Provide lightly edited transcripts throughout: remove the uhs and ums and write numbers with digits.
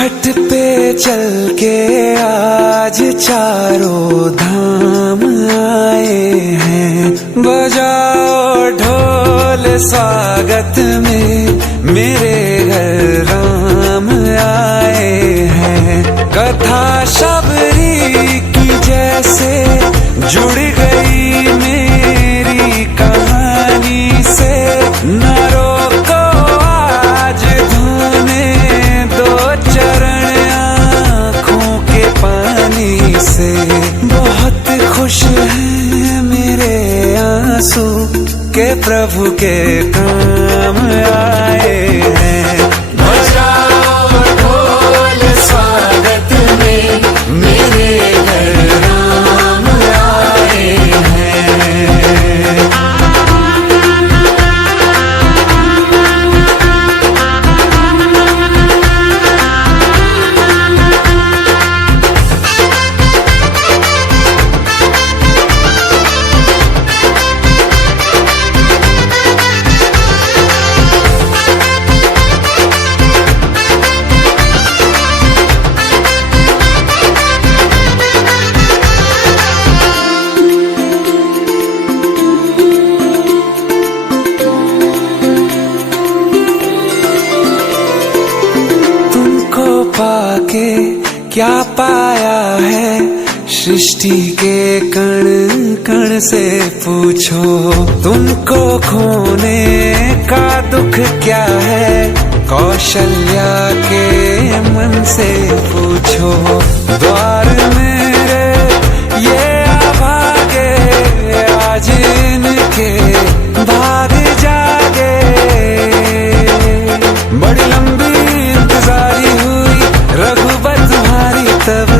चौखट पे चल के आज चारों धाम आए हैं। बजाओ ढोल स्वागत में मेरे घर राम आए हैं। कथा शबरी की जैसे जुड़ गई मेरी कहानी से। न रोको आज धोने दो चरण आँखों के पानी से। बहुत खुश हैं मेरे आंसू के प्रभु के काम आए हैं। बजाओ ढोल स्वागत में मेरे घर राम आए हैं। पाके क्या पाया है सृष्टि के कण कण से पूछो। तुमको खोने का दुख क्या है कौशल्या के मन से पूछो। द्वार मेरे ये अभागे आज इनके भाग जागे। बड़ी लंबी इंतजारी हुई रघुबर तुम्हारी तब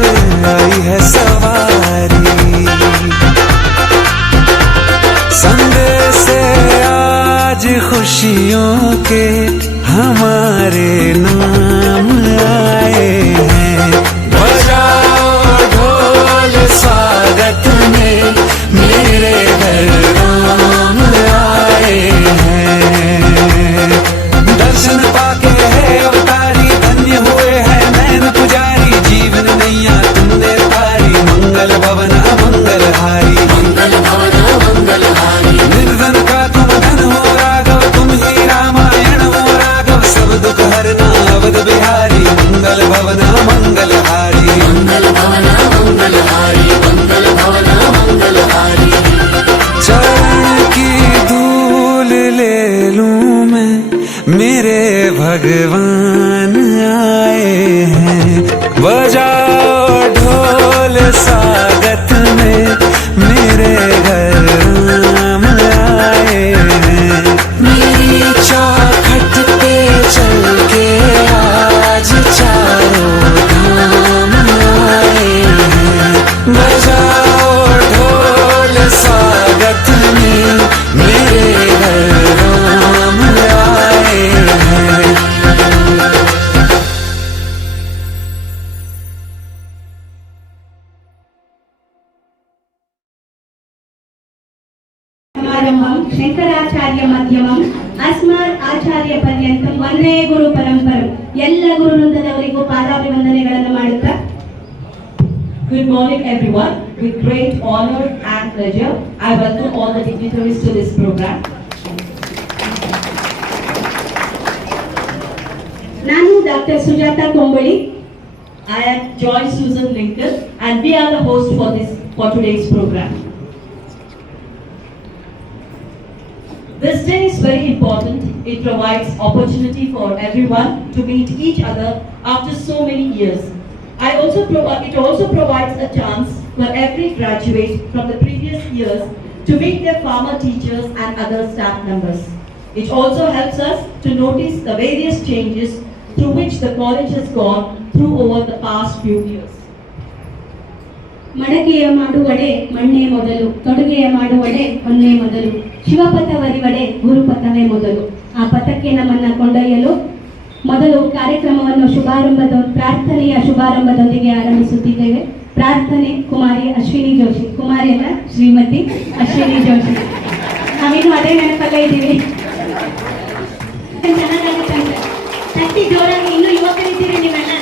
आई है सवारी। संदेश से आज खुशियों के हमारे नाम आए हैं। बजाओ ढोल स्वागत में मेरे घर राम आए हैं। दर्शन पाके है अवतारी धन्य हुए हैं नैन पुजारी। जीवन नैया तुमने तारी मंगल भवन मंगल हारी। मंगल भवन मंगल हारी। निर्धन का तुम धन हो राघव तुम ही रामायण हो राघव। सब दुख हरना अवध बिहारी मंगल भवन मंगल हारी। मंगल भवन मंगल हारी। मंगल भवन मंगल हारी। चरण की धूल ले लूं मैं मेरे भगवान आए हैं। बजाओ ढोल स्वागत में मेरे घर राम आए हैं। मेरी चौखट पे चल के आज चारों धाम आए हैं। बजाओ ढोल स्वागत में मेरे घर राम आए हैं। ಶಂಕರಾಚಾರ್ಯ ಮಧ್ಯಮಂ ಅಸ್ಮಾತ್ ಆಚಾರ್ಯ ಪರ್ಯಂತಂ ವಂದೇ ಗುರು ಪರಂಪರಂ. ಎಲ್ಲ ಗುರು ವೃಂದದವರಿಗೂ ಪಾದಾಭಿವಂದನೆಗಳನ್ನು ಮಾಡುತ್ತಾ. Good morning everyone. With great honor and pleasure, I welcome all the dignitaries to this program. ನಾನು doctor Sujata Kombali. I am Joy Susan Lincoln and we are the host for today's program. This day is very important. It provides opportunity for everyone to meet each other after so many years. It also provides a chance for every graduate from the previous years to meet their former teachers and other staff members. It also helps us to notice the various changes through which the college has gone through over the past few years. ಮಡಕೆಯ ಮಾಡುವಡೆ ಮಣ್ಣೆ ಮೊದಲು, ತೊಡುಗೆಯ ಮಾಡುವಡೆ ಹೊನ್ನೆ ಮೊದಲು, ಶಿವಪಥವರಿವಡೆ ಗುರುಪಥವೇ ಮೊದಲು. ಆ ಪಥಕ್ಕೆ ನಮ್ಮನ್ನ ಕೊಂಡೊಯ್ಯಲು ಮೊದಲು ಕಾರ್ಯಕ್ರಮವನ್ನು ಪ್ರಾರ್ಥನೆಯ ಶುಭಾರಂಭದೊಂದಿಗೆ ಆರಂಭಿಸುತ್ತಿದ್ದೇವೆ. ಪ್ರಾರ್ಥನೆ ಕುಮಾರಿ ಅಶ್ವಿನಿ ಜೋಶಿ. ಕುಮಾರಿ ಅಲ್ಲ, ಶ್ರೀಮತಿ ಅಶ್ವಿನಿ ಜೋಶಿ. ನಾವಿನ್ನು ಅದೇ ನೆನಪಲ್ಲೇ ಇದ್ದೀವಿ. ಚೆನ್ನಾಗಾಗುತ್ತೆ. ತಟ್ಟಿ ಜೋರಾಗಿ ಇನ್ನೂ ಯುವಕರಿದ್ದೀರಿ ನೀವೆಲ್ಲ.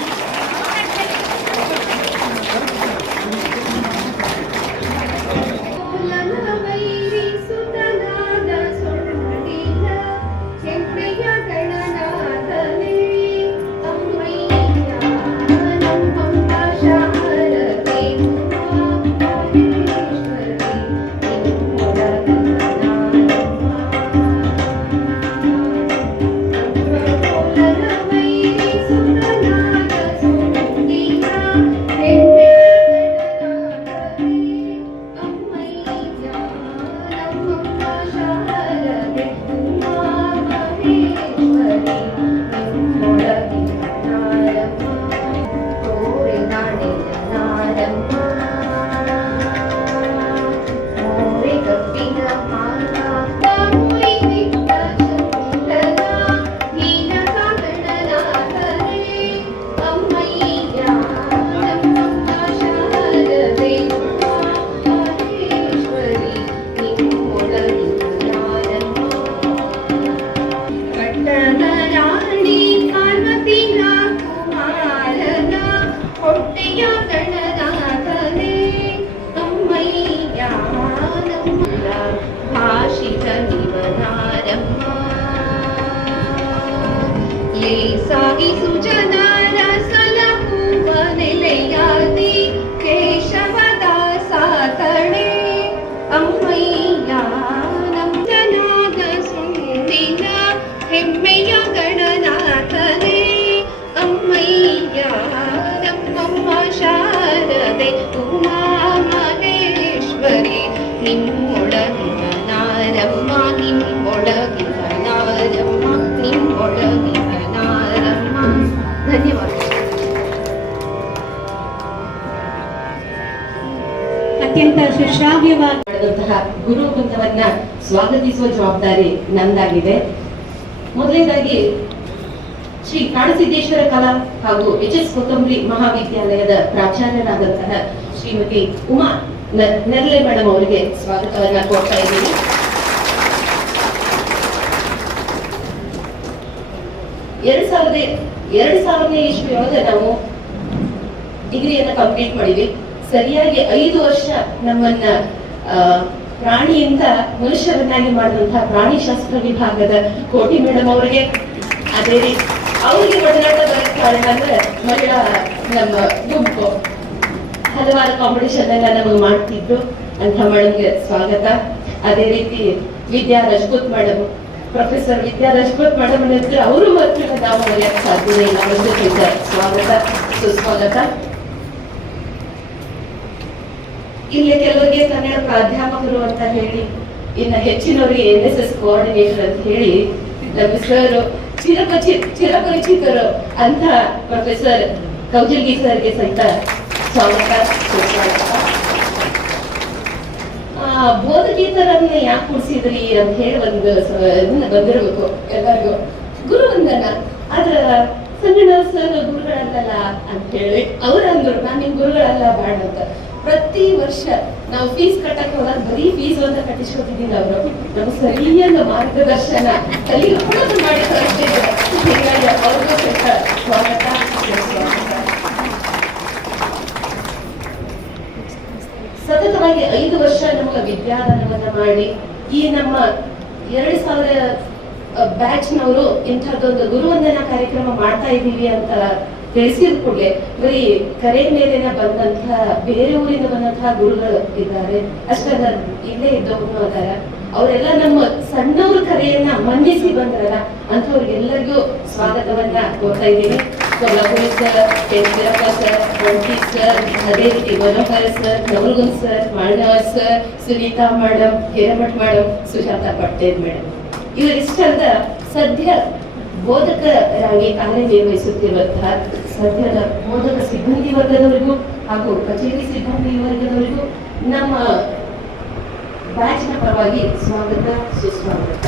ಅತ್ಯಂತ ಸುಶ್ರಾವ್ಯವಾಗಿ ಮಾಡಿದಂತಹ ಗುರು ವೃಂದವನ್ನ ಸ್ವಾಗತಿಸುವ ಜವಾಬ್ದಾರಿ ನಂದಾಗಿದೆ. ಮೊದಲನೇದಾಗಿ ಶ್ರೀ ಕಾಡಸಿದ್ದೇಶ್ವರ ಕಲಾ ಹಾಗೂ ಎಚ್.ಎಸ್. ಕೊತ್ತಂಬರಿ ಮಹಾವಿದ್ಯಾಲಯದ ಪ್ರಾಚಾರ್ಯರಾದಂತಹ ಶ್ರೀಮತಿ ಉಮಾ ನೆರ್ಲೆ ಮೇಡಮ್ ಅವರಿಗೆ ಸ್ವಾಗತವನ್ನ ಕೊಡ್ತಾ ಇದ್ದೀನಿ. ಎರಡು ಸಾವಿರನೇ ಇಸ್ವಿಯೊಳಗೆ ನಾವು ಡಿಗ್ರಿಯನ್ನ ಕಂಪ್ಲೀಟ್ ಮಾಡಿದ್ವಿ. ಸರಿಯಾಗಿ 5 ವರ್ಷ ನಮ್ಮನ್ನ ಪ್ರಾಣಿಯಿಂದ ಮನುಷ್ಯರನ್ನಾಗಿ ಮಾಡಿದಂತಹ ಪ್ರಾಣಿಶಾಸ್ತ್ರ ವಿಭಾಗದ ಕೋಟಿ ಮೇಡಮ್ ಅವರಿಗೆ, ಅದೇ ರೀತಿ ಅವರಿಗೆ ಒಡನಾಟ ಬರಕ್ಕೆ ಕಾರಣ ಅಂದ್ರೆ ಮಹಿಳಾ ನಮ್ಮ ಗುಂಪು ಹಲವಾರು ಕಾಂಪಿಟೇಷನ್ ಎಲ್ಲ ನಮಗೆ ಮಾಡ್ತಿದ್ರು ಅಂತ ಮೇಡಮ್ಗೆ ಸ್ವಾಗತ. ಅದೇ ರೀತಿ ವಿದ್ಯಾ ರಜಪೂತ್ ಮೇಡಮ್, ಪ್ರೊಫೆಸರ್ ವಿದ್ಯಾ ರಜಪೂತ್ ಮೇಡಮ್ ಅನ್ನಿದ್ರೆ ಅವರು ಮತ್ತು ನಾವು ಮರೆಯಕ್ಕೆ ಸಾಧ್ಯವೇ ಇಲ್ಲ. ಅವರಿಗೆ ಸ್ವಾಗತ, ಸುಸ್ವಾಗತ. ಇಲ್ಲಿ ಕೆಲವರಿಗೆ ಕನ್ನಡ ಪ್ರಾಧ್ಯಾಪಕರು ಅಂತ ಹೇಳಿ, ಇನ್ನು ಹೆಚ್ಚಿನವರಿಗೆ NSS ಕೋಆರ್ಡಿನೇಟರ್ ಅಂತ ಹೇಳಿ ನಮ್ಮ ಸರ್ ಚಿರಪರಿಚಿತರು ಅಂತ ಪ್ರೊಫೆಸರ್ ಕೌಜಲ್ಗಿ ಸರ್ಗೆ ಸಹಿತ ಸ್ವಾಗತ, ಸುಸ್ವಾಗತ. ಬೋಧಕೇತರನ್ನ ಯಾಕೆ ಕೂಡಿಸಿದ್ರಿ ಅಂತ ಹೇಳಿ ಬಂದಿರ್ಬೇಕು ಎಲ್ಲರಿಗೂ. ಗುರುವಂದನ ಆದ್ರ ಸಂಗಣ್ಣ ಸರ್ ಗುರುಗಳಲ್ಲ ಅಂತ ಹೇಳಿ ಅವ್ರ ಅಂದ್ರು, ನಾನ್ ನಿಮ್ ಗುರುಗಳಲ್ಲ ಬೇಡ ಅಂತ. ಪ್ರತಿ ವರ್ಷ ನಾವು ಫೀಸ್ ಕಟ್ಟಕ್ಕೆ ಹೋದಾಗ ಬರೀ ಫೀಸ್ ಅಂತ ಕಟ್ಟಿಸ್ಕೊತಿದ್ದೀನಿ. ಅವರು ನಮ್ಗೆ ಸರಿಯಾದ ಮಾರ್ಗದರ್ಶನ ಕಲಿಯೋದು ಮಾಡಿ ಕಳಿಸ್ತಿದ್ರು. ಹೀಗಾಗಿ ಅವ್ರಿಗೂ ಸ್ವಾಗತ. ಸತತವಾಗಿ 5 ವರ್ಷ ನಮಗೆ ವಿದ್ಯಾದಾನವನ್ನ ಮಾಡಿ ಈ ನಮ್ಮ 2000 ಬ್ಯಾಚ್ನವರು ಇಂಥದ್ದೊಂದು ಗುರುವಂದನಾ ಕಾರ್ಯಕ್ರಮ ಮಾಡ್ತಾ ಇದ್ದೀವಿ ಅಂತ ತಿಳಿಸಿದ ಕೂಡಲೇ ಬರೀ ಕರೆ ಮೇಲೆನ ಬಂದಂತಹ ಬೇರೆ ಊರಿಂದ ಬಂದಂತಹ ಗುರುಗಳು ಇದ್ದಾರೆ, ಅಷ್ಟಲ್ಲ ಇಲ್ಲೇ ಇದ್ದವರು ಅದಾರ. ಅವರೆಲ್ಲ ನಮ್ಮ ಸಣ್ಣವ್ರ ಕರೆಯನ್ನ ಮನ್ನಿಸಿ ಬಂದ್ರಲ್ಲ ಅಂಥವ್ರಿಗೆಲ್ಲರಿಗೂ ಸ್ವಾಗತವನ್ನ ಕೋರ್ತಾ ಇದ್ದೀನಿ. ಲಘುವಿ sir, Chandrappa sir, Vanti sir, ಅದೇ ರೀತಿ Manohar sir, Navalgund sir, Malanavar sir, Sunita madam, Hiremath madam, Sujata Patel madam, ಇವರಿಷ್ಟಲ್ದ ಸದ್ಯ ಬೋಧಕರಾಗಿ ಕಾರ್ಯನಿರ್ವಹಿಸುತ್ತಿರುವಂತಹ ಸದ್ಯದ ಬೋಧಕ ಸಿಬ್ಬಂದಿ ವರ್ಗದವರಿಗೂ ಹಾಗೂ ಕಚೇರಿ ಸಿಬ್ಬಂದಿ ವರ್ಗದವರಿಗೂ ನಮ್ಮ ಬ್ಯಾಚ್ನ ಪರವಾಗಿ ಸ್ವಾಗತ, ಸುಸ್ವಾಗತ.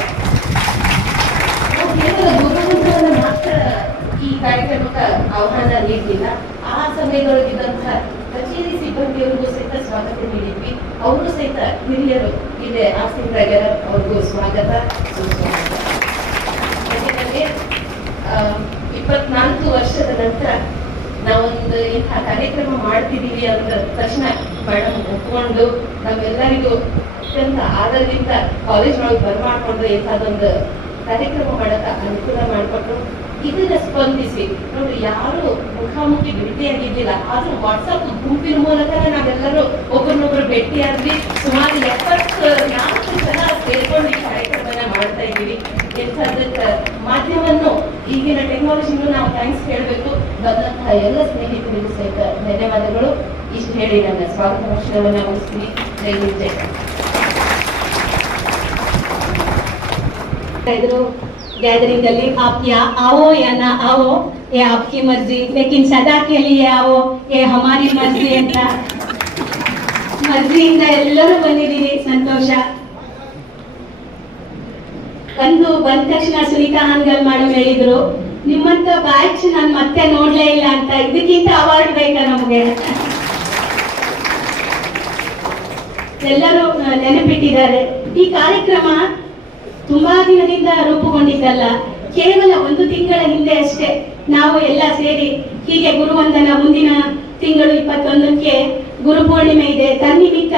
ಕೇವಲ ಗುರುವಂತರನ್ನ ಮಾತ್ರ ಈ ಕಾರ್ಯಕ್ರಮಕ್ಕೆ ಆಹ್ವಾನ ನೀಡಲಿಲ್ಲ, ಆ ಸಮಯದೊಳಗಿದ್ದಂತಹ ಕಚೇರಿ ಸಿಬ್ಬಂದಿಯವರಿಗೂ ಸಹಿತ ಸ್ವಾಗತ ನೀಡಿದ್ವಿ. ಅವರು ಸಹಿತ ಹಿರಿಯರು ಇಲ್ಲೇ ಆಸೀನರಾಗ್ಯಾರ, ಅವ್ರಿಗೂ ಸ್ವಾಗತ, ಸುಸ್ವಾಗತ. 24 ವರ್ಷದ ನಂತರ ನಾವೊಂದು ಇಂಥ ಕಾರ್ಯಕ್ರಮ ಮಾಡ್ತಿದೀವಿ ಅಂದ ತಕ್ಷಣ ಮೇಡಮ್ ಒಪ್ಕೊಂಡು ನಮ್ಮೆಲ್ಲರಿಗೂ ಅತ್ಯಂತ ಆದರದಿಂದ ಕಾಲೇಜ್ ಒಳಗೆ ಬರ್ಮಾಡ್ಕೊಂಡು ಇಂಥದ್ದೊಂದು ಕಾರ್ಯಕ್ರಮ ಮಾಡಕ ಅನುಕೂಲ ಮಾಡಿಕೊಟ್ಟು ಇದನ್ನ ಸ್ಪಂದಿಸಿ ನೋಡ್ರಿ, ಯಾರು ಮುಖಾಮುಖಿ ಭೇಟಿಯಾಗಿದ್ದಿಲ್ಲ, ಆದ್ರೂ ವಾಟ್ಸಪ್ ಗುಂಪಿನ ಮೂಲಕ ನಾವೆಲ್ಲರೂ ಒಬ್ಬರನ್ನೊಬ್ರು ಭೇಟಿಯಾದ್ವಿ. ಸುಮಾರು 74 ಜನ ಸೇರ್ಕೊಂಡು ಈ ಕಾರ್ಯಕ್ರಮನ ಮಾಡ್ತಾ ಇದ್ದೀವಿ. ಇಂಥದ್ದಕ್ಕೆ ಮಾಧ್ಯಮವನ್ನು ಈಗಿನ ಟೆಕ್ನಾಲಜಿನೂ ನಾವು ಥ್ಯಾಂಕ್ಸ್ ಹೇಳಬೇಕು. ಬಂದಂತಹ ಎಲ್ಲ ಸ್ನೇಹಿತರಿಗೂ ಸಹಿತ ಧನ್ಯವಾದಗಳು. ಇಷ್ಟು ಹೇಳಿ ನನ್ನ ಸ್ವಾಗತ ಭಾಷಣವನ್ನ ಮುಗಿಸ್ತೀನಿ. ಜೈ ಹಿಂದ್, ಜೈ ಕರೆದ್ರು गैदरिंग ಅಲ್ಲಿ आप या आओ या ना आओ ये आपकी मर्जी, लेकिन सदा के लिए आओ ये हमारी मर्जी ಅಂತ ಮರ್ಜಿಯಿಂದ ಎಲ್ಲರೂ ಬಂದಿದ್ದೀರಿ, ಸಂತೋಷ. ಬಂದ ತಕ್ಷಣ ಸುನೀತಾ ಹಾನ್ಗಲ್ ಮೇಡಮ್ ಹೇಳಿದ್ರು, ನಿಮ್ಮಂತ ಬ್ಯಾಚ್ ನಾನು ಮತ್ತೆ ನೋಡ್ಲೇ ಇಲ್ಲ ಅಂತ. ಇದಕ್ಕಿಂತ ಅವಾರ್ಡ್ ಬೇಕಾ ನಮಗೆ? ಎಲ್ಲರೂ ನೆನಪಿಟ್ಟಿದ್ದಾರೆ. ಈ ಕಾರ್ಯಕ್ರಮ ತುಂಬಾ ದಿನದಿಂದ ರೂಪುಗೊಂಡಿದ್ದಲ್ಲ, ಕೇವಲ 1 ತಿಂಗಳ ಹಿಂದೆ ಅಷ್ಟೇ ನಾವು ಎಲ್ಲ ಸೇರಿ ಹೀಗೆ ಗುರುವಂದನ ಮುಂದಿನ ತಿಂಗಳು 21ಕ್ಕೆ ಗುರುಪೂರ್ಣಿಮೆ ಇದೆ, ತನ್ನಿಮಿತ್ತ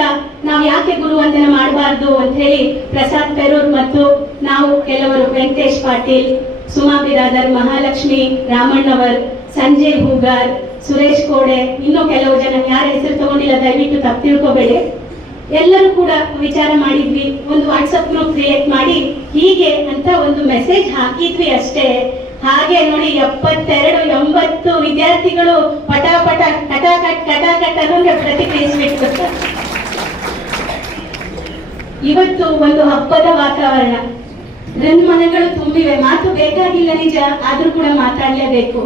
ನಾವು ಯಾಕೆ ಗುರುವಂದನ ಮಾಡಬಾರ್ದು ಅಂತ ಹೇಳಿ ಪ್ರಸಾದ್ ಪೆರೂರ್ ಮತ್ತು ನಾವು ಕೆಲವರು, ವೆಂಕಟೇಶ್ ಪಾಟೀಲ್, ಸುಮಾ ಬಿರಾದರ್, ಮಹಾಲಕ್ಷ್ಮಿ ರಾಮಣ್ಣವರ್, ಸಂಜಯ್ ಹೂಗಾರ್, ಸುರೇಶ್ ಕೋಡೆ, ಇನ್ನೂ ಕೆಲವು ಜನ ಯಾರ ಹೆಸರು ತಗೊಂಡಿಲ್ಲ ದಯವಿಟ್ಟು ತಪ್ಪು ತಿಳ್ಕೋಬೇಡಿ, ಎಲ್ಲರೂ ಕೂಡ ವಿಚಾರ ಮಾಡಿದ್ವಿ. ಒಂದು ವಾಟ್ಸಪ್ ಗ್ರೂಪ್ ಕ್ರಿಯೇಟ್ ಮಾಡಿ ಹೀಗೆ ಅಂತ ಒಂದು ಮೆಸೇಜ್ ಹಾಕಿದ್ವಿ ಅಷ್ಟೇ. ಹಾಗೆ ನೋಡಿ 72-80 ವಿದ್ಯಾರ್ಥಿಗಳು ಪಟಾಪಟ ಕಟಾಕಟ್ ಅನ್ನೋಂಗೆ ಪ್ರತಿಕ್ರಿಯಿಸ್ಬಿಟ್ಟು ಇವತ್ತು ಒಂದು ಹಬ್ಬದ ವಾತಾವರಣ. ನನ್ನ ಮನೆಗಳು ತುಂಬಿವೆ. ಮಾತು ಬೇಕಾಗಿಲ್ಲ ನಿಜ, ಆದ್ರೂ ಕೂಡ ಮಾತಾಡಲೇಬೇಕು.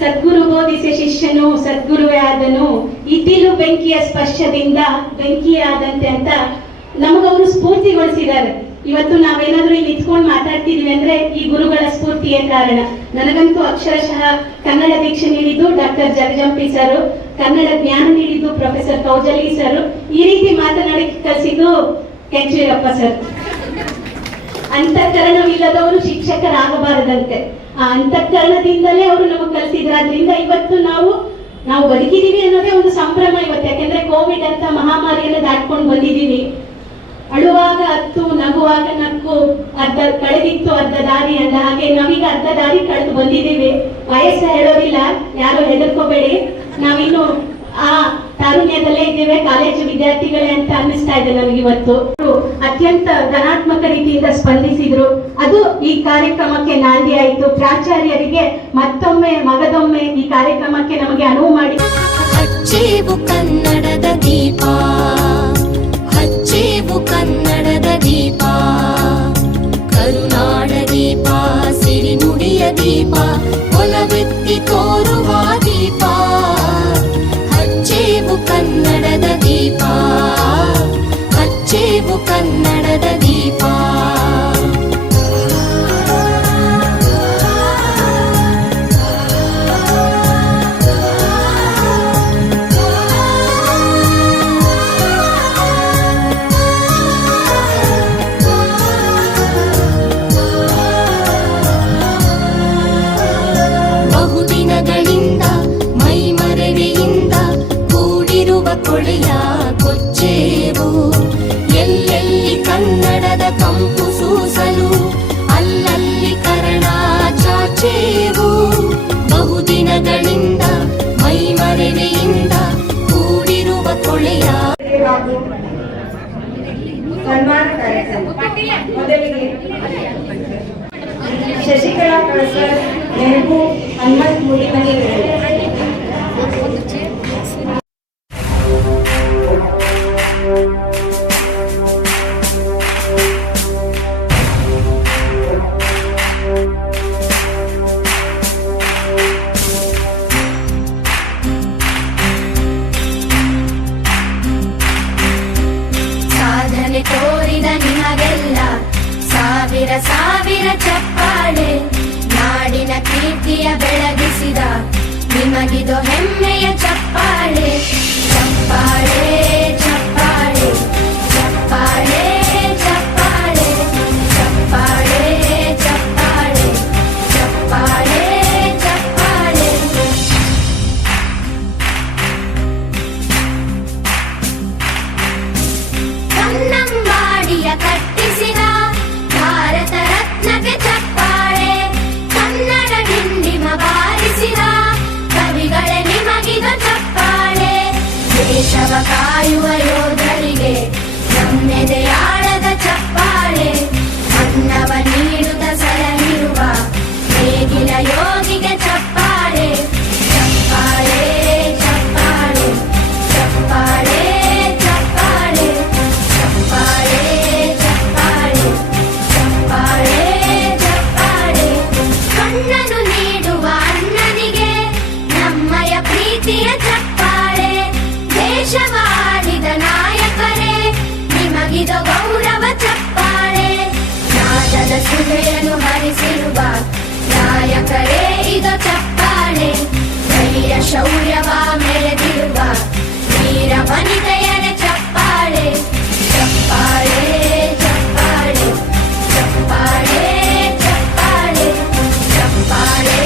ಸದ್ಗುರು ಬೋಧಿಸಿ ಶಿಷ್ಯನು ಸದ್ಗುರುವೇ ಆದನು, ಇದ್ದಿಲು ಬೆಂಕಿಯ ಸ್ಪರ್ಶದಿಂದ ಬೆಂಕಿಯಾದಂತೆ ಅಂತ ನಮಗವರು ಸ್ಫೂರ್ತಿಗೊಳಿಸಿದ್ದಾರೆ. ಇವತ್ತು ನಾವೇನಾದ್ರೂ ಇಲ್ಲಿ ನಿಂತ್ಕೊಂಡು ಮಾತಾಡ್ತಿದೀವಿ ಅಂದ್ರೆ ಈ ಗುರುಗಳ ಸ್ಫೂರ್ತಿಯೇ ಕಾರಣ. ನನಗಂತೂ ಅಕ್ಷರಶಃ ಕನ್ನಡ ದೀಕ್ಷೆ ನೀಡಿದ್ದು ಡಾಕ್ಟರ್ ಜಗಜಂಪಿ ಸರ್, ಕನ್ನಡ ಜ್ಞಾನ ನೀಡಿದ್ದು ಪ್ರೊಫೆಸರ್ ಕೌಜಲಿ ಸರ್, ಈ ರೀತಿ ಮಾತನಾಡಿ ಕಲಿಸಿದ್ದು ಕೆಂಚೀರಪ್ಪ ಸರ್. ಅಂತಃಕರಣವಿಲ್ಲದವರು ಶಿಕ್ಷಕರಾಗಬಾರದಂತೆ, ಆ ಅಂತಃಕರಣದಿಂದಲೇ ಅವರು ನಮಗೆ ಕಲಿಸಿದ್ರಾದ್ರಿಂದ ಇವತ್ತು ನಾವು ಬದುಕಿದೀವಿ ಅನ್ನೋದೇ ಒಂದು ಸಂಭ್ರಮ ಇವತ್ತು. ಯಾಕೆಂದ್ರೆ ಕೋವಿಡ್ ಅಂತ ಮಹಾಮಾರಿಯನ್ನು ದಾಟ್ಕೊಂಡು ಬಂದಿದ್ದೀವಿ. ಅಳುವಾಗ ಹತ್ತು, ನಗುವಾಗ ನಕ್ಕು, ಕಳೆದಿತ್ತು ಅರ್ಧ ದಾರಿ ಅಂದ ಹಾಗೆ ನಾವೀಗ ಅರ್ಧ ದಾರಿ ಕಳೆದು ಬಂದಿದ್ದೀವಿ. ವಯಸ್ಸು ಹೇಳೋದಿಲ್ಲ, ಯಾರು ಹೆದರ್ಕೋಬೇಡಿ, ನಾವಿನ್ನು ಆ ತಾರುಣ್ಯದಲ್ಲೇ ಇದ್ದೇವೆ, ಕಾಲೇಜು ವಿದ್ಯಾರ್ಥಿಗಳೇ ಅಂತ ಅನ್ನಿಸ್ತಾ ಇದೆ ನನಗಿವತ್ತು. ಅತ್ಯಂತ ಧನಾತ್ಮಕ ರೀತಿಯಿಂದ ಸ್ಪಂದಿಸಿದ್ರು, ಅದು ಈ ಕಾರ್ಯಕ್ರಮಕ್ಕೆ ನಾಂದಿ ಆಯಿತು. ಪ್ರಾಚಾರ್ಯರಿಗೆ ಮತ್ತೊಮ್ಮೆ ಮಗದೊಮ್ಮೆ ಈ ಕಾರ್ಯಕ್ರಮಕ್ಕೆ ನಮಗೆ ಅನುವು ಮಾಡಿ. ಹಚ್ಚೇವು ಕನ್ನಡದ ದೀಪ, ಹಚ್ಚೇವು ಕನ್ನಡದ ದೀಪ, ಕರುನಾಡ ದೀಪ, ಸಿರಿನುಡಿಯ ದೀಪ, ಒಲವೆತ್ತಿ ತೋರುವ ದೀಪ. ಹಚ್ಚೇವು ಕನ್ನಡದ ದೀಪ, ಹಚ್ಚೇವು ಕನ್ನಡದ ದೀಪ. ಬಹುದಿನಗಳಿಂದ ಮೈಮರೆವೆಯಿಂದ ಕೂಡಿರುವ ಕೊಳೆಯ ಕೊಚ್ಚೇವು, ಎಲ್ಲೆಲ್ಲಿ ಕನ್ನಡದ ಕಂಪು ಸೂಸಲು ಅಲ್ಲಲ್ಲಿ ಕರ್ಣ ಚಾಚೇವು. ಬಹುದಿನಗಳಿಂದ ಮೈಮರೆವೆಯಿಂದ ಕೂಡಿರುವ ಕೊಳೆಯ ಸನ್ಮಾನ ಕಾರ್ಯಕ್ರಮ. ಮೊದಲಿಗೆ ಶಶಿಕಲಾ ಕಳಸರ್, ಮೆಹಬೂಬ್, ಹನುಮಂತ್ ಮುಡಿಮನಿಯವರು. ಸಾಧನೆ ತೋರಿದ ನಿಮಗೆಲ್ಲ ಸಾವಿರ ಸಾವಿರ ಚಪ್ಪಾಳೆ, ನಾಡಿನ ಕೀರ್ತಿಯ ಬೆಳಗಿಸಿದ ನಿಮಗಿದು ಹೆಮ್ಮೆಯ ಚಪ್ಪಾಳೆ. ಚಪ್ಪಾಳೆ ಚಪ್ಪಾಳೆ ಚಪ್ಪಾಳೆ ಚಪ್ಪಾಳೆ ಚಪ್ಪಾಳೆ ಚಪ್ಪಾಳೆ ಚಪ್ಪಾಳೆ ಚಪ್ಪಾಳೆ. ಕನ್ನಂಬಾಡಿಯ ಕಟ್ಟಿಸಿದ ಭಾರತ ರತ್ನಕ್ಕೆ ಚಪ್ಪಾಳೆ, ಕನ್ನಡ ಡಿಂಡಿಮ ಬಾರಿಸಿದ ಕವಿಗಳೇ ನಿಮಗಿದು ಚಪ್ಪಾಳೆ. ದೇಶವ ಕಾಯುವ ಯೋಧರಿಗೆ ನಮ್ಮೆದೆಯಾಳದ ಚಪ್ಪಾಳೆ, ಅನ್ನವ ನೀಡುತ್ತ ಸಲಹಿರುವ ನೇಗಿಲ ಯೋಗಿಗೆ ಚಪ್ಪಾಳೆ. ಚಪ್ಪಾಳೆ ಚಪ್ಪಾಳೆ ಚಪ್ಪಾಳೆ ಚಪ್ಪಾಳೆ ಚಪ್ಪಾಳೆ ಚಪ್ಪಾಳೆ ಚಪ್ಪಾಳೆ ಚಪ್ಪಾಳೆ. ಕಣ್ಣನು ನೀಡುವ ಅಣ್ಣನಿಗೆ ನಮ್ಮಯ ಪ್ರೀತಿಯ ಚಪ್ಪಾಳೆ, ದೇಶವಾಡಿದ ನಾಯಕರೇ ನಿಮಗಿದು ಗೌರವ ಚಪ್ಪಾಳೆ. ನಾದದ ಸುಧೆಯನ್ನು ಹರಿಸಿರುವ ನಾಯಕರೇ ಇದು ಚಪ್ಪಾಳೆ, ಧೈರ್ಯ ಶೌರ್ಯವ ಮೆರೆದಿರುವ ವೀರ ವನಿತೆಯರೇ ಚಪ್ಪಾಳೆ. ಚಪ್ಪಾಳೆ ಚಪ್ಪಾಳೆ ಚಪ್ಪಾಳೆ ಚಪ್ಪಾಳೆ ಚಪ್ಪಾಳೆ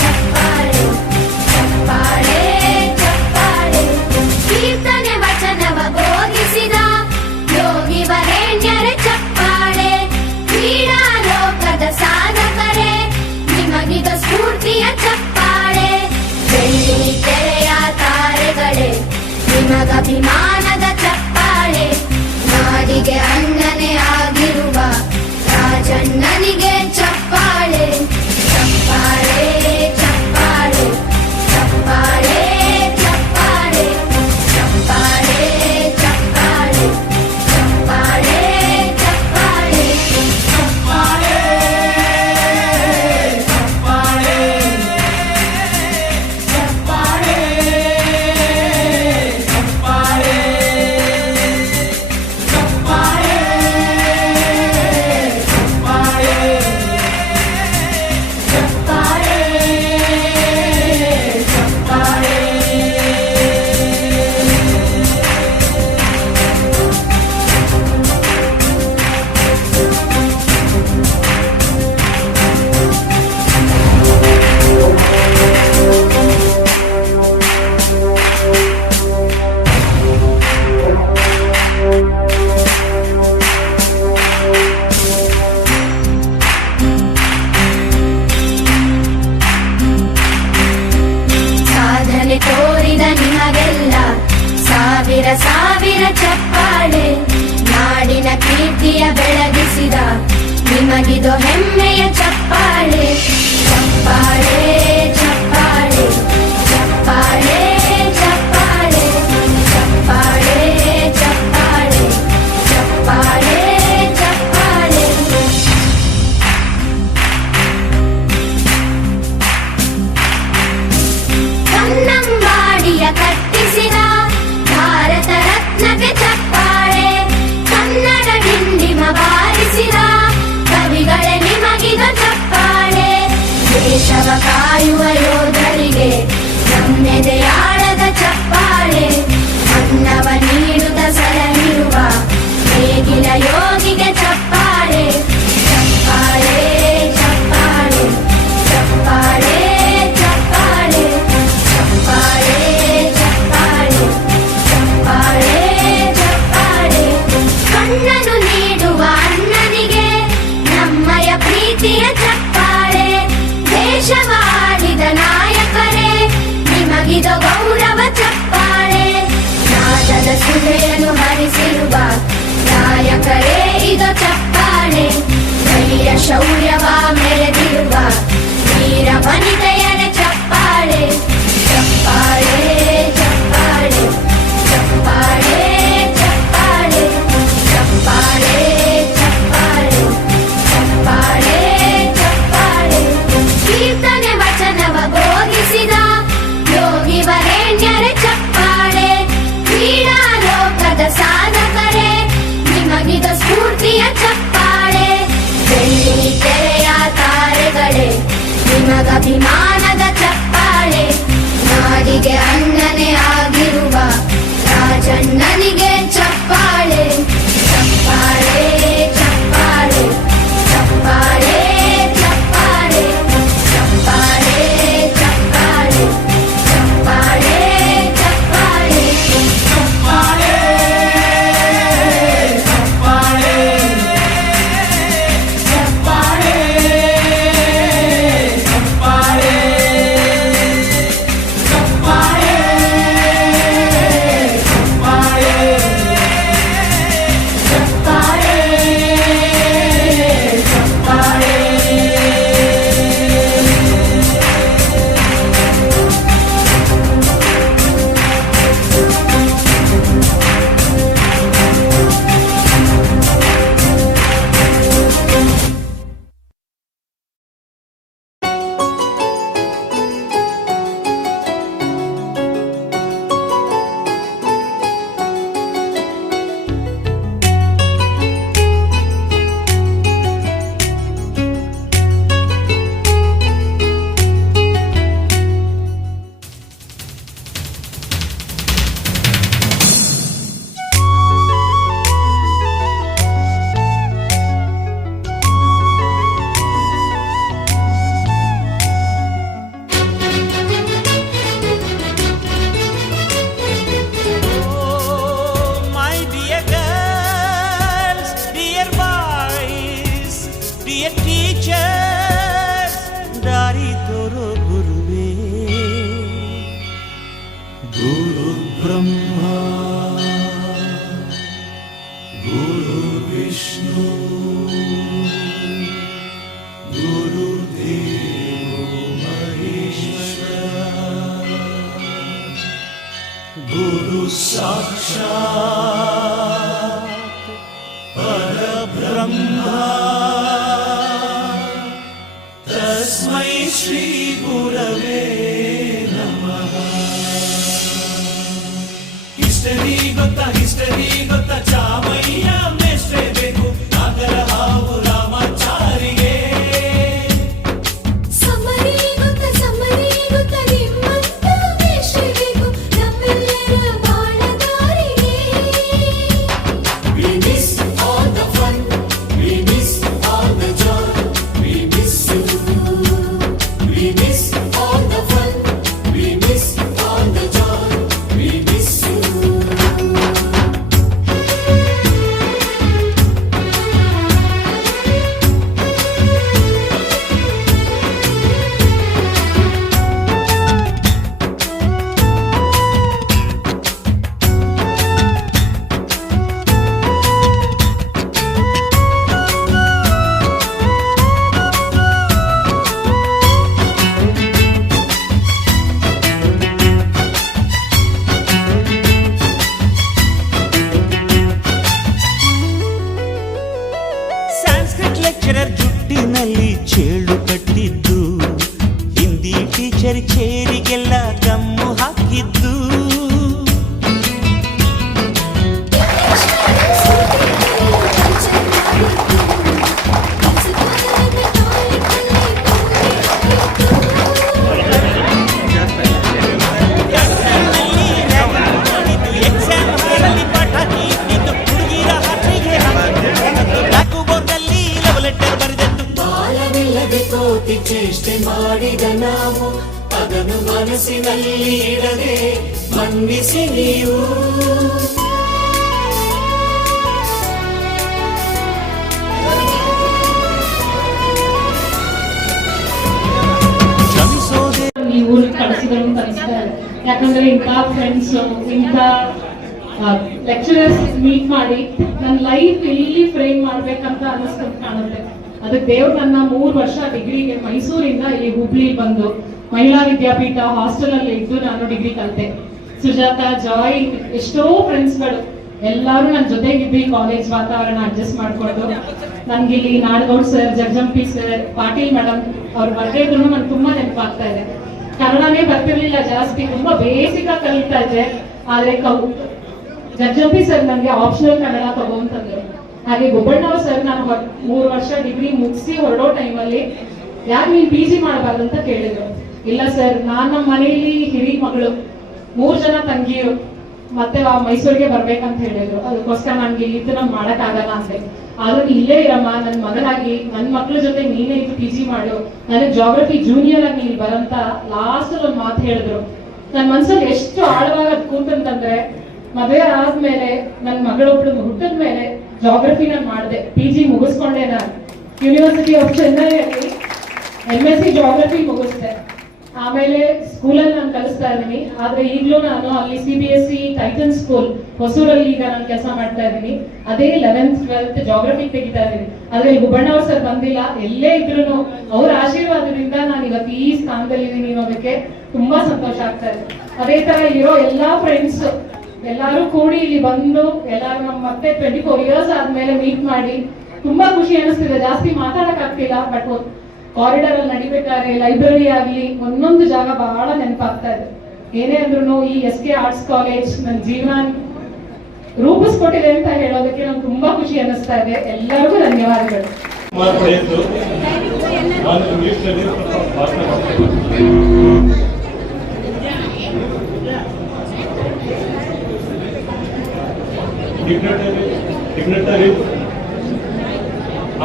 ಚಪ್ಪಾಳೆ ಚಪ್ಪಾಳೆ ಚಪ್ಪಾಳೆ. ಕೀರ್ತನೆ ವಚನವ ಬೋಧಿಸಿದ ಯೋಗಿ ವರೇಣ್ಯರೇ ಚಪ್ಪಾಳೆ, ಕ್ರೀಡಾ ಲೋಕದ ಸಾಧಕರೇ ನಿಮಗಿದ ಸ್ಫೂರ್ತಿಯ ಚಪ್ಪಾಳೆ. ಬೆಳ್ಳಿ ತೆರೆಯ ತಾರೆಗಳೇ ಸಾವಿರ ಚಪ್ಪಾಳೆ ನಾಡಿನ ಕೀರ್ತಿಯ ಬೆಳಗಿಸಿದ ನಿಮಗಿದು ಹೆಮ್ಮೆಯ ಚಪ್ಪಾಳೆ ಚಪ್ಪಾಳೆ ಚಪ್ಪಾಳೆ ಚಪ್ಪಾಳೆ ಚಪ್ಪಾಳೆ ಚಪ್ಪಾಳೆ ಚಪ್ಪಾಳೆ ಚಪ್ಪಾಳೆ ಚಪ್ಪಾಳೆ ಕನ್ನಂಬಾಡಿಯ ಕಟ್ಟಿಸಿದ ಭಾರತ ರತ್ನಕ್ಕೆ ಚಪ್ಪಾಳೆ ಕನ್ನಡ ಡಿಂಡಿಮ ಬಾರಿಸಿದ ಕವಿಗಳೇ ನಿಮಗಿದು ಚಪ್ಪಾಳೆ ದೇಶವ ಕಾಯುವ ಯೋಧರಿಗೆ ನಮ್ಮೆದೆಯಾಳದ ಚಪ್ಪಾಳೆ ಅನ್ನವ ನೀಡುತ್ತ ಸಲಹಿರುವ ನೇಗಿಲ ಯೋಗಿಗೆ ಚಪ್ಪಾಳೆ ಚಪ್ಪಾಳೆ ಚಪ್ಪಾಳೆ ಚಪ್ಪಾಳೆ ಚಪ್ಪಾಳೆ ಚಪ್ಪಾಳೆ ಚಪ್ಪಾಳೆ ಚಪ್ಪಾಳೆ ಚಪ್ಪಾಳೆ ಕಣ್ಣನು ನೀಡುವ ಅಣ್ಣನಿಗೆ ನಮ್ಮಯ ಪ್ರೀತಿಯ ಚಪ್ಪಾಳೆ ದೇಶವಾಡಿದ ನಾಯಕರೇ ನಿಮಗಿದು ಗೌರವ ಚಪ್ಪಾಳೆ ನಾದದ ಸುಧೆಯನ್ನು ಹರಿಸಿರುವ ನಾಯಕರೇ ಇದು ಚಪ್ಪಾಳೆ ಧೈರ್ಯ ಶೌರ್ಯವ ಮೆರೆದಿರುವ ವೀರ ವನಿತೆಯರ ಚಪ್ಪಾಳೆ ಚಪ್ಪಾಳೆ ಚಪ್ಪಾಳೆ ಚಪ್ಪಾಳೆ ಚಪ್ಪಾಳೆ ಚಪ್ಪಾಳೆ ಚಪ್ಪಾಳೆ ಚಪ್ಪಾಳೆ ಚಪ್ಪಾಳೆ ಕೀರ್ತನೆ ವಚನವ ಬೋಧಿಸಿದ ಯೋಗಿ ವರೇಣ್ಯರ ಚಪ್ಪಾಳೆ ಕ್ರೀಡಾ ಲೋಕದ ಸಾಧಕರೇ ನಿಮಗಿದು ಸ್ಫೂರ್ತಿಯ ಚಪ್ಪಾಳೆ ಬೆಳ್ಳಿ ತೆರೆಯ ತಾರೆಗಳೇ ನಿಮಗಭಿಮಾನದ ಚಪ್ಪಾಳೆ ನಾಡಿಗೆ ಅಣ್ಣನೇ ಆಗಿರುವ ರಾಜಣ್ಣನಿಗೆ ಚಪ್ಪಾಳೆ ಚಪ್ಪಾಳೆ ಚಪ್ಪಾಳೆ ಚಪ್ಪಾಳೆ ಚಪ್ಪಾಳೆ ಚಪ್ಪಾಳೆ ಚಪ್ಪಾಳೆ ಚಪ್ಪಾಳೆ ಚಪ್ಪಾಳೆ ಚಪ್ಪಾಳೆ ತಿಳಿಸಿ ನೀವು. ಈ ಊರಿಗೆ ಕಳಿಸಿದ್ರು ಅಂತ ಅನಿಸ್ತಾ ಇದೆ. ಯಾಕಂದ್ರೆ ಇಂಥ ಫ್ರೆಂಡ್ಸ್ ಇಂಥ ಲೆಕ್ಚರರ್ಸ್ ಮೀಟ್ ಮಾಡಿ ನನ್ನ ಲೈಫ್ ಇಲ್ಲಿ ಫ್ರೇಮ್ ಮಾಡ್ಬೇಕಂತ ಅನಿಸ್ತಂತ ಕಾಣುತ್ತೆ. ಅದಕ್ಕೆ ದೇವ್ರು ನನ್ನ 3 ವರ್ಷ ಡಿಗ್ರಿಗೆ ಮೈಸೂರಿಂದ ಇಲ್ಲಿ ಹುಬ್ಳಿ ಬಂದು ಮಹಿಳಾ ವಿದ್ಯಾಪೀಠ ಹಾಸ್ಟೆಲ್ ಅಲ್ಲಿ ಇದ್ದು ನಾನು ಡಿಗ್ರಿ ಕಲಿತೆ. ಸುಜಾತ, ಜಾಯ್, ಎಷ್ಟೋ ಫ್ರೆಂಡ್ಸ್ಗಳು ಎಲ್ಲರೂ ನನ್ನ ಜೊತೆಗಿದ್ದು ಈ ಕಾಲೇಜ್ ವಾತಾವರಣ ಅಡ್ಜಸ್ಟ್ ಮಾಡ್ಕೊಂಡು ನನ್ಗೆ ಇಲ್ಲಿ ನಾಡಗೌಡ್ sir, Jagajampi sir, Patil madam ಅವ್ರು ಬರ್ದೇ ಇದ್ರು ನನ್ಗೆ ತುಂಬಾ ನೆನಪಾಗ್ತಾ ಇದೆ. ಕನ್ನಡನೇ ಬರ್ತಿರ್ಲಿಲ್ಲ ಜಾಸ್ತಿ, ತುಂಬಾ ಬೇಸಿಕ್ ಆಗಿ ಕಲಿತಾ ಇದ್ದೆ. ಆದ್ರೆ ಜಗಜಂಪಿ ಸರ್ ನನಗೆ ಆಪ್ಷನಲ್ ಕನ್ನಡ ತಗೊಂತಂದ್ರು. ಹಾಗೆ ಗುಬ್ಬಣ್ಣವ್ರ ಸರ್ ನಾನು 3 ವರ್ಷ ಡಿಗ್ರಿ ಮುಗಿಸಿ ಹೊರಡೋ ಟೈಮಲ್ಲಿ ಯಾಕೆ ನೀನ್ PG ಮಾಡಬಾರ್ದು ಅಂತ ಕೇಳಿದ್ರು. ಇಲ್ಲ ಸರ್, ನಾನ್ ನಮ್ಮ ಮನೆಯಲ್ಲಿ ಹಿರಿ ಮಗಳು, 3 ಜನ ತಂಗಿಯರು, ಮತ್ತೆ ಮೈಸೂರಿಗೆ ಬರ್ಬೇಕಂತ ಹೇಳಿದ್ರು. ಅದಕ್ಕೋಸ್ಕರ ನನ್ಗೆ ಇದ್ದು ನಮ್ಗೆ ಮಾಡಕ್ ಆಗಲ್ಲ ಅಂದೆ. ಆದ್ರೂ ಇಲ್ಲೇ ಇರಮ್ಮ, ನನ್ ಮಗನಾಗಿ ನನ್ ಮಕ್ಳ ಜೊತೆ ನೀನೇ ಇದು PG ಮಾಡು, ನನಗೆ ಜಾಗ್ರಫಿ ಜೂನಿಯರ್ ಆಗಿ ನೀನ್ ಬರಂತ ಲಾಸ್ಟ್ ಅಲ್ಲಿ ಒಂದು ಮಾತು ಹೇಳಿದ್ರು. ನನ್ ಮನ್ಸಲ್ಲಿ ಎಷ್ಟು ಆಳವಾಗಿ ಅದ್ ಕೂತಂತಂದ್ರೆ, ಮದುವೆ ಆದ್ಮೇಲೆ ನನ್ ಮಗಳೊಬ್ಳು ಹುಟ್ಟಿದ ಮೇಲೆ ಜಾಗ್ರಫಿ ನಾನು ಮಾಡಿದೆ. PG ಮುಗಿಸ್ಕೊಂಡೆ. ನಾನು ಯೂನಿವರ್ಸಿಟಿ ಆಫ್ ಚೆನ್ನೈಯಲ್ಲಿ MSc ಜಾಗ್ರಫಿ ಮುಗಿಸ್ದೆ. ಆಮೇಲೆ ಸ್ಕೂಲಲ್ಲಿ ನಾನು ಕಲಿಸ್ತಾ ಇದ್ದೀನಿ. ಆದ್ರೆ ಈಗಲೂ ನಾನು ಅಲ್ಲಿ CBSE ಟೈಟನ್ ಸ್ಕೂಲ್ ಹೊಸೂರಲ್ಲಿ ಈಗ ನಾನು ಕೆಲಸ ಮಾಡ್ತಾ ಇದ್ದೀನಿ. ಅದೇ 11th 12th ಜಾಗ್ರಫಿ ತೆಗಿತಾ ಇದ್ದೀನಿ. ಆದ್ರೆ ಗುಬ್ಬಣ್ಣವ್ರ ಸರ್ ಬಂದಿಲ್ಲ. ಎಲ್ಲೇ ಇದ್ರು ಅವ್ರ ಆಶೀರ್ವಾದದಿಂದ ನಾನು ಇವತ್ತು ಈ ಸ್ಥಾನದಲ್ಲಿ ಇದ್ದೀನಿ ಅನ್ನೋದಕ್ಕೆ ತುಂಬಾ ಸಂತೋಷ ಆಗ್ತಾ ಇದೆ. ಅದೇ ತರ ಇರೋ ಎಲ್ಲಾ ಫ್ರೆಂಡ್ಸ್ ಎಲ್ಲಾರು ಕೂಡಿ ಇಲ್ಲಿ ಬಂದು ಎಲ್ಲಾರು ನಮ್ಮ ಮತ್ತೆ 24 years ಆದ್ಮೇಲೆ ಮೀಟ್ ಮಾಡಿ ತುಂಬಾ ಖುಷಿ ಅನಿಸ್ತಿದೆ. ಜಾಸ್ತಿ ಮಾತಾಡಕ್ ಆಗ್ತಿಲ್ಲ, ಬಟ್ ಕಾರಿಡಾರ್ ಅಲ್ಲಿ ನಡಿಬೇಕಾದ್ರೆ ಲೈಬ್ರರಿ ಆಗ್ಲಿ ಒಂದೊಂದು ಜಾಗ ಬಹಳ ನೆನಪಾಗ್ತಾ ಇದೆ. ಏನೇ ಅಂದ್ರೂ ಈ SK ಆರ್ಟ್ಸ್ ಕಾಲೇಜ್ ನನ್ನ ಜೀವನ ರೂಪಿಸ್ಕೊಟ್ಟಿದೆ ಅಂತ ಹೇಳೋದಕ್ಕೆ ನಂಗೆ ತುಂಬಾ ಖುಷಿ ಅನಿಸ್ತಾ ಇದೆ. ಎಲ್ಲರಿಗೂ ಧನ್ಯವಾದಗಳು. Dignitaries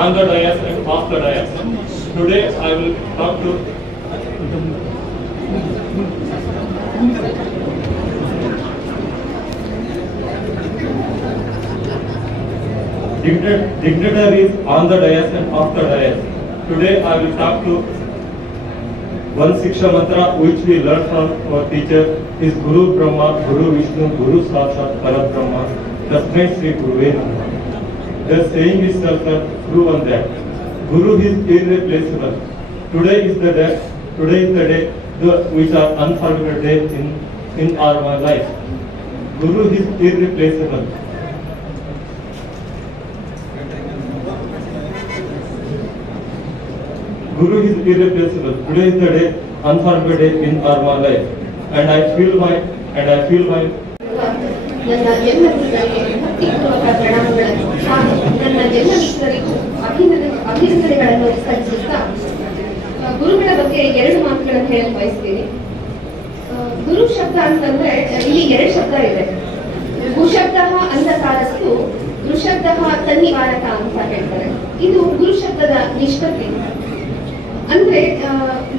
on the dais and off the dais. Today I will talk to dignitaries on the dais and off the dais. Today I will talk to one Shiksha mantra which we learn from our teacher is Guru Brahma, Guru Vishnu, Guru Sakshat Parabrahma. Tasmai Shri Guruve Namaha. The saying is proven that Guru is irreplaceable. Today is the day which are unforgettable day in our life. Guru is irreplaceable. Guru is irreplaceable. Today is the day unforgettable day in our life. And I feel my ನನ್ನ ಎಲ್ಲ ಗುರುಗಳಿಗೆ ಭಕ್ತಿಪೂರ್ವಕ ಪ್ರಣಾಮಗಳನ್ನು ಹಾಗೂ ನನ್ನ ಎಲ್ಲ ಮಿತ್ರರಿಗೂ ಅಭಿನಂದನೆಗಳನ್ನು ಸಲ್ಲಿಸುತ್ತಾ ಗುರುಗಳ ಬಗ್ಗೆ 2 ಮಾತುಗಳನ್ನು ಹೇಳಲು ಬಯಸ್ತೀನಿ. ಗುರು ಶಬ್ದ ಅಂತಂದ್ರೆ ಇಲ್ಲಿ 2 ಶಬ್ದ ಇದೆ. ಗುಶಬ್ದ ಅಂಧಕಾರಸ್ತು, ಗೃಶಬ್ದ ತನ್ನಿವಾರಕ ಅಂತ ಹೇಳ್ತಾರೆ. ಇದು ಗುರು ಶಬ್ದದ ನಿಷ್ಪತ್ತಿ. ಅಂದ್ರೆ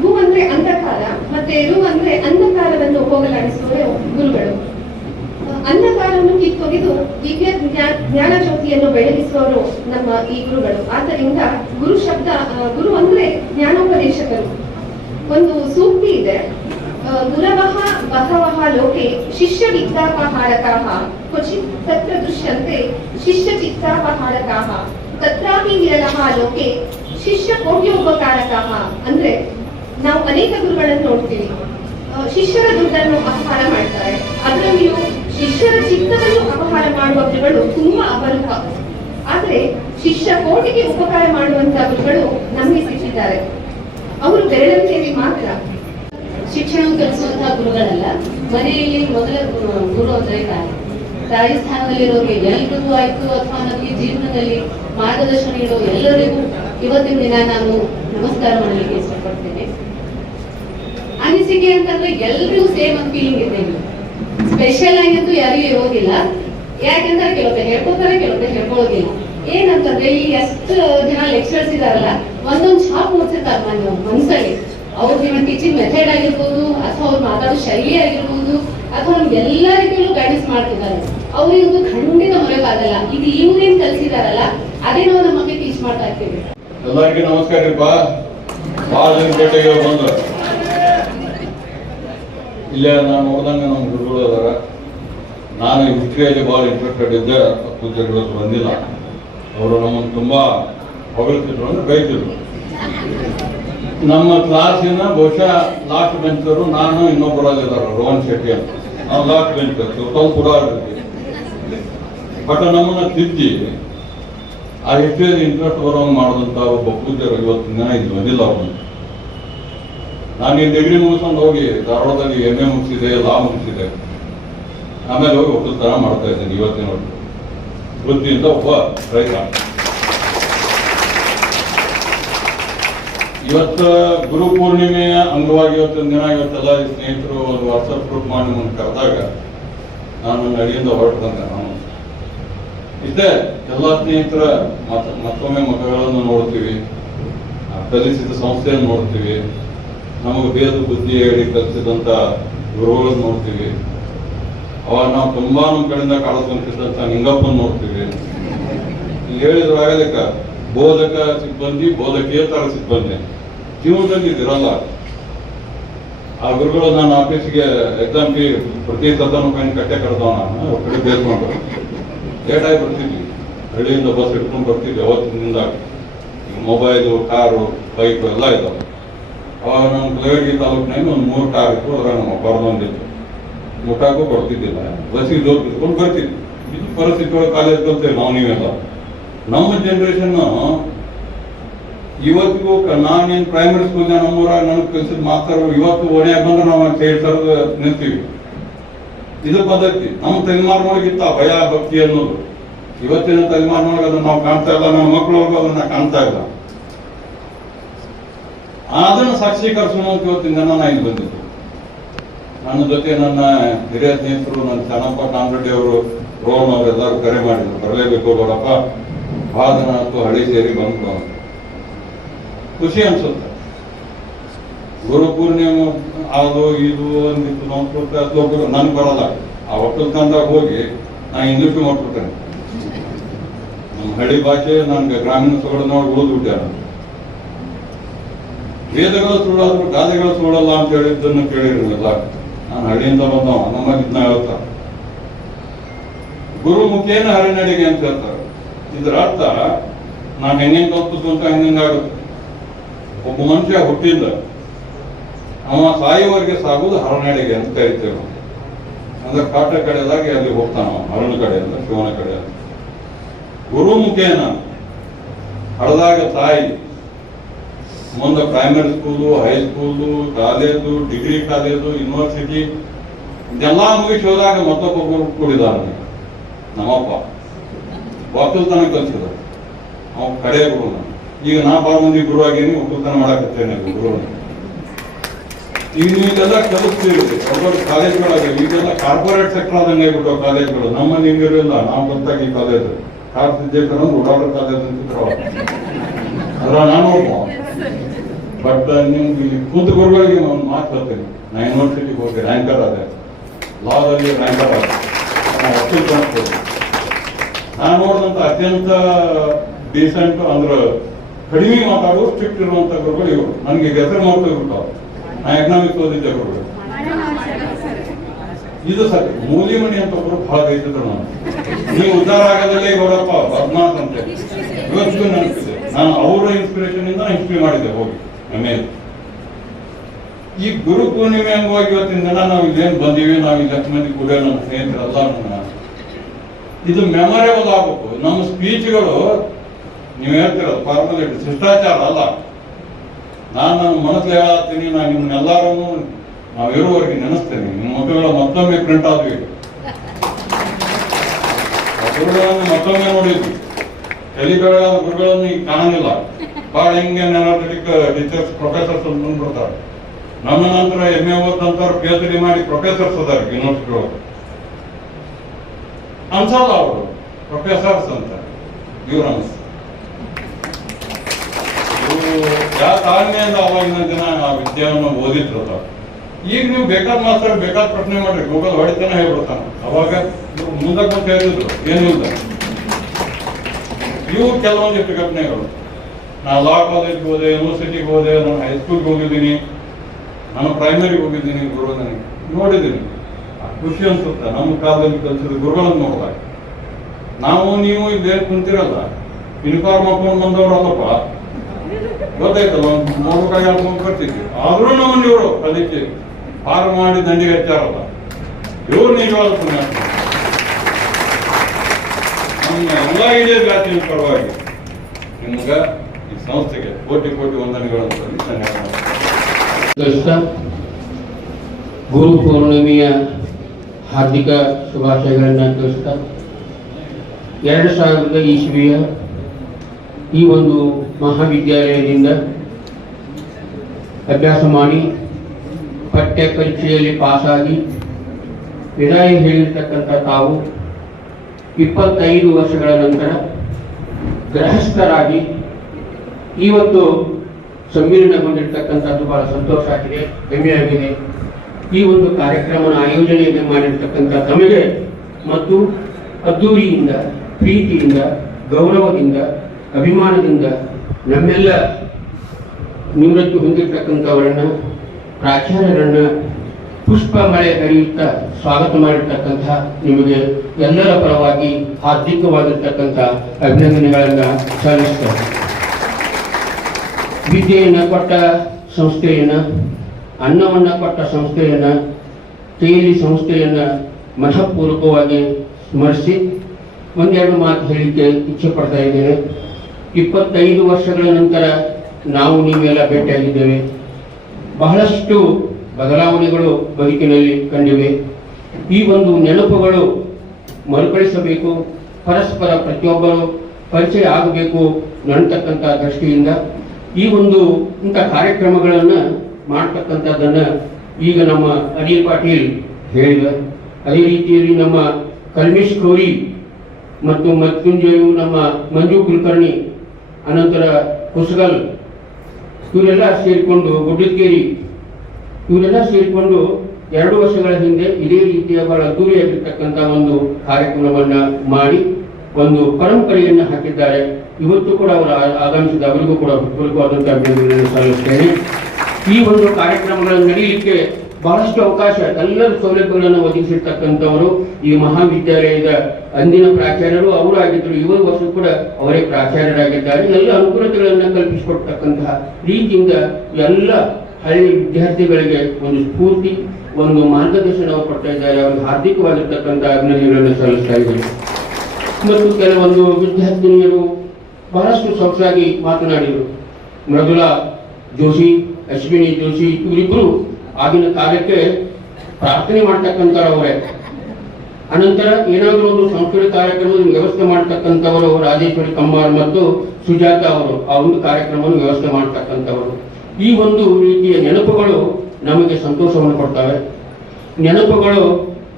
ಗು ಅಂದ್ರೆ ಅಂಧಕಾರ, ಮತ್ತೆ ರು ಅಂದ್ರೆ ಅಂಧಕಾರವನ್ನು ಹೋಗಲಾಡಿಸುವ ಗುರುಗಳು. ಅಂಧಕಾರವನ್ನು ಕಿತ್ತೊಗೆದು ದಿವ್ಯ ಜ್ಞಾನ ಜ್ಯೋತಿಯನ್ನು ಬೆಳಗಿಸುವವರು ನಮ್ಮ ಈ ಗುರುಗಳು. ಆದ್ದರಿಂದ ಗುರು ಅಂದ್ರೆ ಜ್ಞಾನೋಪದೇಶಕರು. ಒಂದು ಸೂಕ್ತಿ ಇದೆ, ಗುರವಃ ಬಹವಃ ಲೋಕೆ ಶಿಷ್ಯ ವಿದ್ಯಾಪಹಾರಕಾಃ ಕ್ವಚಿತ್ ತತ್ರ ದೃಶ್ಯಂತೆ ಶಿಷ್ಯ ಚಿತ್ತಾಪಹಾರಕಾಃ ತತ್ರಾಪಿ ವಿರಳಃ ಲೋಕೆ ಶಿಷ್ಯ ಕೋಟ್ಯೋಪಕಾರಕಾಃ. ಅಂದ್ರೆ ನಾವು ಅನೇಕ ಗುರುಗಳನ್ನು ನೋಡ್ತೀವಿ, ಶಿಷ್ಯರ ದುಡ್ಡನ್ನು ಅಪಹಾರ ಮಾಡ್ತಾರೆ. ಅದರಲ್ಲಿಯೂ ಶಿಷ್ಯರ ಚಿತ್ತವನ್ನು ಅಪಹಾರ ಮಾಡುವ ಗುರುಗಳು ತುಂಬಾ ಅಪರೂಪ. ಆದ್ರೆ ಶಿಷ್ಯ ಕೋಟಿಗೆ ಉಪಕಾರ ಮಾಡುವಂತಹ ಗುರುಗಳು ನಮಗೆ ಸಿಕ್ಕಿದ್ದಾರೆ. ಅವರು ಬೆರಳಂತೇಳಿ ಮಾತ್ರ. ಶಿಕ್ಷಣ ಕಲಿಸುವಂತಹ ಗುರುಗಳಲ್ಲ, ಮನೆಯಲ್ಲಿ ಮೊದಲ ಗುರು ಅಂದ್ರೆ ತಾಯಿ ಸ್ಥಾನದಲ್ಲಿರೋರಿಗೆ ಎಲ್ರಿಗೂ ಆಯ್ತು ಅಥವಾ ನಮಗೆ ಜೀವನದಲ್ಲಿ ಮಾರ್ಗದರ್ಶನ ನೀಡೋ ಎಲ್ಲರಿಗೂ ಇವತ್ತಿನ ದಿನ ನಾನು ನಮಸ್ಕಾರ ಮಾಡಲಿಕ್ಕೆ ಇಷ್ಟಪಡ್ತೇನೆ. ಅನಿಸಿಕೆ ಅಂತಂದ್ರೆ ಎಲ್ರಿಗೂ ಸೇಮ್ ಅಂತ ಫೀಲಿಂಗ್ ಇದೆ. ಸ್ಪೆಷಲ್ ಆಗಿಂತೂ ಯಾರಿಗೂ ಇರೋದಿಲ್ಲ. ಯಾಕೆಂದ್ರೆ ಕೆಲವೊಬ್ಬರು ಹೇಳ್ಕೊತಾರೆ, ಕೆಲವೊಬ್ಬರು ಹೇಳ್ಕೊಳ್ಳೋದಿಲ್ಲ. ಏನಂತಂದ್ರೆ ಈ ಎಷ್ಟು ಜನ ಲೆಕ್ಚರ್ಸ್ ಇದಾರಲ್ಲ, ಒಂದೊಂದು ಛಾಪ್ ಮೂಡ್ಸಿರ್ತಾರೆ ಮನಸ್ಸಲ್ಲಿ. ಅವ್ರ ಟೀಚಿಂಗ್ ಮೆಥಡ್ ಆಗಿರ್ಬೋದು, ಅಥವಾ ಅವ್ರು ಮಾತಾಡೋ ಶೈಲಿ ಆಗಿರ್ಬೋದು, ಅಥವಾ ನಮ್ಗೆ ಎಲ್ಲ ರೀತಿಯಲ್ಲೂ ಗೈಡೆನ್ಸ್ ಮಾಡ್ತಿದ್ದಾರೆ. ಅವ್ರಿಗೆ ಖಂಡಿತ ಮರೆಯೋಕ್ಕಾಗಲ್ಲ. ಈಗ ಇವ್ರೇನ್ ಕಲ್ಸಿದಾರಲ್ಲ ಅದೇ ನಾವು ನಮ್ಮ ಮಕ್ಕಳಿಗೆ ಟೀಚ್ ಮಾಡ್ತಾ ಇರ್ತೀವಿ. ಎಲ್ಲರಿಗೂ ನಮಸ್ಕಾರ ರೀಪ್ಪ. ಭಾಳ ಜನ ಭೇಟಿಗೆ ಬಂದು ಇಲ್ಲೇ ನಾನು ನೋಡ್ದಂಗೆ ನಮ್ಮ ಗುರುಗಳು ಅದಾರ. ನಾನು ಹಿಸ್ಟ್ರಿಯಲ್ಲಿ ಭಾಳ ಇಂಟ್ರೆಸ್ಟೆಡ್ ಇದ್ದೆ, ಪೂಜೆ ಇವತ್ತು ಬಂದಿಲ್ಲ. ಅವರು ನಮ್ಮನ್ನು ತುಂಬ ಹೊಗಳ್ತಿದ್ರು ಅಂದ್ರೆ ಬೈತಿದ್ರು. ನಮ್ಮ ಕ್ಲಾಸಿನ ಬಹುಶಃ ಲಾಸ್ಟ್ ಬೆಂಚರು ನಾನು ಇನ್ನೊಬ್ಬರಾಗಿದ್ದಾರೆ ರೋಹನ್ ಶೆಟ್ಟಿ ಅಂತ. ನಾವು ಲಾಸ್ಟ್ ಬೆಂಚರ್ ಸ್ವಲ್ಪ ಕೂಡ ಬಟ್ ನಮ್ಮನ್ನ ತಿದ್ದಿ ಆ ಹಿಸ್ಟ್ರಿಯಲ್ಲಿ ಇಂಟ್ರೆಸ್ಟ್ ಬರೋಂಗೆ ಮಾಡಿದಂಥ ಒಬ್ಬ ಪೂಜ್ಯರು ಇವತ್ತಿನ ದಿನ ಇಲ್ಲಿ ಬಂದಿಲ್ಲ. ಅವನು ನಾನು ಈ ಡಿಗ್ರಿ ಮುಗಿಸ್ಕೊಂಡು ಹೋಗಿ ಧಾರವಾಡದಲ್ಲಿ MA ಮುಗಿಸಿದೆ, ಲಾ ಮುಗಿಸಿದೆ. ಆಮೇಲೆ ಹೋಗಿ ಒಕ್ಕಲ್ತನ ಮಾಡ್ತಾ ಇದ್ದೀನಿ ಇವತ್ತಿನ ವೃತ್ತಿಯಿಂದ ಒಬ್ಬ ರೈತ. ಇವತ್ತು ಗುರು ಪೂರ್ಣಿಮೆಯ ಅಂಗವಾಗಿ ಇವತ್ತಿನ ದಿನ ಇವತ್ತೆಲ್ಲ ಸ್ನೇಹಿತರು ಒಂದು ವಾಟ್ಸಪ್ ಗ್ರೂಪ್ ಮಾಡಿ ನಮ್ಮನ್ನು ಕರೆದಾಗ ನಾನು ನನ್ನ ಅಡಿಯಿಂದ ಹೊರಟು ಬಂದೆ. ನಾನು ಇಷ್ಟೇ ಎಲ್ಲ ಸ್ನೇಹಿತರ ಮತ್ತೊಮ್ಮೆ ಮಕ್ಕಳನ್ನು ನೋಡ್ತೀವಿ, ಕಲಿಸಿದ ಸಂಸ್ಥೆಯನ್ನು ನೋಡ್ತೀವಿ, ನಮಗೆ ಬೇದ ಬುದ್ಧಿ ಹೇಳಿ ಕಲಿಸಿದಂಥ ಗುರುಗಳನ್ನು ನೋಡ್ತೀವಿ. ಅವಾಗ ನಾವು ತುಂಬಾ ನಮ್ಮ ಕಡೆಯಿಂದ ಕಾಳಸ್ಕೊಂತಿದ್ದಂಥ ನಿಂಗಪ್ಪನ ನೋಡ್ತೀವಿ. ಇಲ್ಲಿ ಹೇಳಿದ್ರು ಆಗಲಿಕ್ಕ ಬೋಧಕ ಸಿಬ್ಬಂದಿ, ಬೋಧಕೇತರ ಸಿಬ್ಬಂದಿ ಜೀವನದಲ್ಲಿ ಇದಿರಲ್ಲ. ಆ ಗುರುಗಳು ನನ್ನ ಆಫೀಸ್ಗೆ ಎಕ್ಸಾಮ್ ಫೀ ಪ್ರತಿ ₹10 ಕಟ್ಟೆ ಕರೆದವ. ನಾನು ಅವ್ರ ಕಡೆ ಬೇಸ್ಕೊಂಡು ಲೇಟಾಗಿ ಬರ್ತಿದ್ವಿ. ಹಳ್ಳಿಯಿಂದ ಬಸ್ ಹಿಡ್ಕೊಂಡು ಬರ್ತಿದ್ವಿ. ಅವತ್ತಿನಿಂದ ಮೊಬೈಲು, ಕಾರು, ಬೈಕು ಎಲ್ಲ ಇದ್ದಾವೆ. ಅವಾಗ ನಮ್ಮ ಕಲಗಡ್ಗಿ ತಾಲೂಕಿನಾಗ ಒಂದು 3 ಕಾರ್ ಇತ್ತು. ಅದ್ರಾಗ ನಮ್ಮ ಬರದೊಂದಿತ್ತು. ಮುಟ್ಟಾಕು ಬರ್ತಿದ್ದಿಲ್ಲ. ಬಸ್ಸಿಗೆ ಜೋರ್ ಬಿದ್ಕೊಂಡು ಬರ್ತಿದ್ವಿ. ಇದು ಪರಿಸ್ಥಿತಿ ಒಳಗೆ ಕಾಲೇಜ್ ಕಲ್ತೇವೆ ನಾವು ನೀವೆಲ್ಲ. ನಮ್ಮ ಜನರೇಷನ್ ಇವತ್ತಿಗೂ ನಾನೇನು ಪ್ರೈಮರಿ ಸ್ಕೂಲ್ ನಮ್ಮೂರಾಗ ನನಗೆ ಕಲಿಸಿದ ಮಾತಾಡೋ ಇವತ್ತು ಓಣ್ಯಾಗ ಬಂದ್ರೆ ನಾವು ಸೇರ್ಸೋದು ನಿಂತೀವಿ. ಇದು ಪದ್ಧತಿ. ನಮ್ಮ ತಲೆಮಾರಿನೊಳಗಿತ್ತ ಭಯ ಭಕ್ತಿ ಅನ್ನೋದು. ಇವತ್ತಿನ ತಲೆಮಾರಿನೊಳಗೆ ಅದನ್ನ ನಾವು ಕಾಣ್ತಾ ಇಲ್ಲ, ನಮ್ಮ ಮಕ್ಕಳೊಳಗೂ ಅದನ್ನ ಕಾಣ್ತಾ ಇಲ್ಲ. ಅದನ್ನು ಸಾಕ್ಷೀಕರಿಸೋಣ ಅಂತ ಇವತ್ತಿನ ಜನ ನಾ ಇಲ್ಲಿ ಬಂದಿದ್ದು. ನನ್ನ ಜೊತೆ ನನ್ನ ಹಿರಿಯ ಸ್ನೇಹಿತರು, ನನ್ನ ಚನ್ನಪ್ಪ ಕಾಮರೆಡ್ಡಿ ಅವರು, ರೋಹನ್ ಅವರೆಲ್ಲರೂ ಕರೆ ಮಾಡಿದ್ರು, ಬರಲೇಬೇಕು ನೋಡಪ್ಪ, ಬಹಳ ಜನ ಅಂತೂ ಹಳ್ಳಿ ಸೇರಿ ಬಂದ್ರು ಅಂತ. ಖುಷಿ ಅನ್ಸುತ್ತೆ. ಗುರು ಪೂರ್ಣಿಮೆ ಅದು ಇದು ಅಂದಿತ್ತು ನೋಡ್ಕೊಳ್ತಾ ನನ್ಗೆ ಬರಲ್ಲ. ಆ ಒಕ್ಕಲ್ತನದಾಗ ಹೋಗಿ ನಾನು ಇಂಗ್ಲೀಷು ಮಾಡ್ಕೊಡ್ತೇನೆ. ನಮ್ಮ ಹಳ್ಳಿ ಭಾಷೆ ನನ್ಗೆ ಗ್ರಾಮೀಣ ಸೊಗಡು ನೋಡಿ ಉಳಿದ್ಬಿಟ್ಟೆ. ವೇದಗಳು ಸುಳ್ಳಾದ್ರು ಗಾದೆಗಳು ಸುಳ್ಳಲ್ಲ ಅಂತ ಹೇಳಿದ್ದನ್ನು ಕೇಳಿರಲಿಲ್ಲ. ನಾನು ಹಳ್ಳಿಯಿಂದ ಬಂದವ, ನಮ್ಮಲ್ಲಿ ಇದನ್ನ ಹೇಳ್ತಾರೆ. ಗುರು ಮುಖೇನ ಹರಿನಡೆಗೆ ಅಂತ ಹೇಳ್ತಾರೆ. ಇದರ ಅರ್ಥ ನಾನು ಹೆಂಗೆ ಕಲ್ಪಿಸು ಅಂತ ಹೆಂಗಾಗುತ್ತೆ. ಒಬ್ಬ ಮನುಷ್ಯ ಹುಟ್ಟಿದ್ದ ಅವ ಸಾಯುವವರೆಗೆ ಸಾಗುವುದು ಹರನಡೆಗೆ ಅಂತ ಕರಿತೇವೆ. ಅಂದ್ರೆ ಕಾಟ ಕಡೆದಾಗಿ ಅಲ್ಲಿ ಹೋಗ್ತಾನ, ಹರಣ ಕಡೆ ಅಲ್ಲ, ಶಿವನ ಕಡೆ ಅಲ್ಲ. ಗುರು ಮುಖೇನ ಹರಿದಾಗ ತಾಯಿ ಮುಂದೆ primary school, high school, college, degree college, university ಇದೆಲ್ಲ ಮುಗಿಸಿ ಹೋದಾಗ ಮತ್ತೊಬ್ಬ ಗುರು ಕೂಡಿದಾನೆ. ನಮ್ಮಪ್ಪ ಒಕ್ಕಲ್ತನ ಕಲಿಸಿದ, ಅವ ಕಡೆ ಗುರು. ಈಗ ನಾ ಭಾಳ ಮಂದಿ ಗುರು ಆಗೇನಿ, ಒಕ್ಕಲ್ತನ ಮಾಡಾಕತ್ತೇನೆ ಗುರು. ಈಗ ನೀವೆಲ್ಲ ಕಲಿಸ್ತೀವಿ. ಒಬ್ಬರು ಕಾಲೇಜ್ಗಳಾಗ ಈಗೆಲ್ಲ ಕಾರ್ಪೊರೇಟ್ ಸೆಕ್ಟರ್ ಆದಂಗೆ ಆಗ್ಬಿಟ್ಟು ಕಾಲೇಜ್ಗಳು. ನಮ್ಮಲ್ಲಿ ಹಿಂಗಿರಲಿಲ್ಲ. ನಾವು ಬಂತಾಗ ಈ ಕಾಲೇಜ್ ಕಾರ್ ಸಿದ್ದೇಶ್ವರ ಉಡಾವರ ಕಾಲೇಜ್ ಅಂತಿದ್ರು. ಅದ್ರ ನಾನು ಒಬ್ಬ. ಬಟ್ ನಿಮ್ಗೆ ಇಲ್ಲಿ ಕುಂತ ಗುರುಗಳಿಗೆ ಒಂದು ಮಾತು ಹೇಳ್ತೀನಿ. ನಾ ಯೂನಿವರ್ಸಿಟಿಗೆ ಹೋಗಿ ರ್ಯಾಂಕರ್ ಅದೇ, ಲಾದಲ್ಲಿ ರ್ಯಾಂಕರ್ ಅದೇ, ನಾನು ನೋಡಿದಂತ ಅತ್ಯಂತ ಡೀಸೆಂಟ್ ಅಂದ್ರೆ ಕಡಿಮೆ ಮಾತಾಡುವ ಸ್ಟ್ರಿಕ್ಟ್ ಇರುವಂತ ಗುರುಗಳು ಇವರು. ನನಗೆ ಹೆಸರು ಮಾತು ಇರ್ತಾವ. ನಾ ಎಕನಾಮಿಕ್ಸ್ ಓದಿದ್ದೆ ಗುರುಗಳು. ಇದು ಸರಿ ಮೂಲಿಮಣಿ ಅಂತ ಒಬ್ರು ಬಹಳ ಬೈತಿದ್ರು. ನಾನು ನೀವು ಉದ್ಧಾರ ಆಗೋದಲ್ಲೇ ಗೌಡಪ್ಪ ಬದ್ಮಾತ್ ಅಂತೆ ಇವತ್ತಿಗೂ ನೆನಪಿದೆ. ನಾನು ಅವರ ಇನ್ಸ್ಪಿರೇಷನ್ ಇಂದ ಇನ್ಸ್ಪೈರ್ ಮಾಡಿದ್ದೆ ಹೋಗಿ ಆಮೇಲೆ. ಈ ಗುರು ಪೂರ್ಣಿಮೆ ಅಂಗವಾಗಿ ಇವತ್ತಿನ ದಿನ ನಾವು ಇಲ್ಲೇನು ಬಂದೀವಿ, ನಾವು ಇಲ್ಲಿ 10 ಮಂದಿ ಕೂಡ ನಮ್ಮ ಸ್ನೇಹಿತರೆಲ್ಲ ಇದು ಮೆಮೊರೇಬಲ್ ಆಗಬೇಕು. ನಮ್ಮ ಸ್ಪೀಚ್ಗಳು ನೀವು ಹೇಳ್ತಿರೋದು ಫಾರ್ಮಾಲಿಟಿ, ಶಿಷ್ಟಾಚಾರ ಅಲ್ಲ. ನಾನು ನನ್ನ ಮನಸ್ಸಲ್ಲಿ ಹೇಳತ್ತೀನಿ. ನಾನು ನಿಮ್ಮನ್ನೆಲ್ಲರೂ ನಾವು ಇರುವವರೆಗೆ ನೆನೆಸ್ತೇನೆ. ನಿಮ್ಮ ಮಕ್ಕಳು ಮತ್ತೊಮ್ಮೆ ಪ್ರಿಂಟ್ ಆದ್ವಿ, ಗುರುಗಳನ್ನು ಮತ್ತೊಮ್ಮೆ ನೋಡಿದ್ವಿ. ಕಲಿಬೇಕಾದ ಗುರುಗಳನ್ನು ಈಗ ಕಾಣಲಿಲ್ಲ. ಭಾಳ ಹಿಂಗೆ ಎನರ್ಜೆಟಿಕ್ ಟೀಚರ್ಸ್, ಪ್ರೊಫೆಸರ್ಸ್ ಅಂತ ಬಂದ್ಬಿಡ್ತಾರೆ. ನಮ್ಮ ನಂತರ MA ಓದ್ ನಂತರ PhD ಮಾಡಿ ಪ್ರೊಫೆಸರ್ಸ್ ಅದಾರ ಯೂನಿವರ್ಸಿಟಿ ಒಳಗೆ. ಅನ್ಸಲ್ಲ ಅವರು ಪ್ರೊಫೆಸರ್ಸ್ ಅಂತ. ಇವ್ರು ಅನ್ಸ ಯಾವ ತಾಳ್ಮೆಯಿಂದ ಅವಾಗಿನ ದಿನ ಆ ವಿದ್ಯೆಯನ್ನು ಓದಿದ್ರು. ಈಗ ನೀವು ಬೇಕಾದ ಮಾಸ್ತರ್ ಬೇಕಾದ ಪ್ರಶ್ನೆ ಮಾಡ್ರಿ, ಗೂಗಲ್ ಹೊಡಿತಾನೆ ಹೇಳ್ಬಿಡ್ತಾನ. ಅವಾಗ ಮುಂದಕ್ಕೆ ಮುಂದೆ ಹೇಳಿದ್ರು ಏನೂ ಇಲ್ಲ. ಇವು ಕೆಲವೊಂದಿಷ್ಟು ಘಟನೆಗಳು. ನಾನು ಲಾ ಕಾಲೇಜ್ಗೆ ಹೋದೆ, ಯೂನಿವರ್ಸಿಟಿಗೆ ಹೋದೆ, ನಾನು ಹೈಸ್ಕೂಲ್ಗೆ ಹೋಗಿದ್ದೀನಿ, ನಾನು ಪ್ರೈಮರಿಗೆ ಹೋಗಿದ್ದೀನಿ, ಗುರುವಂದನೆಗೆ ನೋಡಿದ್ದೀನಿ. ಖುಷಿ ಅನ್ಸುತ್ತೆ ನಮ್ಮ ಕಾಲದಲ್ಲಿ ಕಲಿಸಿದ ಗುರುಗಳನ್ನು ನೋಡಿದಾಗ. ನಾವು ನೀವು ಇಲ್ಲೇನು ಕುಂತಿರಲ್ಲ, ಯೂನಿಫಾರ್ಮ್ ಹಾಕೊಂಡು ಬಂದವರಲ್ಲಪ್ಪ, ಗೊತ್ತಾಯ್ತಲ್ಲ, ಒಂದು 3 ಕೈ ಹಾಕೊಂಡು ಬರ್ತಿದ್ವಿ. ಆದ್ರೂ ನಮ್ಮನ್ನು ಇವರು ಕಲಿಕೆ ಹಾರು ಮಾಡಿ ದಂಡಿಗೆ ಹಚ್ಚಾರಲ್ಲ, ಇವ್ರು ನಿಜವಾದ ಪುಣ್ಯ. ನಮ್ಮ ಎಲ್ಲ ಇಡೀ ಜಾತಿಯ ಪರವಾಗಿ ನಿಮ್ಗೆ ಈ ಸಂಸ್ಥೆಗೆ ಕೋಟಿ ಕೋಟಿ ವಂದನೆಗಳನ್ನು ಸಲ್ಲಿ ಧನ್ಯವಾದ. ಗುರು ಪೌರ್ಣಿಮೆಯ ಹಾರ್ದಿಕ ಶುಭಾಶಯಗಳನ್ನು ತಿಳಿಸ್ತಾ 2000 ಇಸ್ವಿಯ ಈ ಒಂದು ಮಹಾವಿದ್ಯಾಲಯದಿಂದ ಅಭ್ಯಾಸ ಮಾಡಿ ಪಠ್ಯ ಪರೀಕ್ಷೆಯಲ್ಲಿ ಪಾಸಾಗಿ ವಿದಾಯ ಹೇಳಿರ್ತಕ್ಕಂಥ ತಾವು 25 ವರ್ಷಗಳ ನಂತರ ಗೃಹಸ್ಥರಾಗಿ ಇವತ್ತು ಸಮ್ಮಿಲನಗೊಂಡಿರ್ತಕ್ಕಂಥದ್ದು ಬಹಳ ಸಂತೋಷ ಆಗಿದೆ, ಹೆಮ್ಮೆಯಾಗಿದೆ. ಈ ಒಂದು ಕಾರ್ಯಕ್ರಮನ ಆಯೋಜನೆಯನ್ನು ಮಾಡಿರ್ತಕ್ಕಂಥ ತಮಗೆ ಮತ್ತು ಅದ್ದೂರಿಯಿಂದ, ಪ್ರೀತಿಯಿಂದ, ಗೌರವದಿಂದ, ಅಭಿಮಾನದಿಂದ ನಮ್ಮೆಲ್ಲ ನಿವೃತ್ತಿ ಹೊಂದಿರತಕ್ಕಂಥವರನ್ನ, ಪ್ರಾಚಾರ್ಯರನ್ನ ಪುಷ್ಪ ಮಳೆ ಹರಿಯುತ್ತಾ ಸ್ವಾಗತ ಮಾಡಿರ್ತಕ್ಕಂಥ ನಿಮಗೆ ಎಲ್ಲರ ಪರವಾಗಿ ಹಾರ್ದಿಕವಾಗಿರ್ತಕ್ಕಂಥ ಅಭಿನಂದನೆಗಳನ್ನು ಸಲ್ಲಿಸ್ತೇವೆ. ವಿದ್ಯೆಯನ್ನು ಕೊಟ್ಟ ಸಂಸ್ಥೆಯನ್ನು, ಅನ್ನವನ್ನು ಕೊಟ್ಟ ಸಂಸ್ಥೆಯನ್ನು, ತೇಲಿ ಸಂಸ್ಥೆಯನ್ನು ಮನಃಪೂರ್ವಕವಾಗಿ ಸ್ಮರಿಸಿ ಒಂದೆರಡು ಮಾತು ಹೇಳಿಕೆ ಇಚ್ಛೆ ಪಡ್ತಾ ಇದ್ದೇನೆ. 25 ವರ್ಷಗಳ ನಂತರ ನಾವು ನೀವೆಲ್ಲ ಭೇಟಿಯಾಗಿದ್ದೇವೆ. ಬಹಳಷ್ಟು ಬದಲಾವಣೆಗಳು ಬದುಕಿನಲ್ಲಿ ಕಂಡಿವೆ. ಈ ಒಂದು ನೆನಪುಗಳು ಮರುಕಳಿಸಬೇಕು, ಪರಸ್ಪರ ಪ್ರತಿಯೊಬ್ಬರು ಪರಿಚಯ ಆಗಬೇಕು ಅನ್ನತಕ್ಕಂಥ ದೃಷ್ಟಿಯಿಂದ ಈ ಒಂದು ಇಂಥ ಕಾರ್ಯಕ್ರಮಗಳನ್ನು ಮಾಡ್ತಕ್ಕಂಥದ್ದನ್ನು ಈಗ ನಮ್ಮ ಅನಿಲ್ ಪಾಟೀಲ್ ಹೇಳಿದ. ಅದೇ ರೀತಿಯಲ್ಲಿ ನಮ್ಮ ಕಲ್ಮೇಶ್ ಗೌರಿ ಮತ್ತು ಮೃತ್ಯುಂಜಯು, ನಮ್ಮ ಮಂಜು ಕುಲಕರ್ಣಿ, ಅನಂತರ ಕುಸಗಲ್, ಇವರೆಲ್ಲ ಸೇರಿಕೊಂಡು ಗುಡ್ಡಕೇರಿ, ಇವರೆಲ್ಲ ಸೇರಿಕೊಂಡು 2 ವರ್ಷಗಳ ಹಿಂದೆ ಇದೇ ರೀತಿಯ ಬಹಳ ಅದ್ದೂರಿಯಾಗಿರ್ತಕ್ಕಂಥ ಒಂದು ಕಾರ್ಯಕ್ರಮವನ್ನು ಮಾಡಿ ಒಂದು ಪರಂಪರೆಯನ್ನು ಹಾಕಿದ್ದಾರೆ. ಇವತ್ತು ಕೂಡ ಅವರು ಆಗಮಿಸಿದ ಅವರಿಗೂ ಕೂಡ ಹೃತ್ಪೂರ್ವಕವಾದಂಥ ಅಭಿನಂದನೆಯನ್ನು ಸಲ್ಲಿಸ್ತೇನೆ. ಈ ಒಂದು ಕಾರ್ಯಕ್ರಮಗಳನ್ನು ನಡೆಯಲಿಕ್ಕೆ ಬಹಳಷ್ಟು ಅವಕಾಶ, ಎಲ್ಲರ ಸೌಲಭ್ಯಗಳನ್ನು ಒದಗಿಸಿರ್ತಕ್ಕಂಥವರು ಈ ಮಹಾವಿದ್ಯಾಲಯದ ಅಂದಿನ ಪ್ರಾಚಾರ್ಯರು ಅವರು ಆಗಿದ್ದರು. ಈ ವರ್ಷ ಕೂಡ ಅವರೇ ಪ್ರಾಚಾರ್ಯರಾಗಿದ್ದಾರೆ. ಎಲ್ಲ ಅನುಕೂಲತೆಗಳನ್ನು ಕಲ್ಪಿಸಿಕೊಡ್ತಕ್ಕಂತಹ ರೀತಿಯಿಂದ ಎಲ್ಲ ಹಳ್ಳಿ ವಿದ್ಯಾರ್ಥಿಗಳಿಗೆ ಒಂದು ಸ್ಫೂರ್ತಿ, ಒಂದು ಮಾರ್ಗದರ್ಶನ ಕೊಡ್ತಾ ಇದ್ದಾರೆ. ಅವರಿಗೆ ಹಾರ್ದಿಕವಾಗಿರ್ತಕ್ಕಂಥ ಅಭಿನಂದನೆಗಳನ್ನು ಸಲ್ಲಿಸ್ತಾ ಇದ್ದಾರೆ. ಮತ್ತು ಕೆಲವೊಂದು ವಿದ್ಯಾರ್ಥಿನಿಯರು ಬಹಳಷ್ಟು ಸೊಗಸಾಗಿ ಮಾತನಾಡಿದರು. ಮೃದುಲಾ ಜೋಶಿ, ಅಶ್ವಿನಿ ಜೋಶಿ ಇವರಿಬ್ಬರು ಆಗಿನ ಕಾಲಕ್ಕೆ ಪ್ರಾರ್ಥನೆ ಮಾಡ್ತಕ್ಕಂಥವರೇ. ಅನಂತರ ಏನಾದರೂ ಒಂದು ಸಂಸ್ಕೃತಿ ಕಾರ್ಯಕ್ರಮದ ವ್ಯವಸ್ಥೆ ಮಾಡ್ತಕ್ಕಂಥವರು ರಾಜೇಶ್ವರಿ ಕಮ್ಮಾರ್ ಮತ್ತು ಸುಜಾತ ಅವರು ಆ ಒಂದು ಕಾರ್ಯಕ್ರಮವನ್ನು ವ್ಯವಸ್ಥೆ ಮಾಡ್ತಕ್ಕಂಥವರು. ಈ ಒಂದು ರೀತಿಯ ನೆನಪುಗಳು ನಮಗೆ ಸಂತೋಷವನ್ನು ಕೊಡ್ತವೆ, ನೆನಪುಗಳು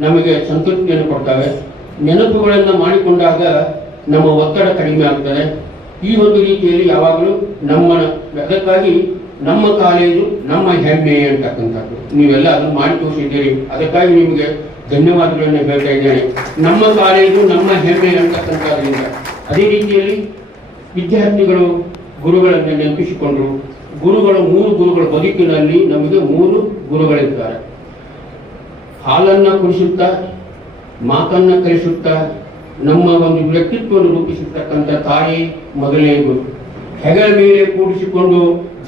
ನಮಗೆ ಸಂತೃಪ್ತಿಯನ್ನು ಕೊಡ್ತವೆ. ನೆನಪುಗಳನ್ನು ಮಾಡಿಕೊಂಡಾಗ ನಮ್ಮ ಒತ್ತಡ ಕಡಿಮೆ ಆಗ್ತದೆ. ಈ ಒಂದು ರೀತಿಯಲ್ಲಿ ಯಾವಾಗಲೂ ಅದಕ್ಕಾಗಿ ನಮ್ಮ ಕಾಲೇಜು ನಮ್ಮ ಹೆಮ್ಮೆ ಅಂತಕ್ಕಂಥದ್ದು ನೀವೆಲ್ಲ ಅದನ್ನು ಮಾಡಿ ತೋರಿಸಿದ್ದೀರಿ. ಅದಕ್ಕಾಗಿ ನಿಮಗೆ ಧನ್ಯವಾದಗಳನ್ನು ಹೇಳ್ತಾ ಇದ್ದೇನೆ. ನಮ್ಮ ಕಾಲೇಜು ನಮ್ಮ ಹೆಮ್ಮೆ ಅಂತಕ್ಕಂಥದ್ರಿಂದ ಅದೇ ರೀತಿಯಲ್ಲಿ ವಿದ್ಯಾರ್ಥಿಗಳು ಗುರುಗಳನ್ನು ನೆನಪಿಸಿಕೊಂಡರು. ಗುರುಗಳು 3 ಗುರುಗಳು ಬದುಕಿನಲ್ಲಿ ನಮಗೆ 3 ಗುರುಗಳಿದ್ದಾರೆ. ಹಾಲನ್ನು ಕುಡಿಸುತ್ತಾ, ಮಾತನ್ನು ಕಲಿಸುತ್ತಾ, ನಮ್ಮ ಒಂದು ವ್ಯಕ್ತಿತ್ವವನ್ನು ರೂಪಿಸಿರ್ತಕ್ಕಂಥ ತಾಯಿ ಮೊದಲನೇ ಗುರು. ಹೆಗಲ ಮೇಲೆ ಕೂಡಿಸಿಕೊಂಡು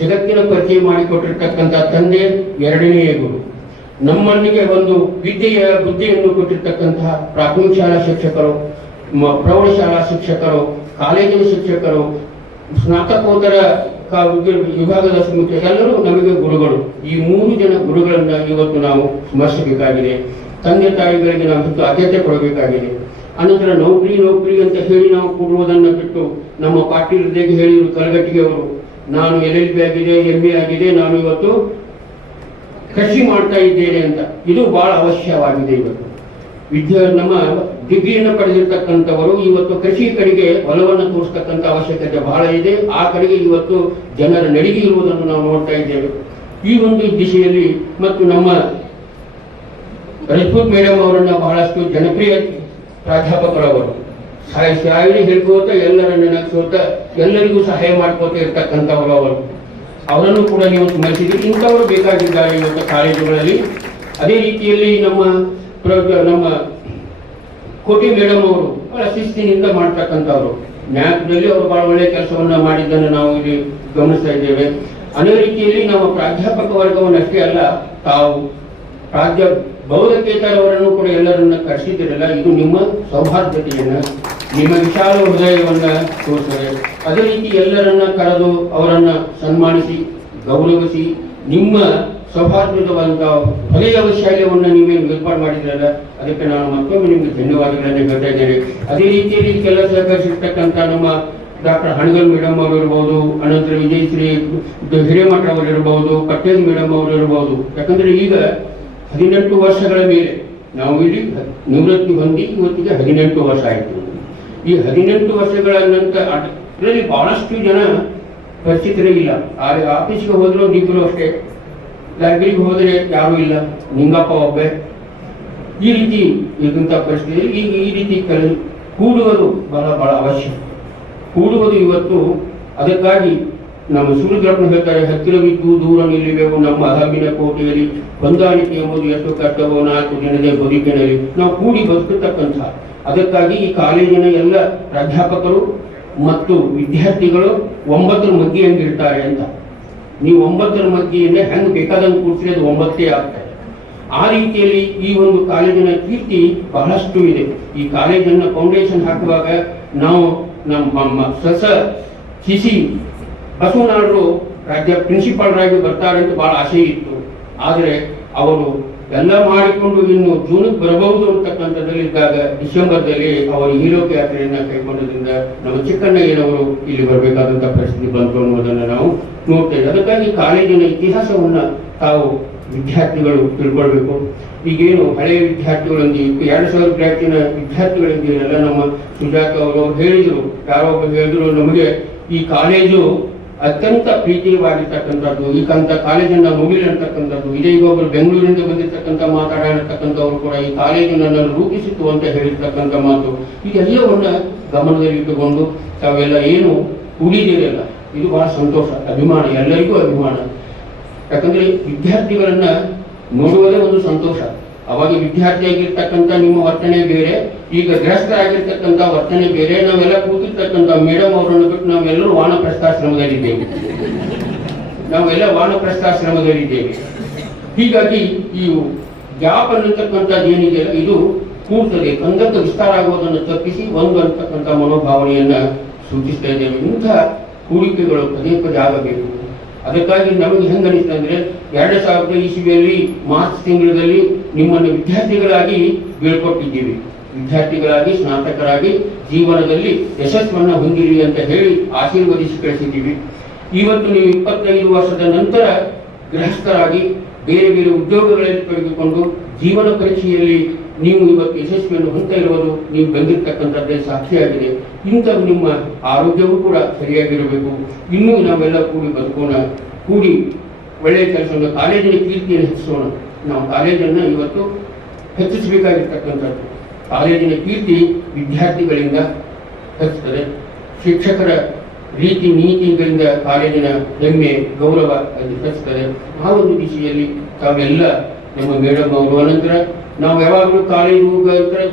ಜಗತ್ತಿನ ಪರಿಚಯ ಮಾಡಿಕೊಟ್ಟಿರ್ತಕ್ಕಂಥ ತಂದೆ ಎರಡನೆಯ ಗುರು. ನಮ್ಮಲ್ಲಿಗೆ ಒಂದು ವಿದ್ಯೆಯ ಬುದ್ಧಿಯನ್ನು ಕೊಟ್ಟಿರ್ತಕ್ಕಂತಹ ಪ್ರಾಥಮಿಕ ಶಾಲಾ ಶಿಕ್ಷಕರು, ಪ್ರೌಢಶಾಲಾ ಶಿಕ್ಷಕರು, ಕಾಲೇಜಿನ ಶಿಕ್ಷಕರು, ಸ್ನಾತಕೋತ್ತರ ವಿಭಾಗದ ಎಲ್ಲರೂ ನಮಗೆ ಗುರುಗಳು. ಈ 3 ಜನ ಗುರುಗಳನ್ನ ಇವತ್ತು ನಾವು ಸ್ಮರಿಸಬೇಕಾಗಿದೆ. ತಂದೆ ತಾಯಿಗಳಿಗೆ ನಾವು ಹೆಚ್ಚು ಆದ್ಯತೆ ಕೊಡಬೇಕಾಗಿದೆ. ಅನಂತರ ನೌಕರಿ ಅಂತ ಹೇಳಿ ನಾವು ಕೊಡುವುದನ್ನು ಬಿಟ್ಟು ನಮ್ಮ ಪಾಟೀಲ್ ಹೇಳಿದರು ಕಲಗಟ್ಟಿಗೆ ಅವರು, ನಾನು LLB ಆಗಿದೆ, MA ಆಗಿದೆ, ನಾನು ಇವತ್ತು ಕೃಷಿ ಮಾಡ್ತಾ ಇದ್ದೇನೆ ಅಂತ. ಇದು ಬಹಳ ಅವಶ್ಯವಾಗಿದೆ. ಇವತ್ತು ನಮ್ಮ ಡಿಗ್ರಿಯನ್ನು ಪಡೆದಿರ್ತಕ್ಕಂಥವರು ಇವತ್ತು ಕೃಷಿ ಕಡೆಗೆ ಒಲವನ್ನು ತೋರಿಸ್ತಕ್ಕಂಥ ಅವಶ್ಯಕತೆ ಬಹಳ ಇದೆ. ಆ ಕಡೆಗೆ ಇವತ್ತು ಜನರ ನಡಿಗೆ ಇರುವುದನ್ನು ನಾವು ನೋಡ್ತಾ ಇದ್ದೇವೆ. ಈ ಒಂದು ದಿಶೆಯಲ್ಲಿ ಮತ್ತು ನಮ್ಮ ರಜಪೂತ್ ಮೇಡಮ್ ಅವರನ್ನ ಬಹಳಷ್ಟು ಜನಪ್ರಿಯ ಪ್ರಾಧ್ಯಾಪಕರವರು ಶಾಯರಿ ಹೇಳ್ಕೋತ ಎಲ್ಲರನ್ನ ನಗಿಸೋತ ಎಲ್ಲರಿಗೂ ಸಹಾಯ ಮಾಡ್ಕೋತ ಇರ್ತಕ್ಕಂಥವರು ಅವರು. ಅವರನ್ನು ಕೂಡ ನೀವು ಸ್ಮರಿಸಿದ್ರಿ. ಇಂಥವರು ಬೇಕಾಗಿದ್ದಾರೆ ಇವತ್ತು ಕಾಲೇಜುಗಳಲ್ಲಿ. ಅದೇ ರೀತಿಯಲ್ಲಿ ನಮ್ಮ ಕೋಟಿ ಮೇಡಮ್ ಅವರು ಬಹಳ ಶಿಸ್ತಿನಿಂದ ಮಾಡ್ತಕ್ಕಂಥವ್ರು. ನ್ಯಾಯದಲ್ಲಿ ಅವರು ಬಹಳ ಒಳ್ಳೆಯ ಕೆಲಸವನ್ನ ಮಾಡಿದ್ದನ್ನು ನಾವು ಇಲ್ಲಿ ಗಮನಿಸ್ತಾ ಇದ್ದೇವೆ. ಅದೇ ರೀತಿಯಲ್ಲಿ ನಮ್ಮ ಪ್ರಾಧ್ಯಾಪಕ ವರ್ಗವನ್ನಷ್ಟೇ ಅಲ್ಲ, ತಾವು ಬೌದ್ಧಕೇತರವರನ್ನು ಕೂಡ ಎಲ್ಲರನ್ನ ಕರೆಸಿದ್ದೀರಲ್ಲ, ಇದು ನಿಮ್ಮ ಸೌಹಾರ್ದತೆಯನ್ನ, ನಿಮ್ಮ ವಿಶಾಲ ಹೃದಯವನ್ನ ತೋರಿಸ್ತದೆ. ಅದೇ ರೀತಿ ಎಲ್ಲರನ್ನ ಕರೆದು ಅವರನ್ನ ಸನ್ಮಾನಿಸಿ ಗೌರವಿಸಿ ನಿಮ್ಮ ಸೌಹಾರ್ದವಂತ ಹಳೆಯ ಶೈಲ್ಯವನ್ನು ನೀವೇನು ಏರ್ಪಾಡು ಮಾಡಿದ್ರಲ್ಲ, ಅದಕ್ಕೆ ನಾನು ಮತ್ತೊಮ್ಮೆ ನಿಮಗೆ ಧನ್ಯವಾದಗಳನ್ನು ಹೇಳ್ತಾ ಇದ್ದೇನೆ. ಅದೇ ರೀತಿಯಲ್ಲಿ ಕೆಲಸ ಸಹಕರಿಸಿರ್ತಕ್ಕಂಥ ನಮ್ಮ ಡಾಕ್ಟರ್ ಹಣಗಲ್ ಮೇಡಮ್ ಅವರು ಇರ್ಬೋದು, ಅನಂತರ ವಿಜಯಶ್ರೀ ಹಿರೇಮಠ ಅವರು ಇರ್ಬೋದು, ಪಟೇಲ್ ಮೇಡಮ್ ಅವರು ಇರ್ಬೋದು. ಯಾಕಂದ್ರೆ ಈಗ 18 ವರ್ಷಗಳ ಮೇಲೆ ನಾವು ಇಲ್ಲಿ ನಿವೃತ್ತಿ ಹೊಂದಿ ಇವತ್ತಿಗೆ 18 ವರ್ಷ ಆಯಿತು. ಈ 18 ವರ್ಷಗಳ ನಂತರ ಇದರಲ್ಲಿ ಬಹಳಷ್ಟು ಜನ ಪರಿಚಿತರೇ ಇಲ್ಲ. ಆಫೀಸ್ಗೆ ಹೋದ್ರು ಇಬ್ಬರು ಅಷ್ಟೇ, ಲೈಬ್ರರಿಗೆ ಹೋದರೆ ಯಾರೂ ಇಲ್ಲ, ನಿಂಗಪ್ಪ ಒಬ್ಬೆ. ಈ ರೀತಿ ಇದ್ದಂಥ ಪರಿಸ್ಥಿತಿಯಲ್ಲಿ ಈಗ ಈ ರೀತಿ ಕೂಡುವುದು ಬಹಳ ಅವಶ್ಯ. ಕೂಡುವುದು ಇವತ್ತು ಅದಕ್ಕಾಗಿ ನಮ್ಮ ಸೂರ್ಯಗ್ರಹಣ ಹೇಳ್ತಾರೆ, ಹತ್ತಿರವಿದ್ದು ದೂರ ನಿಲ್ಲಬೇಕು ನಮ್ಮ ಅಹಮಿನ ಕೋಟೆಯಲ್ಲಿ, ಹೊಂದಾಣಿಕೆ ಎಂಬುದು ಎಷ್ಟು ಕಷ್ಟವೋ 4 ದಿನದ ಬದುಕಿನಲ್ಲಿ. ನಾವು ಕೂಡಿ ಬದುಕತಕ್ಕಂಥ ಅದಕ್ಕಾಗಿ ಈ ಕಾಲೇಜಿನ ಎಲ್ಲ ಪ್ರಾಧ್ಯಾಪಕರು ಮತ್ತು ವಿದ್ಯಾರ್ಥಿಗಳು 9ರ ಮಧ್ಯೆ ಹೆಂಗಿರ್ತಾರೆ ಅಂತ, ನೀವು 9ರ ಮಧ್ಯೆಯನ್ನೇ ಹೆಂಗೆ ಬೇಕಾದಂಗೆ ಕೂಡಿಸಿ ಅದು 9 ಆಗ್ತದೆ. ಆ ರೀತಿಯಲ್ಲಿ ಈ ಒಂದು ಕಾಲೇಜಿನ ಕೀರ್ತಿ ಬಹಳಷ್ಟು ಇದೆ. ಈ ಕಾಲೇಜನ್ನ ಫೌಂಡೇಶನ್ ಹಾಕುವಾಗ ನಾವು ನಮ್ಮ ಶಿಶಿ ಬಸವನಾಡರು ರಾಜ್ಯ ಪ್ರಿನ್ಸಿಪಾಲ್ರಾಗಿ ಬರ್ತಾರೆ ಅಂತ ಬಹಳ ಆಸೆ ಇತ್ತು. ಆದರೆ ಅವರು ಎಲ್ಲ ಮಾಡಿಕೊಂಡು ಇನ್ನು ಜೂನ್ಗೆ ಬರಬಹುದು ಅಂತಕ್ಕಂಥದ್ದಿದ್ದಾಗ ಡಿಸೆಂಬರ್ದಲ್ಲಿ ಅವರು ಹೀರೋಕೆ ಯಾತ್ರೆಯನ್ನ ಕೈಗೊಂಡದ್ರಿಂದ ನಮ್ಮ ಚಿಕ್ಕಣ್ಣಯ್ಯನವರು ಇಲ್ಲಿ ಬರಬೇಕಾದಂಥ ಪರಿಸ್ಥಿತಿ ಬಂತು ಅನ್ನೋದನ್ನು ನಾವು ನೋಡ್ತೇವೆ. ಅದಕ್ಕಾಗಿ ಕಾಲೇಜಿನ ಇತಿಹಾಸವನ್ನ ತಾವು ವಿದ್ಯಾರ್ಥಿಗಳು ತಿಳ್ಕೊಳ್ಬೇಕು. ಈಗೇನು ಹಳೆಯ ವಿದ್ಯಾರ್ಥಿಗಳೊಂದಿಗೆ 2000 ಬ್ಯಾಚಿನ ವಿದ್ಯಾರ್ಥಿಗಳಿದ್ದೀರಲ್ಲ, ನಮ್ಮ ಸುಜಾತ ಅವರು ಹೇಳಿದರು, ಯಾರೋ ಹೇಳಿದ್ರು, ನಮಗೆ ಈ ಕಾಲೇಜು ಅತ್ಯಂತ ಪ್ರೀತಿಯವಾಗಿರ್ತಕ್ಕಂಥದ್ದು, ಈ ಕಾಲೇಜನ್ನ ಮುಗಿಲಿ ಅಂತಕ್ಕಂಥದ್ದು. ಇದೇ ಈಗ ಒಬ್ಬರು ಬೆಂಗಳೂರಿನಿಂದ ಬಂದಿರತಕ್ಕಂಥ ಮಾತಾಡಿರ್ತಕ್ಕಂಥವ್ರು ಕೂಡ ಈ ಕಾಲೇಜು ನನ್ನನ್ನು ರೂಪಿಸಿತು ಅಂತ ಹೇಳಿರ್ತಕ್ಕಂಥ ಮಾತು. ಇದೆಲ್ಲವನ್ನ ಗಮನದಲ್ಲಿಟ್ಟುಕೊಂಡು ತಾವೆಲ್ಲ ಏನು ಉಳಿದಿರಲ್ಲ, ಇದು ಬಹಳ ಸಂತೋಷ, ಅಭಿಮಾನ, ಎಲ್ಲರಿಗೂ ಅಭಿಮಾನ. ಯಾಕಂದ್ರೆ ವಿದ್ಯಾರ್ಥಿಗಳನ್ನ ನೋಡುವುದೇ ಒಂದು ಸಂತೋಷ. ಅವಾಗ ವಿದ್ಯಾರ್ಥಿಯಾಗಿರ್ತಕ್ಕಂಥ ನಿಮ್ಮ ವರ್ತನೆ ಬೇರೆ, ಈಗ ಗೃಹಸ್ಥರಾಗಿರ್ತಕ್ಕಂಥ ವರ್ತನೆ ಬೇರೆ. ನಾವೆಲ್ಲ ಕೂತಿರ್ತಕ್ಕಂಥ ಮೇಡಮ್ ಅವರನ್ನು ಬಿಟ್ಟು ನಾವೆಲ್ಲರೂ ವಾನಪ್ರಸ್ಥಾಶ್ರಮದಲ್ಲಿದ್ದೇವೆ. ಹೀಗಾಗಿ ಈ ಗ್ಯಾಪ್ ಅನ್ನತಕ್ಕಂಥದ್ದು ಏನಿದೆಯಲ್ಲ, ಇದು ಕೂಡ್ತದೆ, ಕಂದಕ ವಿಸ್ತಾರ ಆಗುವುದನ್ನು ತಪ್ಪಿಸಿ ಒಂದು ಅಂತಕ್ಕಂಥ ಮನೋಭಾವನೆಯನ್ನ ಸೂಚಿಸ್ತಾ ಇದ್ದೇವೆ. ಇಂಥ ಹೂಡಿಕೆಗಳು ಪದೇ ಆಗಬೇಕು. ಅದಕ್ಕಾಗಿ ನಮಗೆ ಹೆಂಗನಿಸ್ತಾ ಅಂದ್ರೆ 2000 ಇಸವಿಯಲ್ಲಿ ಮಾರ್ಚ್ ತಿಂಗಳಲ್ಲಿ ನಿಮ್ಮನ್ನು ವಿದ್ಯಾರ್ಥಿಗಳಾಗಿ ಬೀಳ್ಕೊಟ್ಟಿದ್ದೀವಿ. ವಿದ್ಯಾರ್ಥಿಗಳಾಗಿ ಸ್ನಾತಕರಾಗಿ ಜೀವನದಲ್ಲಿ ಯಶಸ್ಸನ್ನು ಹೊಂದಿರಿ ಅಂತ ಹೇಳಿ ಆಶೀರ್ವದಿಸಿ ಕಳಿಸಿದ್ದೀವಿ. ಇವತ್ತು ನೀವು 25 ವರ್ಷದ ನಂತರ ಗೃಹಸ್ಥರಾಗಿ ಬೇರೆ ಬೇರೆ ಉದ್ಯೋಗಗಳಲ್ಲಿ ತೊಡಗಿಕೊಂಡು ಜೀವನ ಪರೀಕ್ಷೆಯಲ್ಲಿ ನೀವು ಇವತ್ತು ಯಶಸ್ವಿಯನ್ನು ಹೊಂದ್ತಾ ಇರುವುದು ನೀವು ಬಂದಿರತಕ್ಕಂಥದ್ದೇ ಸಾಕ್ಷಿಯಾಗಿದೆ. ಇಂಥವು ನಿಮ್ಮ ಆರೋಗ್ಯವೂ ಕೂಡ ಸರಿಯಾಗಿರಬೇಕು. ಇನ್ನೂ ನಾವೆಲ್ಲ ಕೂಡಿ ಬದುಕೋಣ, ಕೂಡಿ ಒಳ್ಳೆಯ ಕೆಲಸವನ್ನು, ಕಾಲೇಜಿನ ಕೀರ್ತಿಯನ್ನು ಹೆಚ್ಚಿಸೋಣ. ನಾವು ಕಾಲೇಜನ್ನು ಇವತ್ತು ಹೆಚ್ಚಿಸಬೇಕಾಗಿರ್ತಕ್ಕಂಥದ್ದು. ಕಾಲೇಜಿನ ಕೀರ್ತಿ ವಿದ್ಯಾರ್ಥಿಗಳಿಂದ ಹೆಚ್ಚುತ್ತದೆ. ಶಿಕ್ಷಕರ ರೀತಿ ನೀತಿಗಳಿಂದ ಕಾಲೇಜಿನ ಹೆಮ್ಮೆ ಗೌರವ ಅದು ಹೆಚ್ಚುತ್ತದೆ. ಆ ಒಂದು ದಿಶೆಯಲ್ಲಿ ತಾವೆಲ್ಲ ನಮ್ಮ ಮೇಡಮ್ ಅವರು, ಅನಂತರ ನಾವು ಯಾವಾಗಲೂ ಕಾಲೇಜು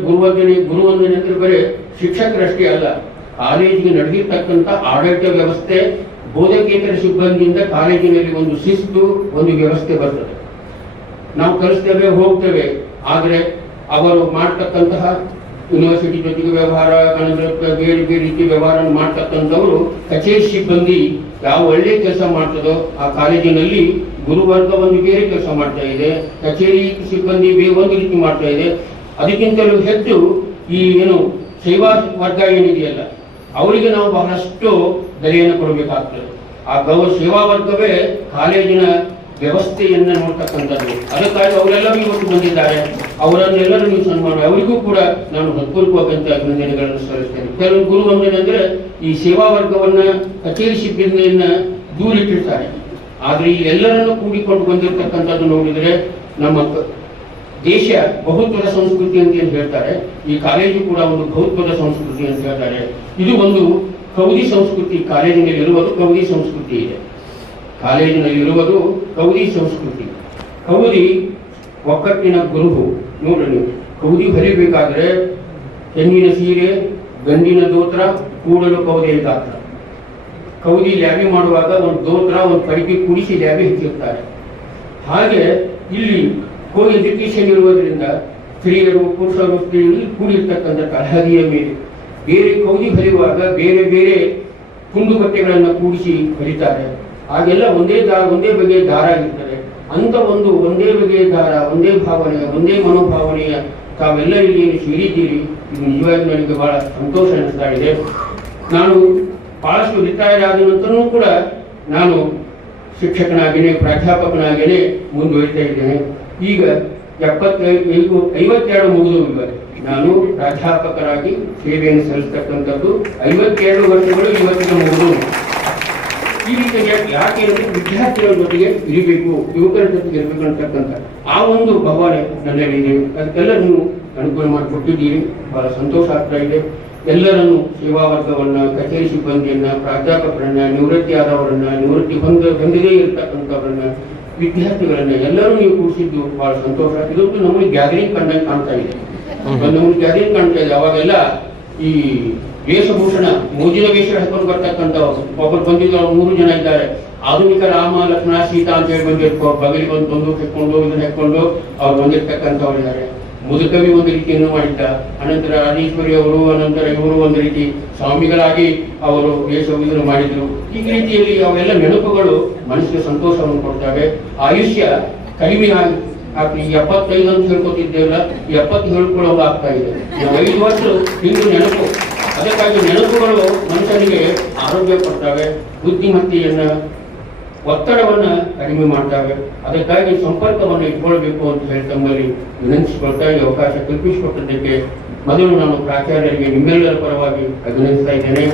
ಗುರುವಂದನೆ ಅಂದ್ರೆ ಬರೀ ಶಿಕ್ಷಕರಷ್ಟೇ ಅಲ್ಲ, ಕಾಲೇಜಿಗೆ ನಡೆದಿರ್ತಕ್ಕಂಥ ಆಡಳಿತ ವ್ಯವಸ್ಥೆ, ಬೋಧಕೇತರ ಸಿಬ್ಬಂದಿಯಿಂದ ಕಾಲೇಜಿನಲ್ಲಿ ಒಂದು ಶಿಸ್ತು, ಒಂದು ವ್ಯವಸ್ಥೆ ಬರ್ತದೆ. ನಾವು ಕಲಿಸ್ತೇವೆ, ಹೋಗ್ತೇವೆ, ಆದರೆ ಅವರು ಮಾಡ್ತಕ್ಕಂತಹ ಯೂನಿವರ್ಸಿಟಿ ಜೊತೆಗೆ ವ್ಯವಹಾರ, ಬೇರೆ ಬೇರೆ ರೀತಿ ವ್ಯವಹಾರ ಮಾಡ್ತಕ್ಕಂಥವರು ಕಚೇರಿ ಸಿಬ್ಬಂದಿ ಯಾವ ಒಳ್ಳೆ ಕೆಲಸ ಮಾಡ್ತದೋ ಆ ಕಾಲೇಜಿನಲ್ಲಿ ಗುರುವರ್ಗ ಒಂದು ಬೇರೆ ಕೆಲಸ ಮಾಡ್ತಾ ಇದೆ, ಕಚೇರಿ ಸಿಬ್ಬಂದಿ ಒಂದು ರೀತಿ ಮಾಡ್ತಾ ಇದೆ. ಅದಕ್ಕಿಂತಲೂ ಹೆಚ್ಚು ಈ ಏನು ಸೇವಾ ವರ್ಗ ಏನಿದೆಯಲ್ಲ, ಅವರಿಗೆ ನಾವು ಬಹಳಷ್ಟು ಬೆಲೆಯನ್ನು ಕೊಡಬೇಕಾಗ್ತದೆ. ಆ ಸೇವಾ ವರ್ಗವೇ ಕಾಲೇಜಿನ ವ್ಯವಸ್ಥೆಯನ್ನ ನೋಡ್ತಕ್ಕಂಥದ್ದು. ಅದಕ್ಕಾಗಿ ಅವರೆಲ್ಲರೂ ಇವತ್ತು ಬಂದಿದ್ದಾರೆ. ಅವರನ್ನೆಲ್ಲರೂ ನೀವು ಸನ್ಮಾನ, ಅವರಿಗೂ ಕೂಡ ನಾನು ಹೃತ್ಪೂರ್ವಕಂತ ಅಭಿನಂದನೆಗಳನ್ನು ಸಲ್ಲಿಸ್ತೇನೆ. ಕೆಲವು ಗುರುವಂದನೆ ಅಂದ್ರೆ ಈ ಸೇವಾ ವರ್ಗವನ್ನ, ಕಚೇರಿ ಸಿಬ್ಬಂದಿಯನ್ನ ದೂರಿಟ್ಟಿರ್ತಾರೆ. ಆದರೆ ಈ ಎಲ್ಲರನ್ನು ಕೂಡಿಕೊಂಡು ಬಂದಿರತಕ್ಕಂಥದ್ದು ನೋಡಿದರೆ ನಮ್ಮ ದೇಶ ಬಹುತ್ವದ ಸಂಸ್ಕೃತಿ ಅಂತ ಏನು ಹೇಳ್ತಾರೆ, ಈ ಕಾಲೇಜು ಕೂಡ ಒಂದು ಬಹುತ್ವದ ಸಂಸ್ಕೃತಿ ಅಂತ ಹೇಳ್ತಾರೆ. ಇದು ಒಂದು ಕೌದಿ ಸಂಸ್ಕೃತಿ. ಕಾಲೇಜಿನಲ್ಲಿ ಇರುವುದು ಕೌದಿ ಸಂಸ್ಕೃತಿ ಇದೆ. ಕಾಲೇಜಿನಲ್ಲಿ ಇರುವುದು ಕೌದಿ ಸಂಸ್ಕೃತಿ. ಕೌದಿ ಒಕ್ಕಟ್ಟಿನ ಗುರುಹು. ನೋಡ್ರಿ ನೀವು, ಕೌದಿ ಹೊಲಿಬೇಕಾದ್ರೆ ಹೆಣ್ಣಿನ ಸೀರೆ, ಗಂಡಿನ ದೋತ್ರ, ಕೂಡಲು ಕೌದಿಯ ಗಾತ್ರ. ಕೌದಿ ಲ್ಯಾಬಿ ಮಾಡುವಾಗ ಒಂದು ದೋತ್ರ, ಒಂದು ಪೈಕಿ ಕುಡಿಸಿ ಲ್ಯಾಬಿ ಹೆಚ್ಚಿರ್ತಾರೆ. ಹಾಗೆ ಇಲ್ಲಿ ಕೋ ಎಜುಕೇಶನ್ ಇರುವುದರಿಂದ ಸ್ತ್ರೀಯರು ಪುರುಷರು ಸ್ತ್ರೀಯರು ಕೂಡಿರ್ತಕ್ಕಂಥ ತಳಹದಿಯ ಮೇಲೆ ಬೇರೆ ಕೌದಿ ಹೊಲಿಯುವಾಗ ಬೇರೆ ಬೇರೆ ಕುಂದುಬಟ್ಟೆಗಳನ್ನು ಕೂಡಿಸಿ ಹೊಲಿತಾರೆ. ಹಾಗೆಲ್ಲ ಒಂದೇ ಬಗೆಯ ದಾರ ಇರ್ತದೆ. ಅಂತ ಒಂದು ಒಂದೇ ಬಗೆಯ ದಾರ, ಒಂದೇ ಭಾವನೆ, ಒಂದೇ ಮನೋಭಾವನೆಯ ತಾವೆಲ್ಲ ಇಲ್ಲಿ ಸೇರಿದ್ದೀರಿ. ಇದು ನಿಜವಾಗಿ ನನಗೆ ಬಹಳ ಸಂತೋಷ ಅನಿಸ್ತಾ ಇದೆ. ನಾನು ಬಹಳಷ್ಟು ರಿಟೈರ್ಡ್ ಆದ ನಂತರನೂ ಕೂಡ ನಾನು ಶಿಕ್ಷಕನಾಗಿಯೇ, ಪ್ರಾಧ್ಯಾಪಕನಾಗಿಯೇ ಮುಂದುವರಿತಾ ಇದ್ದೇನೆ. ಈಗ 52 ಮುಗಿದು ನಾನು ಪ್ರಾಧ್ಯಾಪಕರಾಗಿ ಸೇವೆಯನ್ನು ಸಲ್ಲಿಸ್ತಕ್ಕಂಥದ್ದು 52 ವರ್ಷಗಳು ಇವತ್ತಿನ ಮುಗಿದು. ಈ ರೀತಿ ಯಾಕೆ ಅಂದರೆ ವಿದ್ಯಾರ್ಥಿಗಳ ಜೊತೆಗೆ ಇರಬೇಕು, ಯುವಕರ ಜೊತೆಗೆ ಇರಬೇಕು ಅಂತಕ್ಕಂಥ ಆ ಒಂದು ಭಾವನೆ ನನ್ನಲ್ಲಿದೆ. ಅದಕ್ಕೆಲ್ಲ ನೀವು ಅನುಕೂಲ ಮಾಡಿಕೊಟ್ಟಿದ್ದೀರಿ, ಬಹಳ ಸಂತೋಷ ಆಗ್ತಾ ಇದೆ. ಎಲ್ಲರನ್ನು ಸೇವಾ ವರ್ಗವನ್ನ, ಕಚೇರಿ ಸಿಬ್ಬಂದಿಯನ್ನ, ಪ್ರಾಧ್ಯಾಪಕರನ್ನ, ನಿವೃತ್ತಿ ಆದವರನ್ನ, ನಿವೃತ್ತಿ ಹೊಂದದೇ ಇರತಕ್ಕಂಥವ್ರನ್ನ, ವಿದ್ಯಾರ್ಥಿಗಳನ್ನ ಎಲ್ಲರೂ ನೀವು ಕೂಡಿಸಿದ್ದು ಬಹಳ ಸಂತೋಷ. ಇದೊಂದು ನಮಗೆ ಗ್ಯಾದರಿಂಗ್ ಕಂಡಂಗೆ ಕಾಣ್ತಾ ಇದೆ. ನಮಗೆ ಗ್ಯಾದರಿಂಗ್ ಕಾಣ್ತಾ ಇದೆ. ಅವಾಗೆಲ್ಲ ಈ ವೇಷಭೂಷಣ, ಮೋಜಿನ ವೇಷ ಹಾಕೊಂಡು ಬರ್ತಕ್ಕಂಥವ್ರು ಒಬ್ಬರು ಬಂದಿದ್ದು 3 ಜನ ಇದ್ದಾರೆ. ಆಧುನಿಕ ರಾಮ, ಲಕ್ಷ್ಮಣ, ಸೀತಾ ಅಂತ ಹೇಳಿ ಬಂದಿರ್ಕೋ, ಬಗಲಿಗೆ ಒಂದು ಬಂದೂಕು ಹಾಕೊಂಡು ಇದನ್ನ ಹಾಕೊಂಡು ಅವ್ರು ಬಂದಿರ್ತಕ್ಕಂಥವ್ರು ಇದ್ದಾರೆ. ಮುದುಕವಿ ಒಂದು ರೀತಿಯನ್ನು ಮಾಡಿದ್ದ. ಅನಂತರ ರಾಜೇಶ್ವರಿ ಅವರು, ಅನಂತರ ಇವರು ಒಂದು ರೀತಿ ಸ್ವಾಮಿಗಳಾಗಿ ಅವರು ವೇಷವನ್ನು ಮಾಡಿದ್ರು. ಈ ರೀತಿಯಲ್ಲಿ ಅವೆಲ್ಲ ನೆನಪುಗಳು ಮನಸ್ಸಿಗೆ ಸಂತೋಷವನ್ನು ಕೊಡ್ತವೆ. ಆಯುಷ್ಯ ಕಡಿಮೆ ಆಗಿ 75 ಅಂತ ಹೇಳ್ಕೊತಿದ್ದೇವಲ್ಲ, 70 ಹೇಳ್ಕೊಳ್ಳೋದು ಆಗ್ತಾ ಇದೆ. 5 ವರ್ಷ ಹಿಂದೆ ನೆನಪು. ಅದಕ್ಕಾಗಿ ನೆನಪುಗಳು ಮನುಷ್ಯನಿಗೆ ಆರೋಗ್ಯ ಕೊಡ್ತವೆ, ಬುದ್ಧಿಮತ್ತೆಯನ್ನ, ಒತ್ತಡವನ್ನ ಕಡಿಮೆ ಮಾಡ್ತವೆ. ಅದಕ್ಕಾಗಿ ಸಂಪರ್ಕವನ್ನು ಇಟ್ಕೊಳ್ಬೇಕು ಅಂತ ಹೇಳಿ ತಮ್ಮಲ್ಲಿ ವಿನಂತಿಸಿಕೊಳ್ತಾ ಈ ಅವಕಾಶ ಕಲ್ಪಿಸಿಕೊಟ್ಟದ್ದಕ್ಕೆ ಮೊದಲು ನಾನು ಪ್ರಾಚಾರ್ಯರಿಗೆ ನಿಮ್ಮೆಲ್ಲರ ಪರವಾಗಿ ಅಭಿನಂದಿಸ್ತಾ ಇದ್ದೇನೆ.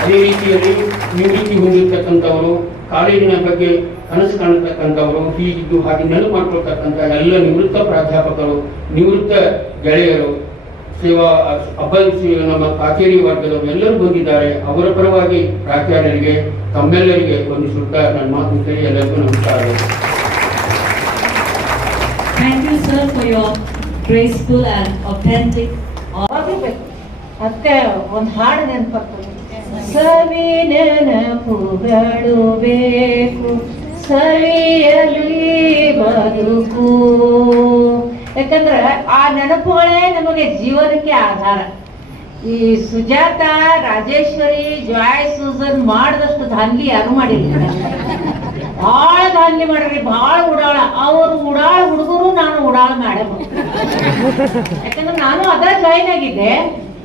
ಅದೇ ರೀತಿಯಲ್ಲಿ ನಿವೃತ್ತಿ ಹೊಂದಿರ್ತಕ್ಕಂಥವರು, ಕಾಲೇಜಿನ ಬಗ್ಗೆ ಕನಸು ಕಾಣತಕ್ಕಂಥವರು, ಹೀಗಿದ್ದು ಹಾಗೆ ನೆನಪು ಮಾಡ್ಕೊಳ್ತಕ್ಕಂಥ ಎಲ್ಲ ನಿವೃತ್ತ ಪ್ರಾಧ್ಯಾಪಕರು, ನಿವೃತ್ತ ಗೆಳೆಯರು, ಸೇವಾ ನಮ್ಮ ಕಚೇರಿ ವರ್ಗದವರು ಎಲ್ಲರೂ ಬಂದಿದ್ದಾರೆ. ಅವರ ಪರವಾಗಿ ಪ್ರಾಚಾರ್ಯರಿಗೆ ತಮ್ಮೆಲ್ಲರಿಗೆ ವಂದಿಸುತ್ತಾ ನನ್ನ ಮಾತು ಕೇಳಿ ಎಲ್ಲರಿಗೂ ನಮಸ್ಕಾರ. Thank you, sir, for your graceful and authentic. ಅದಕ್ಕೆ ಒಂದು ಹಾಡು ನೆನಪಾಗ್ತದೆ. ಸವಿ ನೆನಪುಗಳು ಬೇಕು, ಸವಿಯಲಿ ಬದುಕು. ಯಾಕಂದ್ರೆ ಆ ನೆನಪುಗಳೇ ನಮಗೆ ಜೀವನಕ್ಕೆ ಆಧಾರ. ಈ ಸುಜಾತ, ರಾಜೇಶ್ವರಿ, ಜಾಯ್, ಸೂಸನ್ ಮಾಡಿದಷ್ಟು ದಾಂಧಲಿ ಯಾರು ಮಾಡಿಲ್ಲ. ಬಹಳ ದಾಂಧಲಿ ಮಾಡ್ರಿ, ಬಹಳ ಉಡಾಳ. ಅವರು ಉಡಾಳ ಹುಡುಗರು, ನಾನು ಉಡಾಳ ಮೇಡಮ್. ಯಾಕಂದ್ರೆ ನಾನು ಅದ ಜಾಯಿನ್ ಆಗಿದ್ದೆ.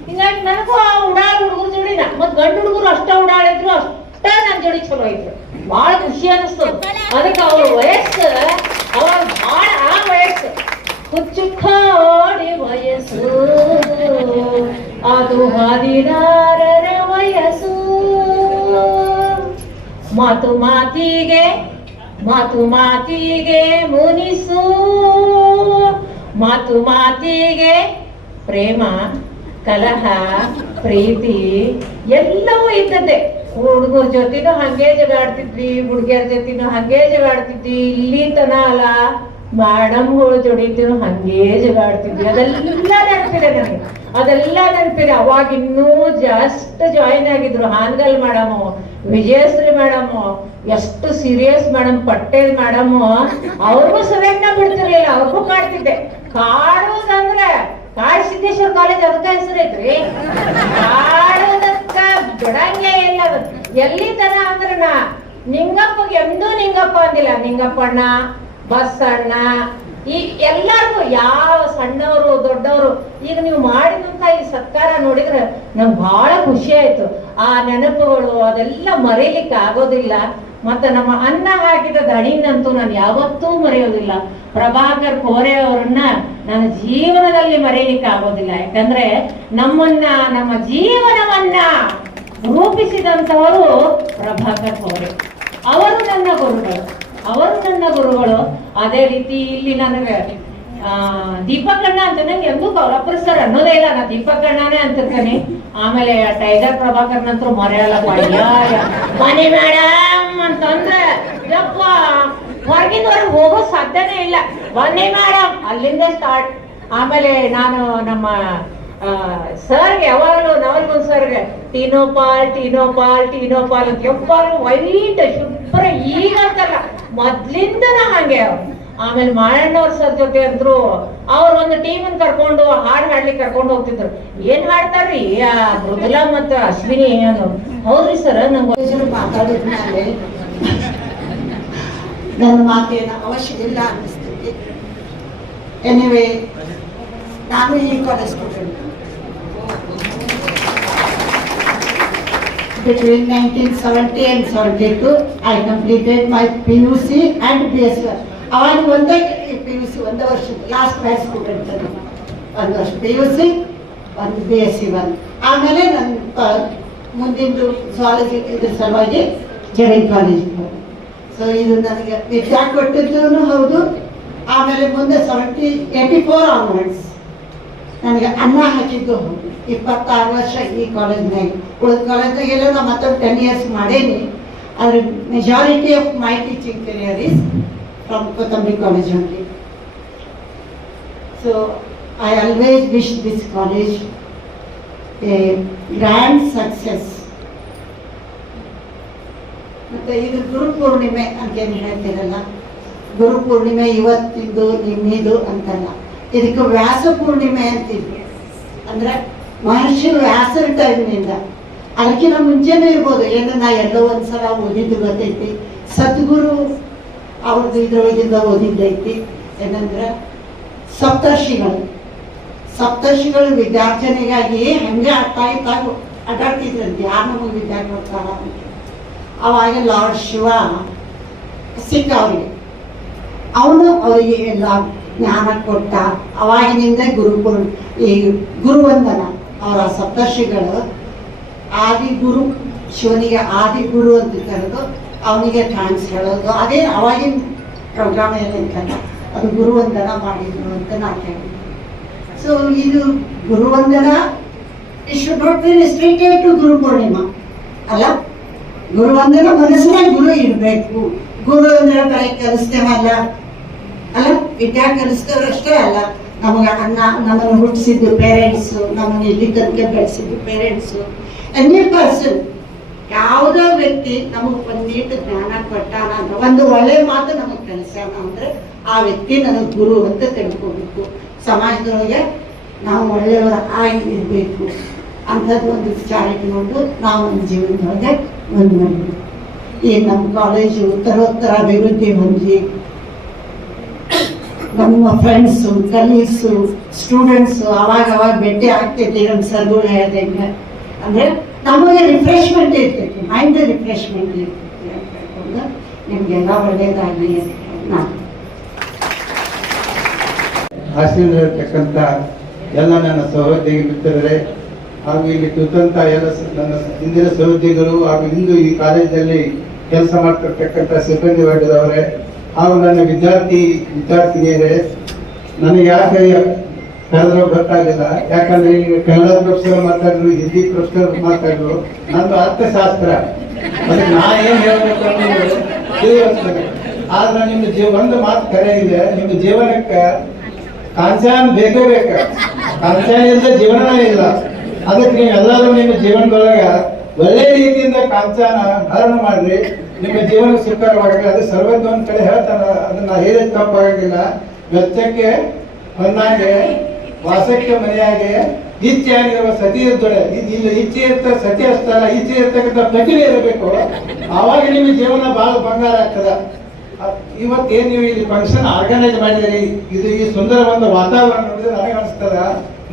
ಹಿಂಗಾಗಿ ನನಗೂ ಆ ಉಡಾಳ ಹುಡುಗರು ಜೋಡಿ, ಮತ್ ಗಂಡು ಹುಡುಗರು ಅಷ್ಟ ಉಡಾಳಿದ್ರು, ಅಷ್ಟ ನನ್ನ ಜೋಡಿ ಚಲೋ ಇದ್ರು. ಬಹಳ ಖುಷಿ ಅನಿಸ್ತದ. ಅದಕ್ಕೆ ಅವ್ರ ವಯಸ್ಸು, ಅವಾಗ ಬಹಳ ಆ ವಯಸ್ಸು ಹುಚ್ಚು ಕಾಡಿ ವಯಸ್ಸು, ಅದು 16ರ ವಯಸ್ಸು. ಮಾತು ಮಾತಿಗೆ ಮುನಿಸು, ಮಾತು ಮಾತಿಗೆ ಪ್ರೇಮ, ಕಲಹ, ಪ್ರೀತಿ ಎಲ್ಲವೂ ಇದ್ದದ್ದೇ. ಹುಡುಗರ ಜೊತೆನೂ ಹಂಗೆ ಜಗಾಡ್ತಿದ್ವಿ, ಹುಡುಗಿಯರ ಜೊತೆನೂ ಹಂಗೆ ಜಗಾಡ್ತಿದ್ವಿ. ಇಲ್ಲಿ ತನ ಅಲ್ಲ, ಮೇಡಮ್ಗಳು ಜೋಡಿದ್ರು ಹಂಗೇ ಜಗಾಡ್ತಿದ್ವಿ. ಅದೆಲ್ಲ ನೆನಪಿದೆ ನನಗೆ, ಅದೆಲ್ಲ ನೆನಪಿದೆ. ಅವಾಗ ಇನ್ನೂ ಜಸ್ಟ್ ಜಾಯಿನ್ ಆಗಿದ್ರು ಹಾನ್ಗಲ್ ಮೇಡಮು, ವಿಜಯಶ್ರೀ ಮೇಡಮು, ಎಷ್ಟು ಸೀರಿಯಸ್ ಮೇಡಮ್, ಪಟೇಲ್ ಮೇಡಮು. ಅವ್ರಿಗೂ ಸರಿಯಾಗಿ ಬಿಡ್ತಿರ್ಲಿಲ್ಲ, ಅವ್ರಿಗೂ ಕಾಡ್ತಿದ್ದೆ. ಕಾಡುವುದಂದ್ರೆ ಕಾಡ್ ಸಿದ್ದೇಶ್ವರ ಕಾಲೇಜ್ ಅದಕ್ಕ ಹೆಸರು ಐತ್ರಿ. ಕಾಡುವುದಕ್ಕ ಬಿಡಂಗೆ ಇಲ್ಲ. ಎಲ್ಲಿ ತನ ಅಂದ್ರೆ ನಾ ನಿಂಗಪ್ಪಗೆ ಎಂದೂ ನಿಂಗಪ್ಪ ಅಂದಿಲ್ಲ. ನಿಂಗಪ್ಪಣ್ಣ, ಬಸ್ಸಣ್ಣ, ಈಗ ಎಲ್ಲರಿಗೂ, ಯಾವ ಸಣ್ಣವರು ದೊಡ್ಡವರು. ಈಗ ನೀವು ಮಾಡಿದಂತ ಈ ಸತ್ಕಾರ ನೋಡಿದ್ರೆ ನಂಗೆ ಬಹಳ ಖುಷಿ ಆಯ್ತು. ಆ ನೆನಪುಗಳು ಅದೆಲ್ಲ ಮರೀಲಿಕ್ಕೆ ಆಗೋದಿಲ್ಲ. ಮತ್ತೆ ನಮ್ಮ ಅನ್ನ ಹಾಕಿದ ದಣಿನಂತೂ ನಾನು ಯಾವತ್ತೂ ಮರೆಯೋದಿಲ್ಲ. ಪ್ರಭಾಕರ್ ಕೋರೆ ಅವರನ್ನ ನನ್ನ ಜೀವನದಲ್ಲಿ ಮರೆಯಲಿಕ್ಕೆ ಆಗೋದಿಲ್ಲ. ಯಾಕಂದ್ರೆ ನಮ್ಮ ಜೀವನವನ್ನ ರೂಪಿಸಿದಂತವರು ಪ್ರಭಾಕರ್ ಕೋರೆ. ಅವರು ನನ್ನ ಗುರುಗಳು. ಅದೇ ರೀತಿ ಇಲ್ಲಿ ನನಗೆ ದೀಪಕಣ್ಣ ಅಂತ ನಂಗೆ ಎಂದೂ ಕೌಲಪುರ ಸರ್ ಅನ್ನೋದೇ ಇಲ್ಲ, ನಾ ದೀಪಕಣ್ಣನೇ ಅಂತಿರ್ತೀನಿ. ಆಮೇಲೆ ಟೈಗರ್ ಪ್ರಭಾಕರ್ ನಂತರ ಮರೆಯಲ್ಲ ಮನೆ ಮೇಡಮ್ ಅಂತಂದ್ರೆ ಯಪ್ಪ ಹೊರಗಿನವರೆಗೆ ಹೋಗೋ ಸಾಧ್ಯನೇ ಇಲ್ಲ. ಬನ್ನಿ ಮೇಡಮ್ ಅಲ್ಲಿಂದ ಸ್ಟಾರ್ಟ್. ಆಮೇಲೆ ನಾನು ನಮ್ಮ ಸರ್ಗೆ ಯಾವಾಗಲೂ ನವಲ್ಗುಂದ್ ಸರ್ಗೆ ಟೀನೋಪಾಲ್ ಅಂತ ಯಾವಾಗಲೂ ವೈಟ್ ಶುಭ್ರ ಈಗ ಅಂತಲ್ಲ ಮೊದ್ಲಿಂದ ಹಂಗೆ. ಆಮೇಲೆ ಮಾಯಣ್ಣವ್ರ ಸರ್ ಜೊತೆ ಅಂದ್ರು ಅವ್ರು ಒಂದು ಟೀಮನ್ ಕರ್ಕೊಂಡು ಹಾಡು ಹಾಡ್ಲಿಕ್ಕೆ ಕರ್ಕೊಂಡು ಹೋಗ್ತಿದ್ರು. ಏನ್ ಹಾಡ್ತಾರ್ರಿ ಮೃದುಲಾ ಮತ್ತು ಅಶ್ವಿನಿ ಏನು? ಹೌದ್ರಿ ಸರ್ ನಂಗೆ ಮಾತಾಡಿದ್ಮೇಲೆ ನನ್ನ ಮಾತೇನು ಅವಶ್ಯವಿಲ್ಲ ಅನ್ನಿಸ್ತೈತಿ. ಎನಿವೇ ನಾನು ಈ college student. Between 1970 and 72, I completed my PUC and BSc. ಅವಾಗ ಒಂದೇ PUC ಒಂದು ವರ್ಷ ಲಾಸ್ಟ್ ಬ್ಯಾಚ್ ಸ್ಟೂಡೆಂಟ್, ಒಂದು ವರ್ಷ PUC ಒಂದು BSc ಒಂದು. ಆಮೇಲೆ ನನ್ನ ಮುಂದಿಂದು ಝಾಲಜಿ ಇದ್ರ ಸಲುವಾಗಿ ಜೈನ್ ಕಾಲೇಜ್. ಸೊ ಇದು ನನಗೆ ವಿದ್ಯಾ ಕೊಟ್ಟಿದ್ದು ಹೌದು. ಆಮೇಲೆ ಮುಂದೆ 84 ಆನ್ವರ್ಡ್ಸ್ ನನಗೆ ಅನ್ನ ಹಾಕಿದ್ದು ಹೌದು. 26 ವರ್ಷ ಈ ಕಾಲೇಜ್ನಾಗ. ಉಳಿದ ಕಾಲೇಜ್ನಾಗೆಲ್ಲ ನಾ ಮತ್ತೊಂದು 10 years ಮಾಡೇನಿ. ಅದ್ರ majority of my teaching career is from ಕೊತ್ತಂಬರಿ college only. So I always wish this college a grand success. ಮತ್ತೆ ಇದು ಗುರು ಪೂರ್ಣಿಮೆ ಅಂತ ಏನು ಹೇಳ್ತಿರಲ್ಲ, ಗುರು ಪೂರ್ಣಿಮೆ ಇವತ್ತಿಂದು ನಿಮ್ಮಿದು ಅಂತಲ್ಲ, ಇದಕ್ಕೆ ವ್ಯಾಸ ಪೂರ್ಣಿಮೆ ಅಂತಿದ್ವಿ. ಅಂದ್ರೆ ಮಹರ್ಷಿ ವ್ಯಾಸರ ಟೈಮ್ನಿಂದ ಅದಕ್ಕಿಂತ ಮುಂಚೆನೇ ಇರ್ಬೋದು. ಏನು ನಾ ಎಲ್ಲೋ ಒಂದ್ಸಲ ಓದಿದ್ದು ಗೊತ್ತೈತಿ, ಸದ್ಗುರು ಅವ್ರದ್ದು ಇದ್ರೊಳಗಿಂದ ಓದಿದ್ದೈತಿ. ಏನಂದ್ರೆ ಸಪ್ತರ್ಷಿಗಳು ವಿದ್ಯಾರ್ಜನೆಗಾಗಿ ಹಂಗೆ ಅಡ್ಡಾಡ್ತಿದ್ರಂತೆ, ಯಾರು ನಮಗೆ ವಿದ್ಯಾ ಕೊಡ್ತಾರ ಅಂತ. ಅವಾಗ ಲಾರ್ಡ್ ಶಿವ ಸಿಕ್ಕ ಅವರಿಗೆ, ಅವನು ಅವರಿಗೆ ಎಲ್ಲ ಜ್ಞಾನ ಕೊಟ್ಟ. ಅವಾಗಿನಿಂದ ಈ ಗುರುವಂದನ ಅವರ ಸಪ್ತರ್ಷಿಗಳು ಆದಿಗುರು, ಶಿವನಿಗೆ ಆದಿಗುರು ಅಂತ ಕರೆದು ಅವನಿಗೆ ಥ್ಯಾಂಕ್ಸ್ ಹೇಳೋದು, ಅದೇ ಅವಾಗಿನ ಪ್ರೋಗ್ರಾಮ್ ಏನಂತಲ್ಲ ಅದು ಗುರುವಂದನ ಮಾಡಿದ್ರು ಅಂತ ನಾನು ಹೇಳಿದ್ದೆ. ಸೊ ಇದು ಗುರುವಂದನ it should not be restricted to Guru Purnima ಅಲ್ಲ. ಗುರುವಂದನ ಮನಸ್ಸಿನಾಗ ಗುರು ಇರಬೇಕು. ಗುರು ಅಂದ್ರೆ ಬರೀ ಕಲಿಸ್ತೇವಲ್ಲ ಅಲ್ಲ, ವಿದ್ಯಾ ಕಲಿಸ್ತೇವ್ರಷ್ಟೇ ಅಲ್ಲ, ನಮ್ಮನ್ನು ಹುಟ್ಟಿಸಿದ್ದು ಪೇರೆಂಟ್ಸು, ನಮ್ಮನ್ನು ಇಲ್ಲಿ ತನಕ ಬೆಳೆಸಿದ್ದು ಪೇರೆಂಟ್ಸು. ಎನಿ ಪರ್ಸನ್, ಯಾವುದೋ ವ್ಯಕ್ತಿ ನಮಗೆ ಒಂದೀಟು ಜ್ಞಾನ ಕೊಟ್ಟಾನ ಅಂದ್ರೆ, ಒಂದು ಒಳ್ಳೆ ಮಾತು ನಮಗೆ ಕಲಿಸ್ಯಾನ ಅಂದ್ರೆ ಆ ವ್ಯಕ್ತಿ ನನಗೆ ಗುರು ಅಂತ ತಿಳ್ಕೋಬೇಕು. ಸಮಾಜದೊಳಗೆ ನಾವು ಒಳ್ಳೆಯವರ ಆಗಿರಬೇಕು ಅಂಥದ್ದು ಒಂದು ವಿಚಾರ ಇಟ್ಕೊಂಡು ನಾವು ನಮ್ಮ ಜೀವನದೊಳಗೆ ಮುಂದುವರಿಬೇಕು. ಈ ನಮ್ಮ ಕಾಲೇಜು ಉತ್ತರೋತ್ತರ ಅಭಿವೃದ್ಧಿ ಹೊಂದಿ ನಮ್ಮ ಫ್ರೆಂಡ್ಸು, ಕಲೀಗ್ಸು, ಸ್ಟೂಡೆಂಟ್ಸು ಅವಾಗ ಭೇಟಿ ಆಗ್ತೈತಿ. ನಮ್ಮ ಸರ್ಗಳು ಹೇಳ್ದಂಗೆ ಅಂದರೆ ನಮಗೆ ರಿಫ್ರೆಶ್ಮೆಂಟ್ ಇರ್ತೈತಿ, ಮೈಂಡ್ ರಿಫ್ರೆಶ್ಮೆಂಟ್ ಇರ್ತೈತಿ ಅಂತ ಹೇಳ್ಕೊಂಡು ನಿಮಗೆಲ್ಲ ಒಳ್ಳೆಯದಾಗಲಿ ನಾನು ಆಶೀರ್ವದಿರ್ತಕ್ಕಂಥ ಎಲ್ಲ ನನ್ನ ಸಹೋದ್ಯೋಗಿ ಮಿತ್ರರೇ ಹಾಗೂ ಇಲ್ಲಿ ಕೂತಂತ ಎಲ್ಲ ನನ್ನ ಹಿಂದಿನ ಸಹೋದ್ಯೋಗಿಗಳು ಹಾಗೂ ಇಂದು ಈ ಕಾಲೇಜಿನಲ್ಲಿ ಕೆಲಸ ಮಾಡ್ತಿರ್ತಕ್ಕಂಥ ಸಿಬ್ಬಂದಿ ವರ್ಗದವರೇ ಹಾಗೂ ನನ್ನ ವಿದ್ಯಾರ್ಥಿನಿಯರೇ, ನನಗೆ ಯಾಕೆ ಕರೆದ್ರೂ ಗೊತ್ತಾಗಲಿಲ್ಲ. ಯಾಕಂದ್ರೆ ಈಗ ಕನ್ನಡ ಪ್ರೊಫೆಸರ್ ಮಾತಾಡಿದ್ರು, ಹಿಂದಿ ಪ್ರೊಫೆಸರ್ ಮಾತಾಡಿದ್ರು, ನಂದು ಅರ್ಥಶಾಸ್ತ್ರ, ಅದಕ್ಕೆ ನಾ ಏನ್ ಹೇಳ್ಬೇಕು ಅನ್ನೋದು. ಆದ್ರೆ ನಿಮ್ಮ ಒಂದು ಮಾತು ಕರೆ ಇದೆ, ನಿಮ್ಮ ಜೀವನಕ್ಕೆ ಕಾಂಚಾನ್ ಬೇಕೇ ಬೇಕ, ಕಾಂಚಾನ್ ಇಲ್ಲದೆ ಜೀವನವೇ ಇಲ್ಲ. ಅದಕ್ಕೆ ನೀವು ಎಲ್ಲರೂ ನಿಮ್ಮ ಜೀವನದೊಳಗ ಒಳ್ಳೆ ರೀತಿಯಿಂದ ಕಾಂಚಾನ ಹರಣ ಮಾಡ್ರಿ, ನಿಮ್ಮ ಜೀವನ ಸುಖಕರವಾಗಲಿ. ಅದು ಸರ್ವಜ್ಞ ಒಂದ್ ಕಡೆ ಹೇಳ್ತಾರ, ಅದನ್ನ ಹೇಳಿದ ತಪ್ಪಾಗಿಲ್ಲ. ವೆಚ್ಚಕ್ಕೆ ಹೊಂದಾಗೆ ವಾಸಕ್ಕೆ ಮನೆಯಾಗೆ ಇಚ್ಛೆ ಆಗಿರುವ ಸತಿ ಇರ್ತದೆ. ಇಲ್ಲಿ ಇಚ್ಛೆ ಇರ್ತಾರೆ, ಸತಿ ಅಷ್ಟಲ್ಲ, ಇಚ್ಛೆ ಇರ್ತಕ್ಕಂಥ ಪ್ರತಿಭೆ ಇರಬೇಕು. ಆವಾಗ ನಿಮ್ಮ ಜೀವನ ಬಹಳ ಬಂಗಾರ ಆಗ್ತದ. ಇವತ್ತೇನು ನೀವು ಇಲ್ಲಿ ಫಂಕ್ಷನ್ ಆರ್ಗನೈಸ್ ಮಾಡಿದಿರಿ, ಇದು ಈ ಸುಂದರ ಒಂದು ವಾತಾವರಣ ನೋಡಿದ್ರೆ ನನಗೆ ಅನಿಸ್ತದ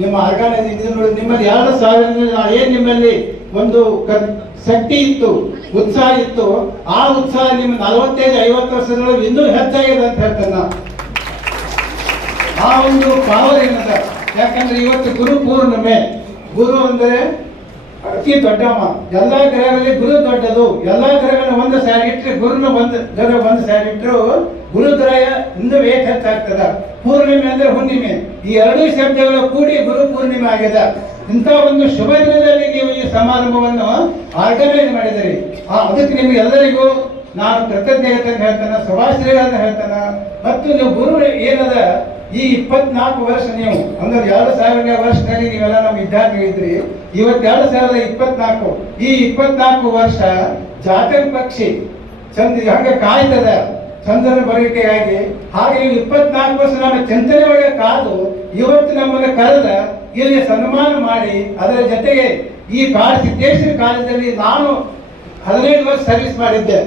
ನಿಮ್ಮ ಆರ್ಗನೈಸಿಂಗ್ ನೋಡಿ ನಿಮ್ಮಲ್ಲಿ 2000 ಏನ್ ನಿಮ್ಮಲ್ಲಿ ಒಂದು ಶಕ್ತಿ ಇತ್ತು, ಉತ್ಸಾಹ ಇತ್ತು, ಆ ಉತ್ಸಾಹ ನಿಮ್ಮ 45-50 ವರ್ಷದೊಳಗೆ ಇನ್ನೂ ಹೆಚ್ಚಾಗಿದೆ ಅಂತ ಹೇಳ್ತೇನೆ ನಾನು. ಆ ಒಂದು ಪವರ್ ಏನದ, ಯಾಕಂದ್ರೆ ಇವತ್ತು ಗುರು ಪೂರ್ಣಿಮೆ. ಗುರು ಅಂದ್ರೆ ಅತಿ ದೊಡ್ಡವ. ಎಲ್ಲಾ ಗ್ರಹಗಳಲ್ಲಿ ಗುರು ದೊಡ್ಡದು. ಎಲ್ಲಾ ಗ್ರಹಗಳನ್ನ ಒಂದು ಸಾರಿ ಇಟ್ಟರೆ ಗುರುನ ಒಂದು ಸಾರಿ ಇಟ್ಟರು ಗುರುದ್ರಯ ಇಂದು ವೇಟ್ ಹೆಚ್ಚಾಗ್ತದ. ಪೂರ್ಣಿಮೆ ಅಂದ್ರೆ ಹುಣ್ಣಿಮೆ, ಈ ಎರಡೂ ಶಬ್ದಗಳು ಕೂಡಿ ಗುರು ಪೂರ್ಣಿಮೆ ಆಗ್ಯದ. ಇಂಥ ಒಂದು ಶುಭ ದಿನದಲ್ಲಿ ನೀವು ಈ ಸಮಾರಂಭವನ್ನು ಆರ್ಗನೈಸ್ ಮಾಡಿದಿರಿ. ಅದಕ್ಕೆ ನಿಮ್ಗೆಲ್ಲರಿಗೂ ನಾನು ಕೃತಜ್ಞತೆ ಹೇಳ್ತಾನೆ, ಶುಭಾಶಯಗಳನ್ನು ಹೇಳ್ತಾನೆ. ಮತ್ತು ನೀವು ಗುರು ಏನದ ಈ 24 ವರ್ಷ ನೀವು ಅಂದ್ರೆ 2000ನೇ ವರ್ಷದಲ್ಲಿ ನೀವೆಲ್ಲ ನಮ್ಮ ವಿದ್ಯಾರ್ಥಿಗಳಿದ್ರಿ. ಇವತ್ತು 2024 ಈ 24 ವರ್ಷ ಜಾತಕ ಪಕ್ಷಿ ಚಂದ್ರ ಹಂಗೆ ಕಾಯ್ತದ ಚಂದ್ರನ ಬರುವಿಕೆಯಾಗಿ. ಹಾಗೆ ನೀವು 24 ವರ್ಷ ನಮ್ಮ ಚಿಂತನೆ ಒಳಗೆ ಕಾದು ಇವತ್ತು ನಮ್ಮನ್ನು ಕರೆದ ಇಲ್ಲಿ ಸನ್ಮಾನ ಮಾಡಿ, ಅದರ ಜೊತೆಗೆ ಈ ಸಿದ್ದೇಶ್ವರ ಕಾಲೇಜಲ್ಲಿ ನಾನು 15 ವರ್ಷ ಸರ್ವಿಸ್ ಮಾಡಿದ್ದೆ.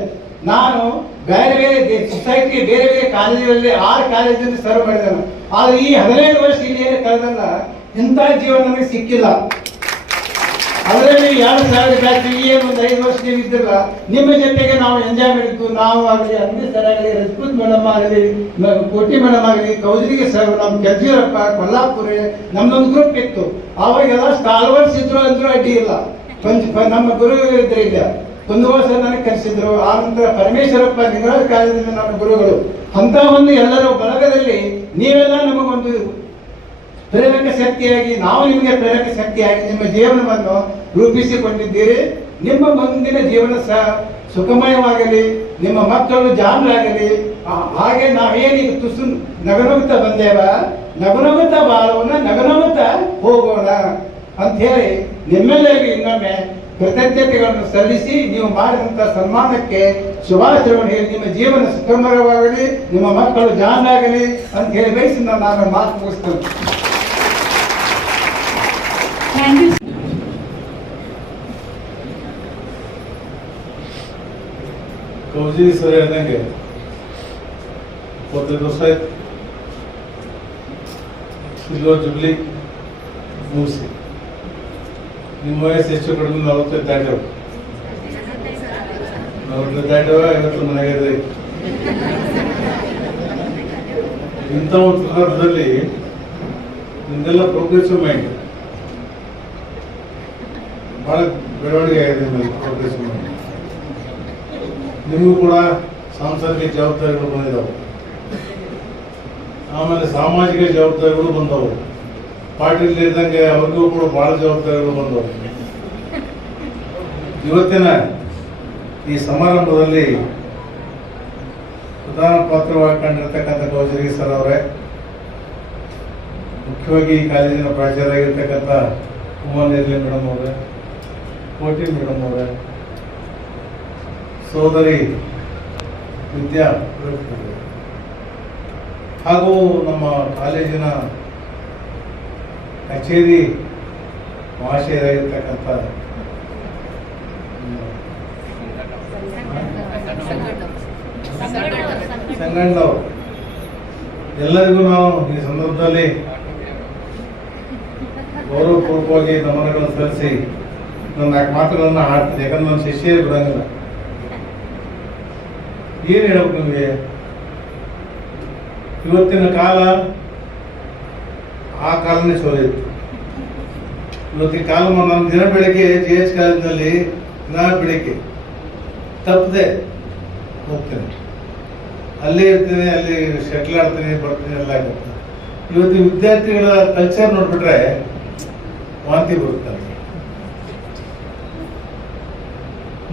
ನಾನು ಬೇರೆ ಬೇರೆ ಸೊಸೈಟಿ ಬೇರೆ ಬೇರೆ ಕಾಲೇಜುಗಳಲ್ಲಿ 6 ಕಾಲೇಜಲ್ಲಿ ಸರ್ವ್ ಮಾಡಿದ್ದೇನೆ. ಆದರೆ ಈ 15 ವರ್ಷ ಇಲ್ಲಿ ಏನು ಕಳೆದಲ್ಲ ಇಂಥ ಜೀವನ ನಮಗೆ ಸಿಕ್ಕಿಲ್ಲ. ಅದರಲ್ಲಿ 2000 ಬ್ಯಾಚ್ ಏನು ಒಂದು 5 ವರ್ಷ ನೀವು ಇದ್ದಿಲ್ಲ. ನಿಮ್ಮ ಜೊತೆಗೆ ನಾವು ಎಂಜಾಯ್ ಮಾಡಿದ್ದು, ನಾವು ಆಗಲಿ ಅಂಬಿ ಸರ್ ಆಗಲಿ, ರಜಪೂತ್ ಮೇಡಮ್ ಆಗಲಿ, ಕೋಟಿ ಮೇಡಮ್ ಆಗಲಿ, ಕೌಜರಿಗೆ ಸರ್, ನಮ್ಮ ಕೆಜೀರಪ್ಪ, ಕೊಲ್ಲಾಪುರಿ, ನಮ್ದೊಂದು ಗ್ರೂಪ್ ಇತ್ತು. ಅವಾಗೆಲ್ಲ ಸ್ಟಾಲ್ವರ್ಸ್ ಇದ್ರು ಅಂದ್ರೂ ಅಡ್ಡಿ ಇಲ್ಲ. ನಮ್ಮ ಗುರುಗಳು ಇದ್ರೆ ಇಲ್ಲ, ಕುಂದಗೋಳ ಸರ್ ನನಗೆ ಕರೆಸಿದ್ರು. ಆ ನಂತರ ಪರಮೇಶ್ವರಪ್ಪ ನಿಗರಾಜ್ ಕಾಲೇಜಿನ ನಮ್ಮ ಗುರುಗಳು. ಅಂತ ಒಂದು ಎಲ್ಲರೂ ಬಳಗದಲ್ಲಿ ನೀವೆಲ್ಲ ನಮಗೊಂದು ಪ್ರೇರಕ ಶಕ್ತಿಯಾಗಿ, ನಾವು ನಿಮಗೆ ಪ್ರೇರಕ ಶಕ್ತಿಯಾಗಿ ನಿಮ್ಮ ಜೀವನವನ್ನು ರೂಪಿಸಿಕೊಂಡಿದ್ದೀರಿ. ನಿಮ್ಮ ಮುಂದಿನ ಜೀವನ ಸಹ ಸುಖಮಯವಾಗಲಿ, ನಿಮ್ಮ ಮಕ್ಕಳು ಜಾಣರಾಗಲಿ. ಹಾಗೆ ನಾವೇನೀಗ ತುಸು ನಗನಗುತ್ತಾ ಬಂದೇವ, ನಗನಗುತ್ತಾ ಬಾಳೋಣ, ನಗನಗುತ್ತಾ ಹೋಗೋಣ ಅಂತ ಹೇಳಿ ನಿಮ್ಮೆಲ್ಲರಿಗೂ ಇನ್ನೊಮ್ಮೆ ಕೃತಜ್ಞತೆಗಳನ್ನು ಸಲ್ಲಿಸಿ ನೀವು ಮಾಡಿದಂಥ ಸನ್ಮಾನಕ್ಕೆ ಶುಭಾಶಯವನ್ನು ಹೇಳಿ ನಿಮ್ಮ ಜೀವನ ಸುಖಮಯವಾಗಲಿ, ನಿಮ್ಮ ಮಕ್ಕಳು ಜಾಣರಾಗಲಿ ಅಂತ ಹೇಳಿ ಬಯಸಿ ನಾನು ಮಾತು ಮುಗಿಸ್ತೇನೆ. ಕೌಜಿ ಸರ್ ಹೇಳ್ದಂಗೆ 25 ವರ್ಷ ಆಯ್ತು ಸಿಲ್ವರ್ ಜುಬ್ಲಿ ಮುಗಿಸಿ. ನಿಮ್ಮ ವಯಸ್ಸು ಹೆಚ್ಚು ಕಡಿಮೆ 45 ದಾಟ್ಯವ, 45 ದಾಟ್ಯವ, 50 ಮನೆಗೆ. ಇಂಥ ಒಂದು ಸಂದರ್ಭದಲ್ಲಿ ನಿಮ್ದೆಲ್ಲ ಪ್ರೋಗ್ರೆಸಿವ್ ಮೈಂಡ್, ಬಹಳ ಬೆಳವಣಿಗೆ ಆಗಿದೆ ನಿಮ್ಮಲ್ಲಿ. ಪ್ರೋಗ್ರೆಸಿವ್ ಮೈಂಡ್ ನಿಮಗೂ ಕೂಡ ಸಾಂಸಾರಿಕ ಜವಾಬ್ದಾರಿಗಳು ಬಂದಿದ್ದಾವೆ, ಆಮೇಲೆ ಸಾಮಾಜಿಕ ಜವಾಬ್ದಾರಿಗಳು ಬಂದವು. ಪಾರ್ಟಿಲಿ ಇದ್ದಂಗೆ ಅವ್ರಿಗೂ ಕೂಡ ಬಹಳ ಜವಾಬ್ದಾರಿಗಳು ಬಂದವು. ಇವತ್ತಿನ ಈ ಸಮಾರಂಭದಲ್ಲಿ ಪ್ರಧಾನ ಪಾತ್ರವಾಗಿ ಕಂಡಿರ್ತಕ್ಕಂಥ ಕೌಜರಿ ಸರ್ ಅವರೇ, ಮುಖ್ಯವಾಗಿ ಈ ಕಾಲೇಜಿನ ಪ್ರಾಚಾರ್ಯರಾಗಿರ್ತಕ್ಕಂಥ ಉಮಾನೇರ್ಲಿ ಮೇಡಮ್ ಅವರೇ, ಕೋಟಿ ಮೇಡಮ್ ಅವರೇ, ಸೋದರಿ ವಿದ್ಯಾ ಹಾಗೂ ನಮ್ಮ ಕಾಲೇಜಿನ ಕಚೇರಿ ಮಹಾಶಯರಾಗಿರ್ತಕ್ಕಂಥ ಸಂಗಣ್ಣವರು, ಎಲ್ಲರಿಗೂ ನಾವು ಈ ಸಂದರ್ಭದಲ್ಲಿ ಗೌರವಪೂರ್ವಕವಾಗಿ ನಮನಗಳನ್ನು ಸಲ್ಲಿಸಿ ನನ್ನ 4 ಮಾತುಗಳನ್ನು ಹಾಡ್ತೀನಿ. ಯಾಕಂದ್ರೆ ನನ್ನ ಶಿಷ್ಯರೇ ಬಿಡಂಗಿಲ್ಲ. ಏನು ಹೇಳಬೇಕು ನಿಮಗೆ? ಇವತ್ತಿನ ಕಾಲ ಆ ಕಾಲನೇ ಸೋಲಿತ್ತು. ಇವತ್ತಿನ ಕಾಲ ನಾನು ದಿನ ಬೆಳಗ್ಗೆ JH ಕಾಲೇಜಿನಲ್ಲಿ ದಿನ ಬೆಳಗ್ಗೆ ತಪ್ಪದೆ ಹೋಗ್ತೇನೆ, ಅಲ್ಲೇ ಇರ್ತೀನಿ, ಅಲ್ಲಿ ಶಟ್ಲ್ ಆಡ್ತೀನಿ, ಬರ್ತೀನಿ, ಎಲ್ಲ ಆಗುತ್ತೆ. ಇವತ್ತು ವಿದ್ಯಾರ್ಥಿಗಳ ಕಲ್ಚರ್ ನೋಡ್ಬಿಟ್ರೆ ವಾಂತಿ ಬರುತ್ತೆ.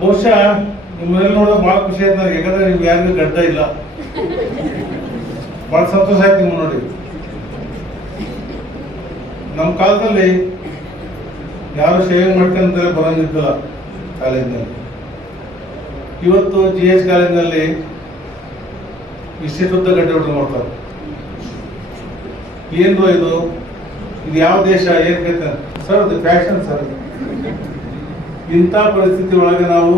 ಬಹುಶಃ ನಿಮ್ಮನೆಲ್ಲ ನೋಡೋದು ಭಾಳ ಖುಷಿ ಆಯ್ತು ನನಗೆ. ಯಾಕಂದ್ರೆ ನೀವು ಯಾರಿಗೂ ಗಡ್ಡ ಇಲ್ಲ, ಭಾಳ ಸಂತೋಷ ಆಯ್ತು ನಿಮ್ಮ ನೋಡಿ. ನಮ್ಮ ಕಾಲದಲ್ಲಿ ಯಾರು ಶೇವಿಂಗ್ ಮಾಡ್ಕೊಂತಾರೆ ಬರೋಂಗಿದ್ದಲ್ಲ ಕಾಲೇಜಿನಲ್ಲಿ. ಇವತ್ತು JH ಕಾಲೇಜಿನಲ್ಲಿ ಇಷ್ಟುದ್ದ ಗಡ್ಡೆ ಊಟ ಮಾಡ್ತಾರೆ. ಏನು ಇದು ಯಾವ ದೇಶ ಏನ್ ಕೈತೆ ಸರ್? ಅದು ಫ್ಯಾಷನ್ ಸರ್. ಇಂಥ ಪರಿಸ್ಥಿತಿ ಒಳಗೆ ನಾವು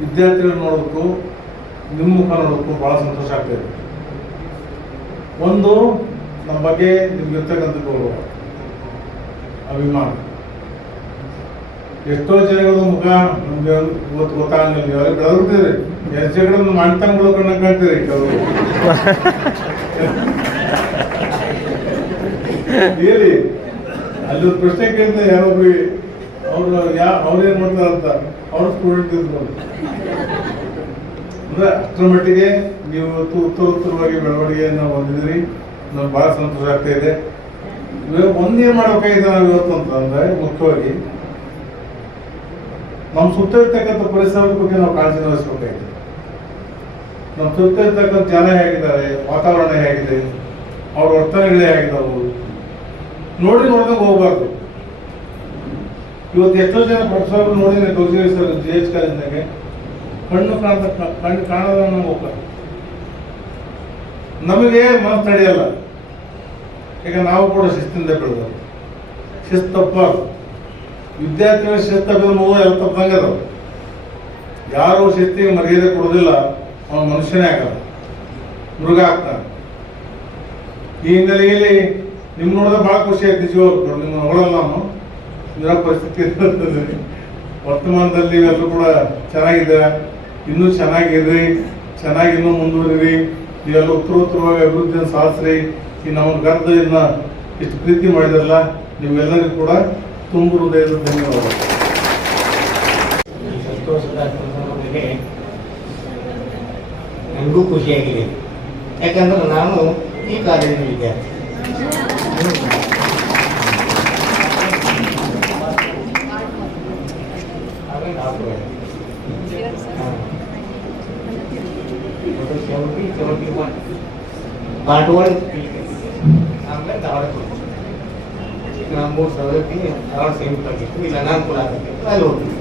ವಿದ್ಯಾರ್ಥಿಗಳು ನೋಡಬೇಕು, ನಿಮ್ಮ ಮುಖ ನೋಡಬೇಕು, ಬಹಳ ಸಂತೋಷ ಆಗ್ತದೆ. ಒಂದು ನಮ್ಮ ಬಗ್ಗೆ ನಿಮ್ಗಿರ್ತಕ್ಕಂಥ ಗೌರವ, ಅಭಿಮಾನ. ಎಷ್ಟೋ ಜನಗಳ ಮುಖ ನಮ್ಗೆ ಇವತ್ತು ಗೊತ್ತಾಗಲಿಲ್ಲ. ನೀವೆಲ್ಲ ಬೆಳೆದ್ಬಿಟ್ಟಿದ್ರಿ, ಎಷ್ಟು ಜಗಳ ಮಾಡ್ತಂಗಳು ಕಾಣ್ತೀರಿ. ಹೇಳಿ, ಅಲ್ಲಿ ಒಂದು ಪ್ರಶ್ನೆ ಕೇಳಿದ್ರೆ ಯಾರೊಬ್ರಿಗೆ ಅವ್ರೇನ್ ಮಾಡ್ತಾರಂತ ಅವ್ರ ಸ್ಟೂಡೆಂಟ್ ಇರ್ಬೋದು. ಅಂದ್ರೆ ಅಷ್ಟರ ಮಟ್ಟಿಗೆ ನೀವು ಉತ್ತರವಾಗಿ ಬೆಳವಣಿಗೆಯನ್ನು ಹೊಂದಿದ್ರಿ. ನಮ್ಗೆ ಬಹಳ ಸಂತೋಷ ಆಗ್ತಾ ಇದೆ. ಒಂದೇನ್ ಮಾಡ್ಬೇಕಾಗಿದೆ ನಾವು ಇವತ್ತು ಅಂತಂದ್ರೆ ಮುಖ್ಯವಾಗಿ ನಮ್ಮ ಸುತ್ತ ಇರ್ತಕ್ಕಂಥ ಪರಿಸರದ ಬಗ್ಗೆ ನಾವು ಕಾಳಜಿ ವಹಿಸ್ಬೇಕಾಗಿದೆ. ನಮ್ಮ ಸುತ್ತ ಇರ್ತಕ್ಕಂಥ ಜನ ಹೇಗಿದ್ದಾರೆ, ವಾತಾವರಣ ಹೇಗಿದೆ, ಅವ್ರ ವರ್ತನೆಗಳೇ ಹೇಗಿದ್ದಾವು ನೋಡ್ದಂಗೆ ಹೋಗ್ಬಾರ್ದು. ಇವತ್ತು ಎಷ್ಟೋ ಜನ ಪ್ರೊಫೆಸರ್ ನೋಡಿ ಗೌರಿ ಸರ್ JH ಕಾಲೇಜ್ನಾಗೆ ಕಣ್ಣು ಕಾಣದ ಹೋಗ್ತಾರೆ. ನಮಗೆ ಮನಸ್ಸು ತಡೆಯಲ್ಲ. ಈಗ ನಾವು ಕೂಡ ಶಿಸ್ತಿಂದ ಬೆಳೆದವರು. ಶಿಸ್ತು ತಪ್ಪಬಾರ್ದು. ವಿದ್ಯಾರ್ಥಿಗಳ ಶಿಸ್ತು ನೋವು ಎಲ್ಲ ತಪ್ಪಂಗೆ ಅದಾವ. ಯಾರು ಶಿಸ್ತಿಗೆ ಮರ್ಯಾದೆ ಕೊಡೋದಿಲ್ಲ ಅವನ ಮನುಷ್ಯನೇ ಆಗಲ್ಲ, ಮೃಗ ಆಗ್ತಾನೆ. ಈ ಹಿನ್ನೆಲೆಯಲ್ಲಿ ನಿಮ್ ನೋಡಿದ್ರೆ ಬಹಳ ಖುಷಿ ಆಯ್ತು ನಿಜವಾಗ್ಲು. ನಿಮ್ಮ ಹೊಗಳಲ್ಲ ನಾನು ಇದರ ಪರಿಸ್ಥಿತಿ ಇರ್ತದೆ. ವರ್ತಮಾನದಲ್ಲಿ ನೀವೆಲ್ಲರೂ ಕೂಡ ಚೆನ್ನಾಗಿದ್ದೀರಾ. ಇನ್ನೂ ಚೆನ್ನಾಗಿರ್ರಿ, ಚೆನ್ನಾಗಿ ಇನ್ನೂ ಮುಂದುವರಿರಿ. ನೀವೆಲ್ಲ ಉತ್ತರೋತ್ತರವಾಗಿ ಅಭಿವೃದ್ಧಿಯನ್ನು ಸಾಧಿಸ್ರಿ. ಈ ನಮ್ಮ ಗರ್ಭದಿಂದ ಇಷ್ಟು ಪ್ರೀತಿ ಮಾಡಿದ್ರಲ್ಲ ನೀವೆಲ್ಲರಿಗೂ ಕೂಡ ತುಂಬ ಹೃದಯದ ಧನ್ಯವಾದ. ಸಂತೋಷದ ಬಗ್ಗೆ ನನಗೂ ಖುಷಿಯಾಗಿದೆ. ಯಾಕಂದ್ರೆ ನಾನು ಈ ಕಾಲೇಜಿನ ವಿದ್ಯಾರ್ಥಿ. ಪಾರ್ಟ್ 1 ಆಮೇಲೆ ಧಾರವಾಡ 3 ಸವಲತ್ತಿ ಧಾರವಾಡ ಸೇಮಿಕೊಂಡಿತ್ತು. ಇಲ್ಲಿ ಅನಾನುಕೂಲ ಆಗುತ್ತೆ ಅಲ್ಲಿ ಹೋಗ್ತೀವಿ.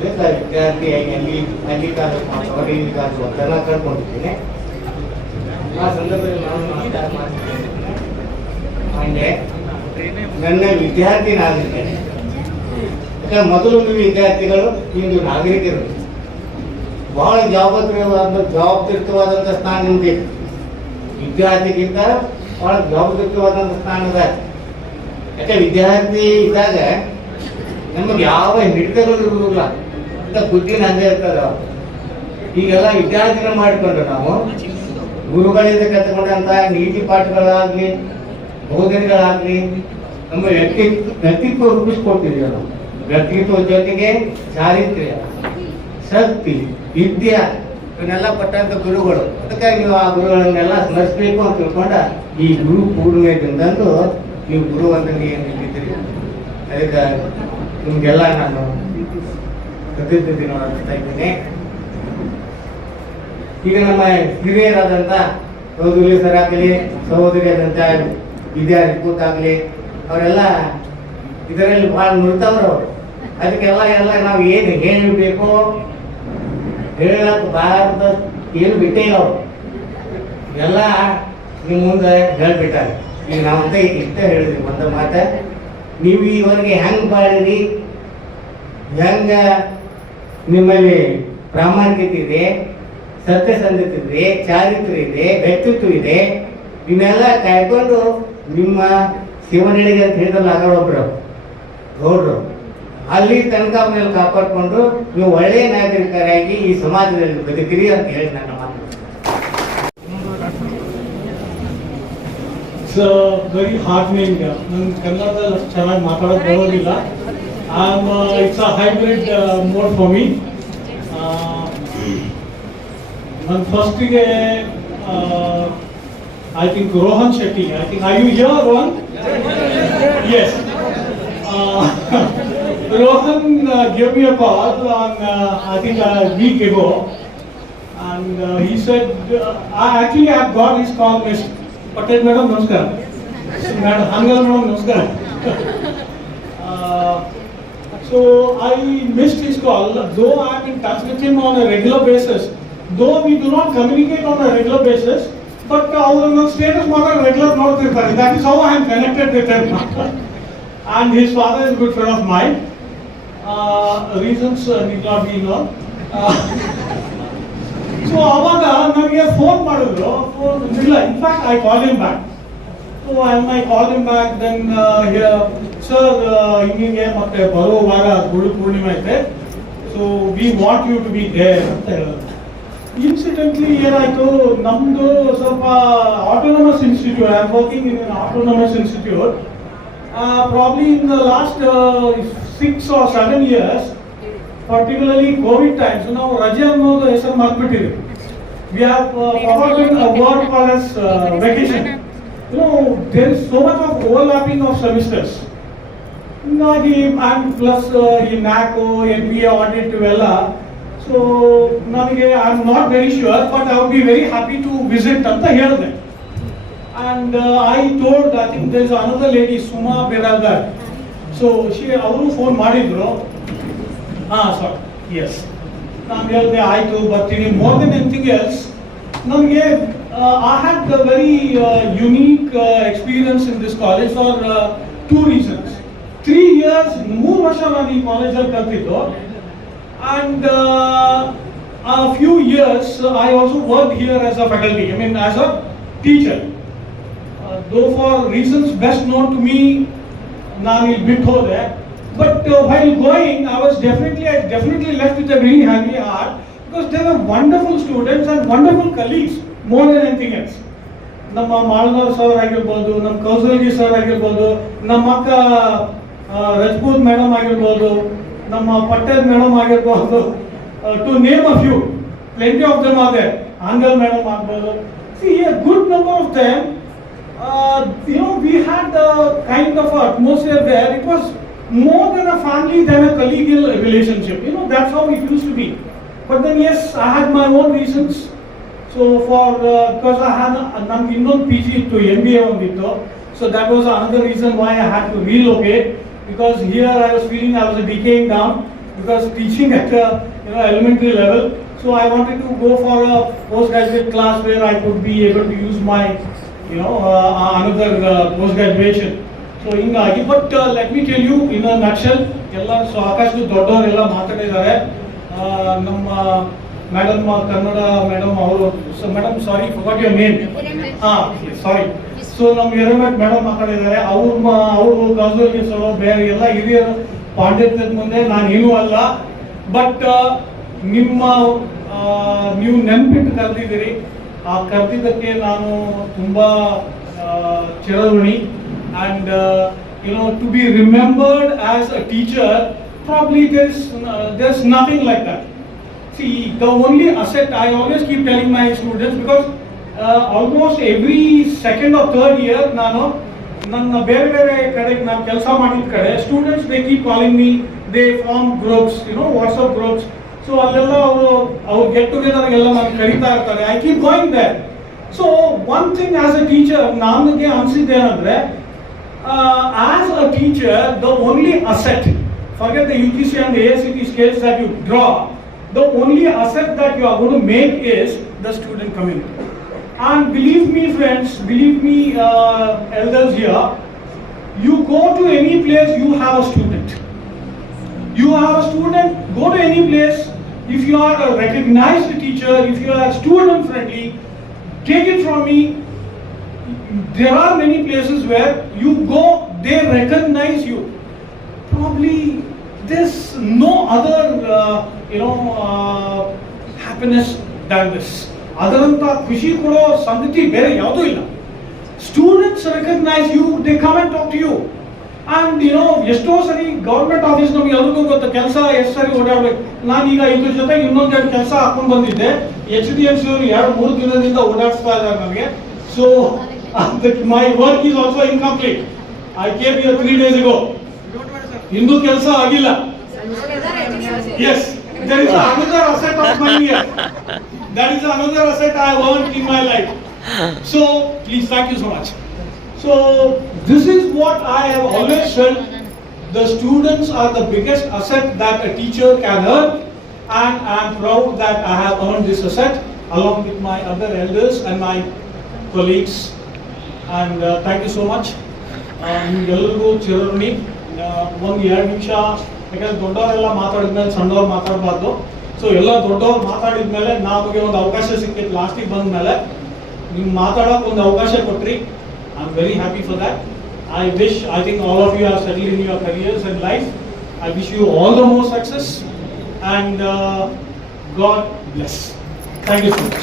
ವಿದ್ಯಾರ್ಥಿಯಾಗಿ ಅಲ್ಲಿ ಕಾಲೇಜ್ ಮಾಡ್ತವ್ರೆ, ಇಲ್ಲಿ ಕಾಲೇಜ್ ಮಾಡ್ತಾರೆ ನಾನು ಕಳ್ಕೊಂಡಿದ್ದೀನಿ. ಆ ಸಂದರ್ಭದಲ್ಲಿ ನಾನು ನಮಸ್ಕಾರ ಮಾಡ್ತಿದ್ದೇನೆ. ಅಂದರೆ ನನ್ನ ವಿದ್ಯಾರ್ಥಿ ನಾಗರಿಕರು. ಯಾಕಂದ್ರೆ ಮೊದಲು ವಿದ್ಯಾರ್ಥಿಗಳು ಇಂದು ನಾಗರಿಕರು. ಬಹಳ ಜವಾಬ್ದಾರಿಯುತವಾದಂಥ ಸ್ಥಾನ ನಿಮ್ಗೆ ವಿದ್ಯಾರ್ಥಿಗಿಂತ ಬಹಳ ಜವಾಬ್ದಾರಿಯುತವಾದಂಥ ಸ್ಥಾನ ಅದ. ಯಾಕೆ ವಿದ್ಯಾರ್ಥಿ ಇದ್ದಾಗ ನಮಗೆ ಯಾವ ಹಿಡಿತಗಳು ಇರುವುದಿಲ್ಲ ಅಂತ ಬುದ್ಧಿನ ಹಂಗೆ ಇರ್ತದ. ಈಗೆಲ್ಲ ವಿದ್ಯಾರ್ಥಿನ ಮಾಡಿಕೊಂಡು ನಾವು ಗುರುಗಳಿಂದ ಕಲ್ತ್ಕೊಂಡಂತ ನೀತಿ ಪಾಠಗಳಾಗ್ಲಿ ಬೋಧನೆಗಳಾಗ್ಲಿ ನಮ್ಮ ವ್ಯಕ್ತಿತ್ವ ರೂಪಿಸ್ಕೊಡ್ತಿದ್ದೀವಿ. ನಾವು ವ್ಯಕ್ತಿತ್ವ ಜೊತೆಗೆ ಚಾರಿತ್ರ್ಯ, ಶಕ್ತಿ, ವಿದ್ಯಾ ಇವನ್ನೆಲ್ಲ ಕೊಟ್ಟಂತ ಗುರುಗಳು. ಅದಕ್ಕಾಗಿ ನೀವು ಆ ಗುರುಗಳನ್ನೆಲ್ಲ ಸ್ಮರಿಸಬೇಕು ಅಂತ ತಿಳ್ಕೊಂಡ ಈ ಗುರು ಪೂರ್ಣಿಮೆ ದಿನದಂದು ನೀವು ಗುರುವಂದನೆಯನ್ನು ನೀಡಿದ್ದೀರಿ. ಅದಕ್ಕೆ ನಿಮ್ಗೆಲ್ಲ ನಾನು ಕೃತಜ್ಞತೆಯನ್ನು ಅರ್ಪಿಸ್ತಾ ಇದ್ದೀನಿ. ಈಗ ನಮ್ಮ ಹಿರಿಯರಾದಂಥ ಸಹೋದರಿ ಸರಾಗಲಿ ಸಹೋದರಿಯಾದಂಥ ವಿದ್ಯಾರ್ಥಿ ಅವರೆಲ್ಲ ಇದರಲ್ಲಿ ಭಾಳ ನುರಿತವ್ರು. ಅದಕ್ಕೆಲ್ಲ ನಾವು ಏನು ಹೇಳಬೇಕು ಹೇಳಕ್ ಬಾರದ ಏನು ಬಿಟ್ಟೇ ಇಲ್ಲ. ಅವರು ಎಲ್ಲ ನಿಮ್ಮ ಮುಂದೆ ಹೇಳ್ಬಿಟ್ಟಾರೆ. ಈಗ ನಾವಂತ ಇಷ್ಟ ಹೇಳಿದ್ವಿ ಒಂದು ಮಾತ, ನೀವು ಈವರೆಗೆ ಹೆಂಗೆ ಬಾಳಿರಿ, ಹೆಂಗ ನಿಮ್ಮಲ್ಲಿ ಪ್ರಾಮಾಣಿಕತೆ ಇದೆ, ಸತ್ಯಸಂಧತೆ ಇದೆ, ಚಾರಿತ್ರ್ಯ ಇದೆ, ವ್ಯಕ್ತಿತ್ವ ಇದೆ, ಇವನ್ನೆಲ್ಲ ಕಾಯ್ಕೊಂಡು ನಿಮ್ಮ ಶಿವನಡಿಗೆ ಅಂತ ಹೇಳಿದ್ರಲ್ಲ ಒಬ್ರು ಗೌಡ್ರು, ಅಲ್ಲಿ ತನಕ ಅವನ್ನೆಲ್ಲ ಕಾಪಾಡಿಕೊಂಡು ನೀವು ಒಳ್ಳೆಯ ನಾಗರಿಕರಾಗಿ ಈ ಸಮಾಜದಲ್ಲಿ ಬದುಕಿರಿ ಅಂತ ಹೇಳಿ ನನ್ನ ಮಾತು. It's very heartening. ನಾನು ಕನ್ನಡದಲ್ಲಿ ಚೆನ್ನಾಗಿ ಮಾತಾಡೋಕೆ ಬರೋದಿಲ್ಲ. It's a hybrid mode for me. ನನ್ನ ಫಸ್ಟಿಗೆ I think Rohan Shetty. Are you here, Rohan? Yes. Rohan gave me a call on I think a week ago, and he said, I have got his call list. Patel Madam, Namaskar. Madam Hangal Madam, Namaskar. So I missed his call, though I am in touch with him on a regular basis. Though we do not communicate on a regular basis, but our status model regular not required. That is how I am connected with him. And his father is a good friend of mine. Reasons need not be known. So ಅವಾಗ ನನಗೆ phone ಮಾಡಿದ್ರು. ಇಲ್ಲ, in fact I call him back. So I call him back. Then sir ಹಿಂಗೆ ಮತ್ತೆ ಬರೋ ವಾರ ಗುರು ಪೂರ್ಣಿಮೆ ಐತೆ, so we want you to be there ಅಂತ ಹೇಳಿದ್ರು. ಇನ್ಸಿಡೆಂಟ್ಲಿ ಏನಾಯ್ತು, ನಮ್ದು ಸ್ವಲ್ಪ autonomous institute, I am working in autonomous institute. Probably in the last 6 or 7 years, particularly COVID times, ನಾವು ರಜೆ ಅನ್ನೋದು ಹೆಸರು ಮರ್ತ್ಬಿಟ್ಟಿದೆ. We have forgotten a word called as vacation. There is so much of overlapping of semesters. And plus ಈ NACO, NBA audit ಇವೆಲ್ಲ. So ನನಗೆ I am not very sure, but I would be very happy to visit ಅಂತ ಹೇಳಿದೆ. And I told, I think there is another lady, Suma Beralgar. So ಅವರು phone ಮಾಡಿದ್ರು. Sorry, yes. ನಾನು ಹೇಳಿದೆ ಆಯಿತು ಬರ್ತೀನಿ. More than anything else, ನನಗೆ I had a very unique experience in this college for 2 reasons. 3 years, 3 ವರ್ಷ ನಾನು ಈ ಕಾಲೇಜಲ್ಲಿ ಕಲ್ತಿದ್ದು. And a few years I also worked here as a faculty, I mean as a teacher. Though for reasons best known to me, ನಾನು ಇಲ್ಲಿ ಬಿಟ್ಟು ಹೋದೆ. But while going, I definitely left with a very heavy heart because they were wonderful students and wonderful colleagues more than anything else. ನಮ್ಮ ಮಾಳನವ್ರ sir ಆಗಿರ್ಬೋದು, ನಮ್ಮ Kousalgi sir ಆಗಿರ್ಬೋದು, ನಮ್ಮ ಅಕ್ಕ ರಜಪೂತ್ ಮೇಡಮ್ ಆಗಿರ್ಬೋದು, ನಮ್ಮ ಪಟೇಲ್ ಮೇಡಮ್ ಆಗಿರ್ಬೋದು, to name a few, plenty of them are there. Angal madam ಆಗ್ಬೋದು. See, a good number of them, we had a kind of atmosphere there. It was more than a family than a collegial relationship. That's how it used to be. But then yes, I had my own reasons. So because I had nange innond PG to MBA ondittu, so that was another reason why I had to relocate, because here I was feeling I was decaying down because teaching at elementary level. So I wanted to go for a postgraduate class where I could be able to use my another post-graduation. So ಹಿಂಗಾಗಿ, but let me tell you in a nutshell, ಎಲ್ಲ ಸಾಕಷ್ಟು ದೊಡ್ಡವರೆಲ್ಲ ಮಾತಾಡಿದ್ದಾರೆ. ನಮ್ಮ madam Kannada madam ಅವರು, madam sorry forgot your name. Sorry. So ನಮ್ಮ Hiremath madam ಮಾತಾಡಿದ್ದಾರೆ. ಅವರು Kousalgi sir ಬೇರೆ ಎಲ್ಲ ಹಿರಿಯರು ಪಾಂಡಿತ್ಯದ ಮುಂದೆ ನಾನೇನೂ ಅಲ್ಲ. ಬಟ್ ನೀವು ನೆನಪಿಟ್ಟು ಕರೆದಿದ್ದೀರಿ. ಆ ಕರೆದಿದ್ದಕ್ಕೆ ನಾನು ತುಂಬ ಚಿರಋಣಿ. And to be remembered as a teacher, probably there's nothing like that. See, the only asset, I always keep telling my students, because almost every second or third year ನನ್ನ ಬೇರೆ ಬೇರೆ ಕಡೆಗೆ ನಾನು ಕೆಲಸ ಮಾಡಿದ ಕಡೆ students they keep calling me, they form groups, WhatsApp groups. So ಅಲ್ಲೆಲ್ಲ ಅವ್ರು ಗೆಟ್ ಟುಗೆದರ್ ಎಲ್ಲ ನಾನು ಕರೀತಾ ಇರ್ತಾರೆ. I keep going there. So one thing as a teacher ನನಗೆ ಅನಿಸಿದ್ದೇನೆಂದ್ರೆ, as a teacher, the only asset, forget the UGC and the ACT scales that you draw, the only asset that you are going to make is the student community. And believe me friends, believe me elders here, you go to any place, you have a student. You have a student, go to any place, if you are a recognized teacher, if you are student friendly, take it from me, there are many places where you go, they recognize you. Probably there's no other happiness than this. ಅದರಂತ ಖುಷಿ ಕೊಡೋ ಸಂಗತಿ ಬೇರೆ ಯಾವುದೂ ಇಲ್ಲ. Students recognise you, they come and talk to you. And ಎಷ್ಟೋ ಸರಿ government office ನಮ್ಗೆ ಎಲ್ರಿಗೂ ಗೊತ್ತು, ಕೆಲಸ ಎಷ್ಟು ಸರಿ ಓಡಾಡ್ಬೇಕು. ನಾನೀಗ ಇದ್ರ ಜೊತೆಗೆ ಇನ್ನೊಂದೆರಡು ಕೆಲಸ ಹಾಕೊಂಡು ಬಂದಿದ್ದೆ. HDFC ಅವರು 2-3 ದಿನದಿಂದ ಓಡಾಡಿಸ್ತಾ ಇದ್ದಾರೆ ನನಗೆ. So my work is also incomplete. I came here 3 days ago. ಇನ್ನೂ ಕೆಲಸ ಆಗಿಲ್ಲ. Yes, there is another asset of my year. That is another asset I want in my life. So please, thank you so much. So this is what I have always felt. The students are the biggest asset that a teacher can earn, and I am proud that I have earned this asset along with my other elders and my colleagues. And thank you so much. ನಿಮ್ಗೆಲ್ಲರಿಗೂ ಚಿರಋಣಿ. 1-2 ನಿಮಿಷ, ಯಾಕಂದ್ರೆ ದೊಡ್ಡವರೆಲ್ಲ ಮಾತಾಡಿದ್ಮೇಲೆ ಸಣ್ಣವ್ರು ಮಾತಾಡಬಾರ್ದು. So ಎಲ್ಲ ದೊಡ್ಡವ್ರು ಮಾತಾಡಿದ್ಮೇಲೆ ನಮಗೆ ಒಂದು ಅವಕಾಶ ಸಿಕ್ಕಿತ್ತು ಲಾಸ್ಟಿಗೆ ಬಂದ ಮೇಲೆ. ನೀವು ಮಾತಾಡೋಕೆ ಒಂದು ಅವಕಾಶ ಕೊಟ್ರಿ. I am very happy for that. I think all of you are settled in your careers and life. I wish you all the more success, and God bless. Thank you so much.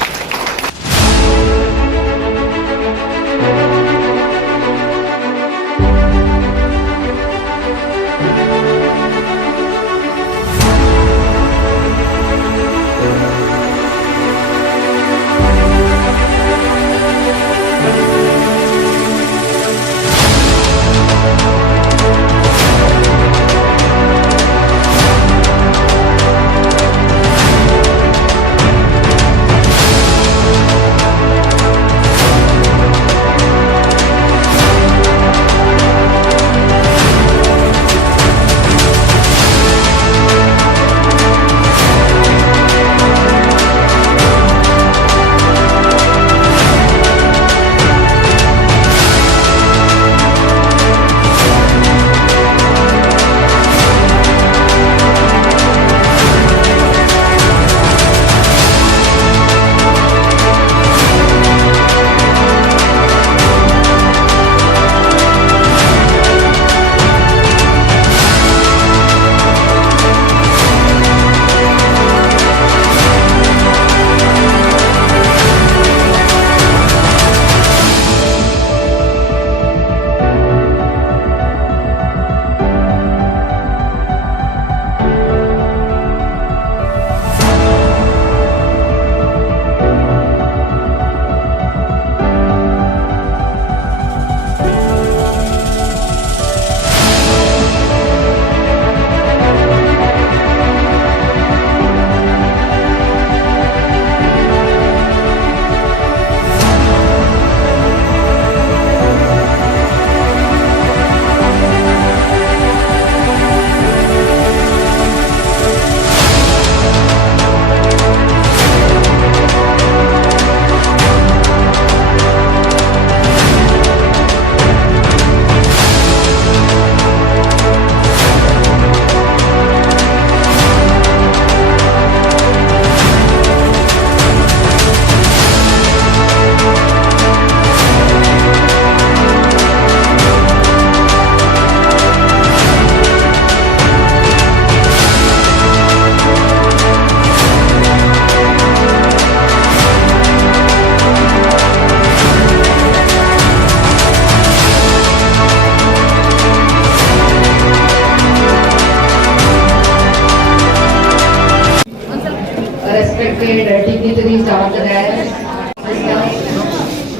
respected dignitaries of the dais.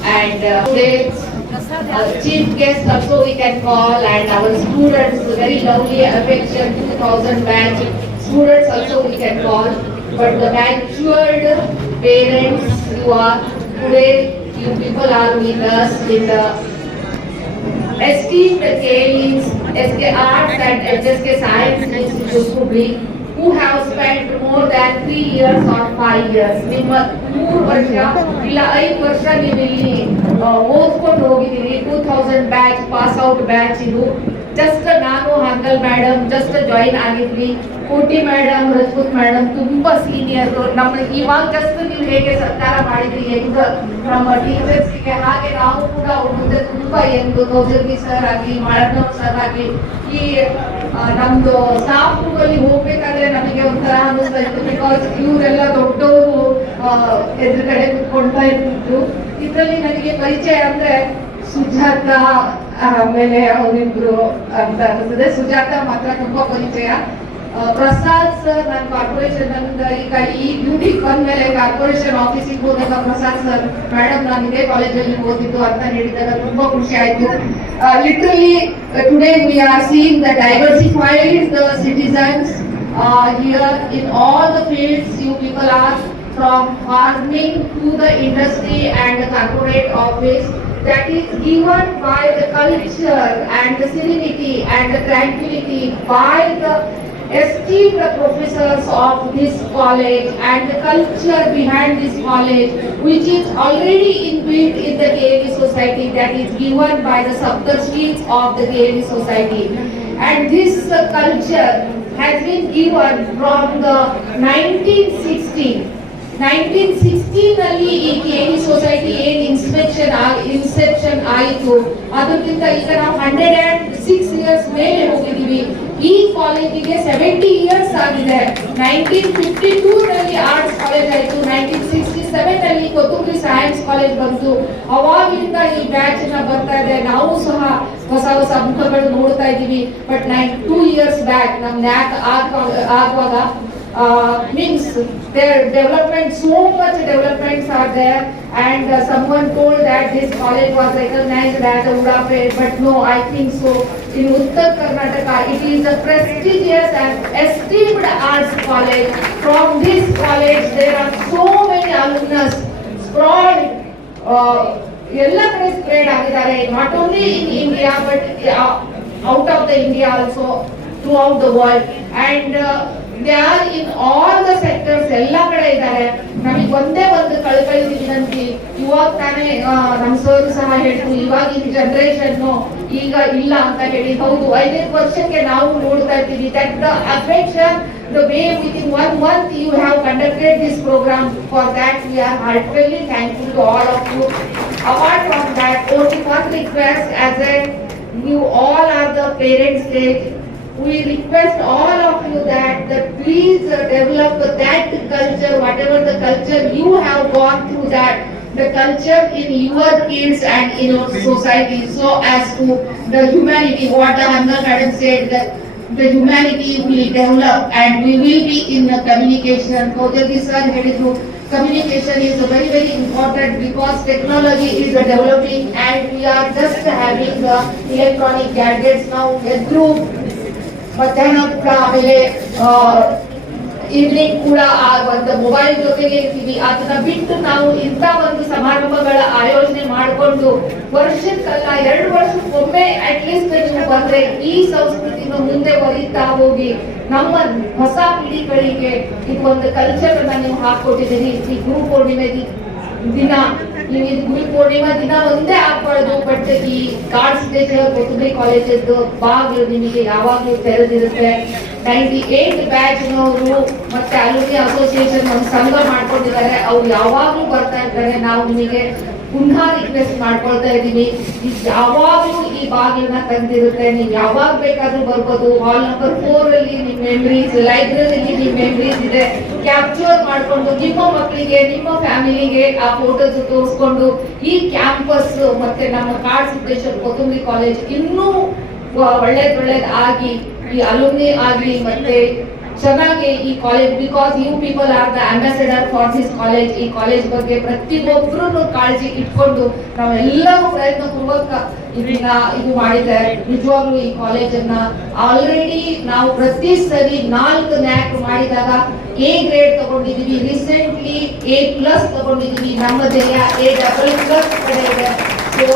And today, chief guest also we can call, and our students, very lovely affection 2000 batch students also we can call. But the matured parents you are today, you people are with us in the esteemed KLEs, SK Arts and HSK Science Institute Hubli, who have spent more than 3 years or 5 years. ನಿಮ್ಮ 3 ವರ್ಷ ಇಲ್ಲ 5 ವರ್ಷ ನೀವು ಇಲ್ಲಿ ಓದ್ಕೊಂಡು ಹೋಗಿದ್ದೀರಿ. 2000 batch pass out batch ಇದು. Just ನಾನು ಹಂಗಲ್ madam just join ಆಗಿದ್ವಿ. ಕೋಟಿ ಮೇಡಮ್, ರಜಪೂತ್ ಮೇಡಮ್ ತುಂಬಾ ಸೀನಿಯರ್. ನಮ್ಮ ಇವಾಗ ಜಸ್ಟ್ ನೀವು ಹೇಗೆ ಸರ್ಕಾರ ಮಾಡಿದ್ರಿ ಹೆಂಗ ನಮ್ಮ ಟೀಚರ್ಸ್ಗೆ, ಹಾಗೆ ನಾವು ಕೂಡ ಅವ್ರ ಮುಂದೆ ತುಂಬಾ ಎಂದು ಕೌಜಲ್ಗಿ ಸರ್ ಆಗಲಿ, ಮಾಳಣ್ಣವ್ರ ಸರ್ ಆಗಲಿ, ಈ ನಮ್ದು ಸ್ಟಾಫ್ ರೂಮ್ ಅಲ್ಲಿ ಹೋಗ್ಬೇಕಾದ್ರೆ ನಮಗೆ ಒಂಥರ ಅನ್ನಿಸ್ತಾ ಇತ್ತು. ಬಿಕಾಸ್ ಇವರೆಲ್ಲ ದೊಡ್ಡವರು ಎದುರುಗಡೆ ಕುತ್ಕೊಳ್ತಾ ಇರ್ತಿದ್ರು. ಇದರಲ್ಲಿ ನನಗೆ ಪರಿಚಯ ಅಂದ್ರೆ ಸುಜಾತ, ಆಮೇಲೆ ಅವರಿಬ್ರು ಅಂತ ಅನಿಸ್ತದೆ. ಸುಜಾತ ಮಾತ್ರ ತುಂಬಾ ಪರಿಚಯ. ಪ್ರಸಾದ್ ಸರ್ ನನ್ನ ಕಾರ್ಪೊರೇಷನ್ ಈಗ ಈ ಬ್ಯೂಟಿ ಬಂದ್ಮೇಲೆ ಕಾರ್ಪೊರೇಷನ್ ಆಫೀಸಿಗೆ ಹೋದಾಗ ಪ್ರಸಾದ್ ಸರ್ ಮೇಡಮ್ ನಾನು ಇದೇ ಕಾಲೇಜಲ್ಲಿ ಓದಿದ್ದು ಅಂತ ಹೇಳಿದಾಗ ತುಂಬಾ ಖುಷಿ ಆಯ್ತು. Literally today we are seeing the diversified the citizens here in all the fields you people are, from farming to the industry and the corporate office. That is given by the culture and the serenity and the tranquility by the esteemed professors of this college and the culture behind this college, which is already inbuilt in the KLE society, that is given by the subtleties of the KLE society. And this culture has been given from the 1916ನಲ್ಲಿ ಈ KLE society ಏನ್ inception ಆಯಿತು, ಅದಕ್ಕಿಂತ ಈಗ ನಾವು 106 years ಮೇಲೆ ಹೋಗಿದ್ದೀವಿ. ಈ ಕಾಲೇಜಿಗೆ 70 ಇಯರ್ಸ್ ಆಗಿದೆ. 1952ನಲ್ಲಿ ಆರ್ಟ್ಸ್ ಕಾಲೇಜ್ ಆಯಿತು, 1967ನಲ್ಲಿ ಕೊತ್ತೂರಿ ಸೈನ್ಸ್ ಕಾಲೇಜ್ ಬಂತು. ಅವಾಗಿಂದ ಈ ಬ್ಯಾಚ್ ಬರ್ತಾ ಇದೆ. ನಾವು ಸಹ ಹೊಸ ಹೊಸ ಮುಖಗಳು ನೋಡ್ತಾ ಇದ್ದೀವಿ. ಬಟ್ 2 ಇಯರ್ಸ್ ಬ್ಯಾಕ್ ನಮ್ ನ್ಯಾಕ್ ಆಗುವಾಗ means their development, so much developments are there, and someone told that this college was recognized as a Udapet, but no, I think so. In Uttar Karnataka, it is a prestigious and esteemed arts college. From this college, there are so many alumnus sprawled, ಎಲ್ಲ ಕಡೆ spread ಆಗಿದ್ದಾರೆ. Not only in India, but out of the India also, throughout the world, and they are in all the sectors. ಎಲ್ಲ ಕಡೆ ಇದ್ದಾರೆ. ನಮಗೆ ಒಂದೇ ಒಂದು ಕಳಕಳಿ ವಿನಂತಿ, ಇವಾಗ ತಾನೇ ನಮ್ಮ ಸರ್ ಸಹ ಹೇಳಿದ್ರು ಇವಾಗಿನ ಜನರೇಷನ್ ಈಗ ಇಲ್ಲ ಅಂತ ಹೇಳಿ. ಹೌದು, 5 ವರ್ಷಕ್ಕೆ ನಾವು ನೋಡ್ತಾ ಇರ್ತೀವಿ that the affection, the way within 1 month you have conducted this program, for that we are heartfully thankful to all of you. Apart from that, only one request, as you all are the parent stage, we request all of you that please develop that culture, whatever the culture you have gone through, that the culture in your kids and in your society, so as to the humanity, what the Hannah Madam said, that the humanity will develop and we will be in the communication. Kojagi sir ಹೇಳಿದ್ರು, communication is very very important because technology is developing and we are just having the electronic gadgets now. Through ಮಧ್ಯಾಹ್ನ ಕೂಡ ಆಮೇಲೆ evening ಕೂಡ ಆ ಒಂದು mobile ಜೊತೆಗೆ ಇರ್ತೀವಿ. ಅದನ್ನ ಬಿಟ್ಟು ನಾವು ಇಂಥ ಒಂದು ಸಮಾರಂಭಗಳ ಆಯೋಜನೆ ಮಾಡಿಕೊಂಡು ವರ್ಷಕ್ಕಲ್ಲ 2 ವರ್ಷಕ್ಕೊಮ್ಮೆ ಅಟ್ಲೀಸ್ಟ್ ನೀವು ಬಂದ್ರೆ ಈ ಸಂಸ್ಕೃತಿನ ಮುಂದೆ ಒರಿತಾ ಹೋಗಿ ನಮ್ಮ ಹೊಸ ಪೀಳಿಗೆಗಳಿಗೆ ಇದು ಒಂದು ಕಲ್ಚರ್ ಅನ್ನ ನೀವು ಹಾಕೊಟ್ಟಿದ್ದೀರಿ. ಈ ಗುರು ಪೂರ್ಣಿಮೆ ದಿನ ನೀವು ಇದು ಗುರು ಪೂರ್ಣಿಮಾ ದಿನ ಒಂದೇ ಆಗ್ಬಾರ್ದು, ಬಟ್ ಈ ಗಾಡ್ಸ್ ಟೀಚರ್ ಕೊತ್ತೂರಿ ಕಾಲೇಜದ್ದು ಬಾಗಿಲು ನಿಮಗೆ ಯಾವಾಗಲೂ ತೆರೆದಿರುತ್ತೆ. 98 ಬ್ಯಾಚ್ನವರು ಮತ್ತೆ ಅಲುಮಿನಿ ಅಸೋಸಿಯೇಷನ್ ಒಂದು ಸಂಘ ಮಾಡ್ಕೊಂಡಿದ್ದಾರೆ, ಅವ್ರು ಯಾವಾಗ್ಲೂ ಬರ್ತಾ ಇರ್ತಾರೆ. ನಾವು ನಿಮಗೆ ಪುನಃ ರಿಕ್ವೆಸ್ಟ್ ಮಾಡ್ಕೊಳ್ತಾ ಇದ್ದೀವಿ, ಯಾವಾಗ್ಲೂ ಈ ಬಾಗಿಲನ್ನ ತಂದಿರುತ್ತೆ, ನೀವು ಯಾವಾಗ ಬೇಕಾದ್ರೂ ಬರ್ಬೋದು. ಹಾಲ್ ನಂಬರ್ 4 ಅಲ್ಲಿ ನಿಮ್ ಮೆಮರೀಸ್, ಲೈಬ್ರರಿಲಿ ನಿಮ್ ಮೆಮರೀಸ್ ಇದೆ, ಕ್ಯಾಪ್ಚರ್ ಮಾಡ್ಕೊಂಡು ನಿಮ್ಮ ಮಕ್ಕಳಿಗೆ ನಿಮ್ಮ ಫ್ಯಾಮಿಲಿಗೆ ಆ ಫೋಟೋಸ್ ತೋರಿಸ್ಕೊಂಡು ಈ ಕ್ಯಾಂಪಸ್ ಮತ್ತೆ ನಮ್ಮ ಕಾಡ್ ಸಿದ್ದೇಶ್ವರ ಕೊತ್ತೂರಿ ಕಾಲೇಜ್ ಇನ್ನೂ ಒಳ್ಳೇದ್ ಆಗಿ ಈ ಅಲುಮಿನಿ ಆಗ್ಲಿ ಮತ್ತೆ ಚೆನ್ನಾಗಿ ಈ college, because you people are the ambassador for this college. ಈ ಕಾಲೇಜ್ ಬಗ್ಗೆ ಪ್ರತಿಯೊಬ್ಬರು ಕಾಳಜಿ ಇಟ್ಕೊಂಡು ನಾವೆಲ್ಲರೂ ಪ್ರಯತ್ನ ಪೂರ್ವಕ ಇದನ್ನ ಇದು ಮಾಡಿದ್ದಾರೆ. ನಿಜವಾಗ್ಲೂ ಈ ಕಾಲೇಜನ್ನ ಆಲ್ರೆಡಿ ನಾವು ಪ್ರತಿ ಸರಿ 4 ನ್ಯಾಕ್ ಮಾಡಿದಾಗ A ಗ್ರೇಡ್ ತಗೊಂಡಿದೀವಿ, ರೀಸೆಂಟ್ಲಿ A+ ತಗೊಂಡಿದೀವಿ, ನಮ್ಮದೆಲ್ಲ A++ ಕಡೆ ಇದೆ. So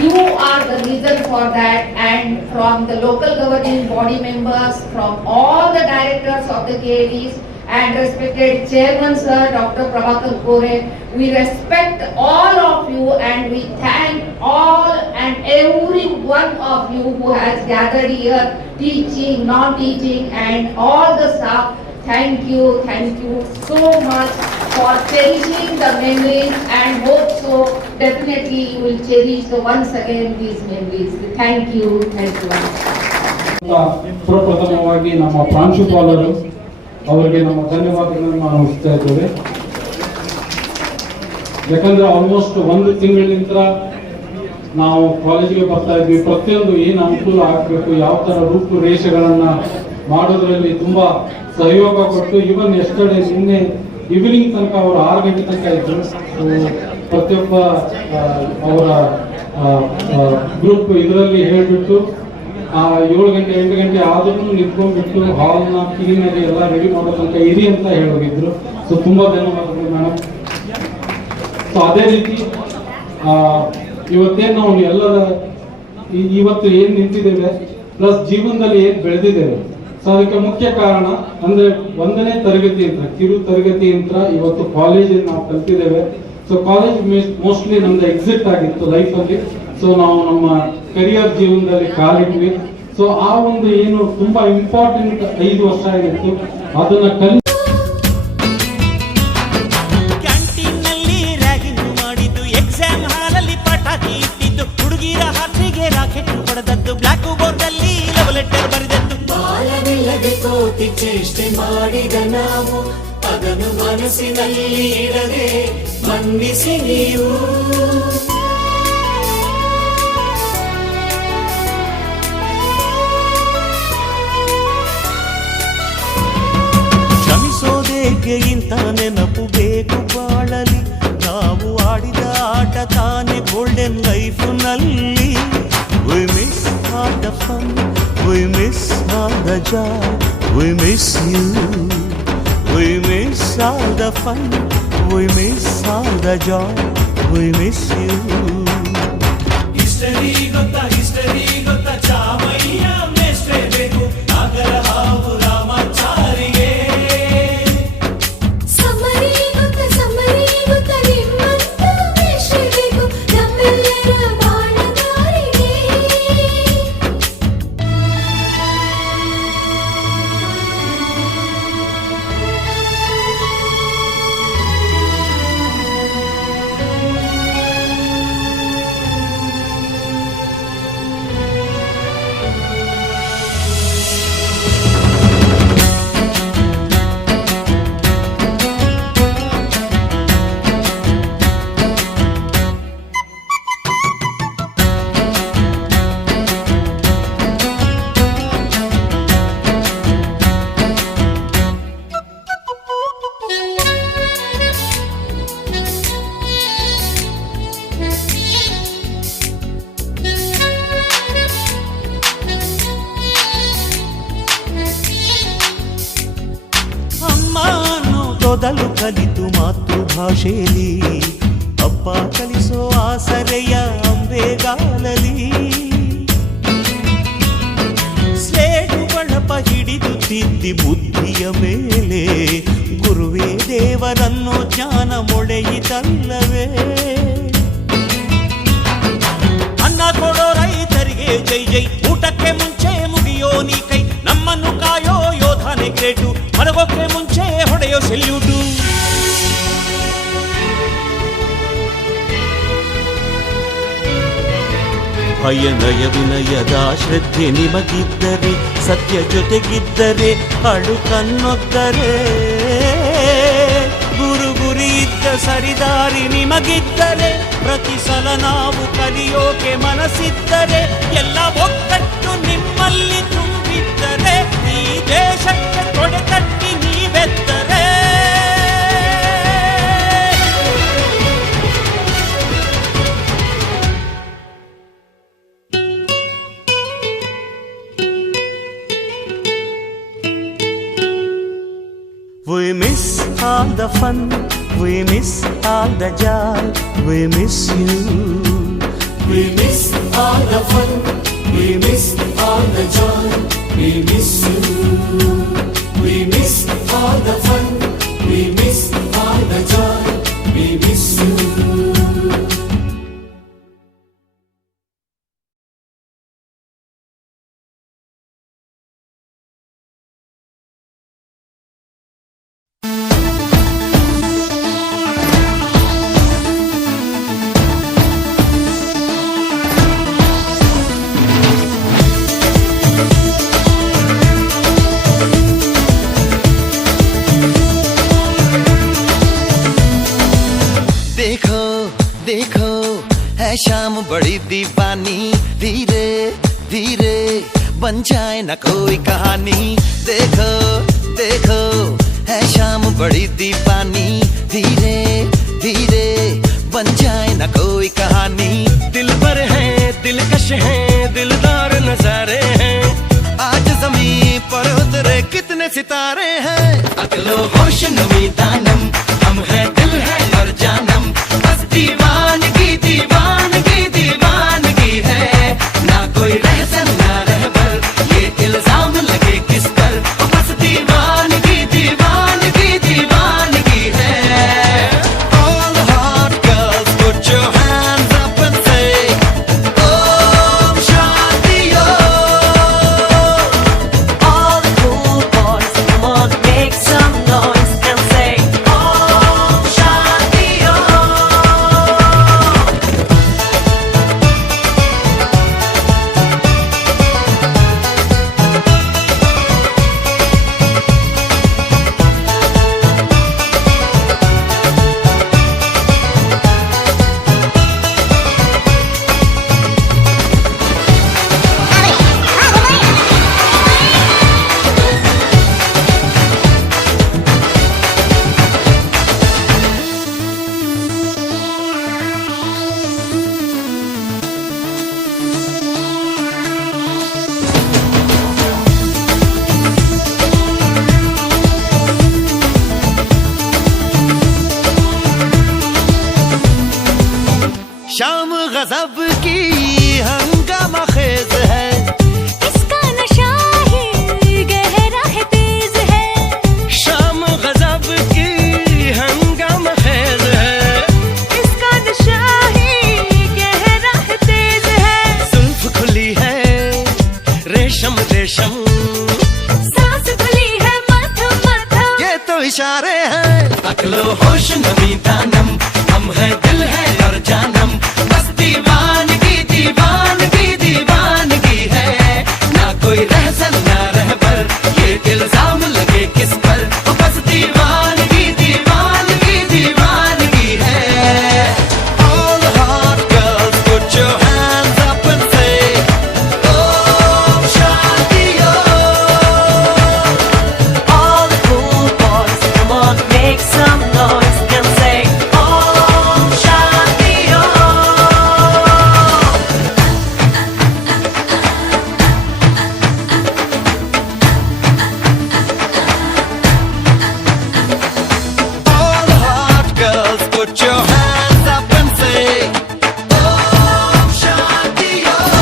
you are the reason for that, and from the local governing body members, from all the directors of the KADs and respected chairman sir Dr. Prabhakar Kore, we respect all of you and we thank all and every one of you who has gathered here, teaching, non-teaching, and all the staff. Thank you so much for cherishing the memories, and hope so definitely you will cherish once again these memories. Thank you. ಪ್ರಪ್ರಥಮವಾಗಿ ನಮ್ಮ ಪ್ರಾಂಶುಪಾಲರು ಅವರಿಗೆ ನಮ್ಮ ಧನ್ಯವಾದಗಳನ್ನು ಅರ್ಪಿಸ್ತಾ ಇದ್ದೇವೆ. ಯಾಕಂದ್ರೆ almost 1 ತಿಂಗಳಿಂದ ನಾವು ಕಾಲೇಜಿಗೆ ಬರ್ತಾ ಇದ್ವಿ. ಪ್ರತಿಯೊಂದು ಏನು ಅನುಕೂಲ ಆಗಬೇಕು, ಯಾವ ತರ ರೂಪುರೇಷೆಗಳನ್ನ ಮಾಡೋದ್ರಲ್ಲಿ ತುಂಬಾ ಸಹಯೋಗ ಕೊಟ್ಟು, ಇವನ್ ಎಸ್ಟರ್ಡೇ ನಿನ್ನೆ ಈವ್ನಿಂಗ್ ತನಕ ಅವರು 6 ಗಂಟೆ ತನಕ ಇದ್ರು. ಪ್ರತಿಯೊಬ್ಬ ಅವರ ಗ್ರೂಪ್ ಇದರಲ್ಲಿ ಹೇಳ್ಬಿಟ್ಟು 7 ಗಂಟೆ 8 ಗಂಟೆ ಆದ್ರೂ ನಿಂತ್ಕೊಂಡ್ಬಿಟ್ಟು ಹಾಲ್ನ ಕ್ಲೀನ್ ಆಗಿ ಎಲ್ಲ ರೆಡಿ ಮಾಡೋ ತನಕ ಇರಿ ಅಂತ ಹೇಳೋಗಿದ್ರು. ಸೊ ತುಂಬಾ ಧನ್ಯವಾದಗಳು ಮೇಡಮ್. ಸೊ ಅದೇ ರೀತಿ ಇವತ್ತೇನು ನಾವು ಎಲ್ಲರ ಇವತ್ತು ಏನ್ ನಿಂತಿದ್ದೇವೆ, ಪ್ಲಸ್ ಜೀವನದಲ್ಲಿ ಏನ್ ಬೆಳೆದಿದ್ದೇವೆ, ಸೊ ಅದಕ್ಕೆ ಮುಖ್ಯ ಕಾರಣ ಅಂದ್ರೆ 1ನೇ ತರಗತಿಯಿಂದ ಕಿರು ತರಗತಿಯಿಂದ ಇವತ್ತು ಕಾಲೇಜ್ ನಾವು ಕಲ್ತಿದ್ದೇವೆ. ಸೊ ಕಾಲೇಜ್ ಮೋಸ್ಟ್ಲಿ ನಮ್ದು ಎಕ್ಸಿಟ್ ಆಗಿತ್ತು ಲೈಫ್ ಅಲ್ಲಿ. ಸೊ ನಾವು ನಮ್ಮ ಕರಿಯರ್ ಜೀವನದಲ್ಲಿ ಕಾಲಿಟ್ವಿ. ಸೊ ಆ ಒಂದು ಏನು ತುಂಬಾ ಇಂಪಾರ್ಟೆಂಟ್ 5 ವರ್ಷ ಆಗಿತ್ತು, ಅದನ್ನ ಕ್ಯಾಂಟೀನ್ ನಲ್ಲಿ ರ್ಯಾಗಿಂಗ್ ಮಾಡಿದ್ದು, ಎಕ್ಸಾಮ್ ಹಾಲಲ್ಲಿ ಪಟಾಕಿ ಇಟ್ಟಿದ್ದು, ಹುಡುಗಿರ ಹಾಸಿಗೆ ರಾಕೆಟ್ ಹೊಡೆದದ್ದು, ಬ್ಲಾಕ್ ಬೋರ್ಡ್ ಅಲ್ಲಿ ಲವ್ ಲೆಟರ್ ಬರೆದದ್ದು, ಬಾಲವಿಲ್ಲದೆ ಕೋಟಿ ಚೇಷ್ಟೆ ಮಾಡಿದ ನಾವು ಅದನ್ನು ಮನಸ್ಸಿನಲ್ಲಿ ಇಡದೆ ಮನ್ನಿಸಿ ನೀವು. ಕ್ಷಮಿಸೋದೇಕೆ ಇಂಥ ನೆನಪು ಬೇಕು ಬಾಳಲಿ, ನಾವು ಆಡಿದ ಆಟ ತಾನೆ ಗೋಲ್ಡನ್ ಲೈಫ್ ನಲ್ಲಿ. We miss all the fun, we miss all the joy, we miss you. We miss all the fun, we miss all the joy, we miss you. History gotta Chamayya ಮೇಷ್ಟ್ರೆ ಬೇಕು, ನಾಗರ ಹಾವು ರಾಮಾಚಾರಿಗೆ. ಸಮರಿ ಗೊತ್ತ ನಿಮ್ಮಂತ ಮೇಷ್ಟ್ರೆ ಬೇಕು, ನಮ್ಮೆಲ್ಲರ ಬಾಳಗಾರಿಗೆ. ಮೊದಲು ಕಲಿತು ಮಾತೃಭಾಷೆಯಲ್ಲಿ, ಅಪ್ಪ ಕಲಿಸೋ ಆಸರೆಯ ಅಂಬೆಗಾಲಲಿ, ಸ್ಲೇಟು ಬಳಪ ಹಿಡಿದು ತಿದ್ದಿ ಬುದ್ಧಿಯ ಮೇಲೆ, ಗುರುವೇ ದೇವರನ್ನು ಜ್ಞಾನ ಮೊಳೆಯಿತಲ್ಲವೇ. ಅನ್ನ ಕೊಡೋ ರೈತರಿಗೆ ಜೈ ಜೈ, ಊಟಕ್ಕೆ ಮುಂಚೆ ಮುಗಿಯೋ ನೀ ಕೈ, ನಮ್ಮನ್ನು ಕಾಯೋ ಯೋಧನೆ ಗ್ರೇಟು, ಮಲಗೋಕ್ಕೆ ಮುಂಚೆ ಹೊಡೆಯೋ ಸೆಲ್ಯೂಟು. ಭಯ ನಯ ವಿನಯದ ಶ್ರದ್ಧೆ ನಿಮಗಿದ್ದರೆ, ಸತ್ಯ ಜೊತೆಗಿದ್ದರೆ, ಅಡು ಕನ್ನೊದ್ದರೆ, ಗುರು ಗುರಿ ಇದ್ದ ಸರಿದಾರಿ ನಿಮಗಿದ್ದರೆ, ಪ್ರತಿ ಸಲ ನಾವು ಕಲಿಯೋಕೆ ಮನಸ್ಸಿದ್ದರೆ, ಎಲ್ಲ ಒಗ್ಗಟ್ಟು ನಿಮ್ಮಲ್ಲಿ ತುಂಬಿದ್ದರೆ, ಈ ದೇಶಕ್ಕೆ ತೊಡೆತ We miss all the fun, we miss all the joy, we miss you. We miss all the fun, we miss all the joy, we miss you. We miss all the fun, we miss all the joy, we miss you. देखो देखो है शाम बड़ी दीवानी, धीरे धीरे बन जाए न कोई कहानी। देखो देखो है शाम बड़ी दीवानी, धीरे धीरे बन जाए न कोई कहानी। दिल भर है दिलकश है दिलदार नजारे हैं, आज ज़मीं पर उतरे कितने सितारे हैं। अकलो होश नमी दानम हम है दिल है और जानम, बस दीवानगी दीवानगी दीवानगी है। ना कोई रहसन ना रहबर ये इल्जाम लगे किस पर, बस दीवानगी दीवानगी दीवानगी है। All hot girls put your hands up and say Om Shanti Om. All the cool boys come on make some noise and say Om Shanti Om. शाम गजब की हंगामा खेज है, इसका नशा ही गहरा है तेज है। शाम गजब की हंगामा खेज है, इसका नशा ही गहरा है तेज है। जुल्फ खुली है रेशम रेशम, सांस खुली है मध्यम मध्यम, ये तो इशारे हैं। अकलो होश नमी दानम हम है दिल है और जानम, बस दीवानगी दीवानगी दीवानगी है। ना कोई रहसन ना रहबर ये इल्जाम लगे किस पर, बस दीवानगी दीवानगी दीवानगी है। All the hot girls put your hands up and say Om Shanti Om. All the cool boys come on make some noise and say Om Shanti Om. All the hot girls put your hands up and say Om Shanti Om.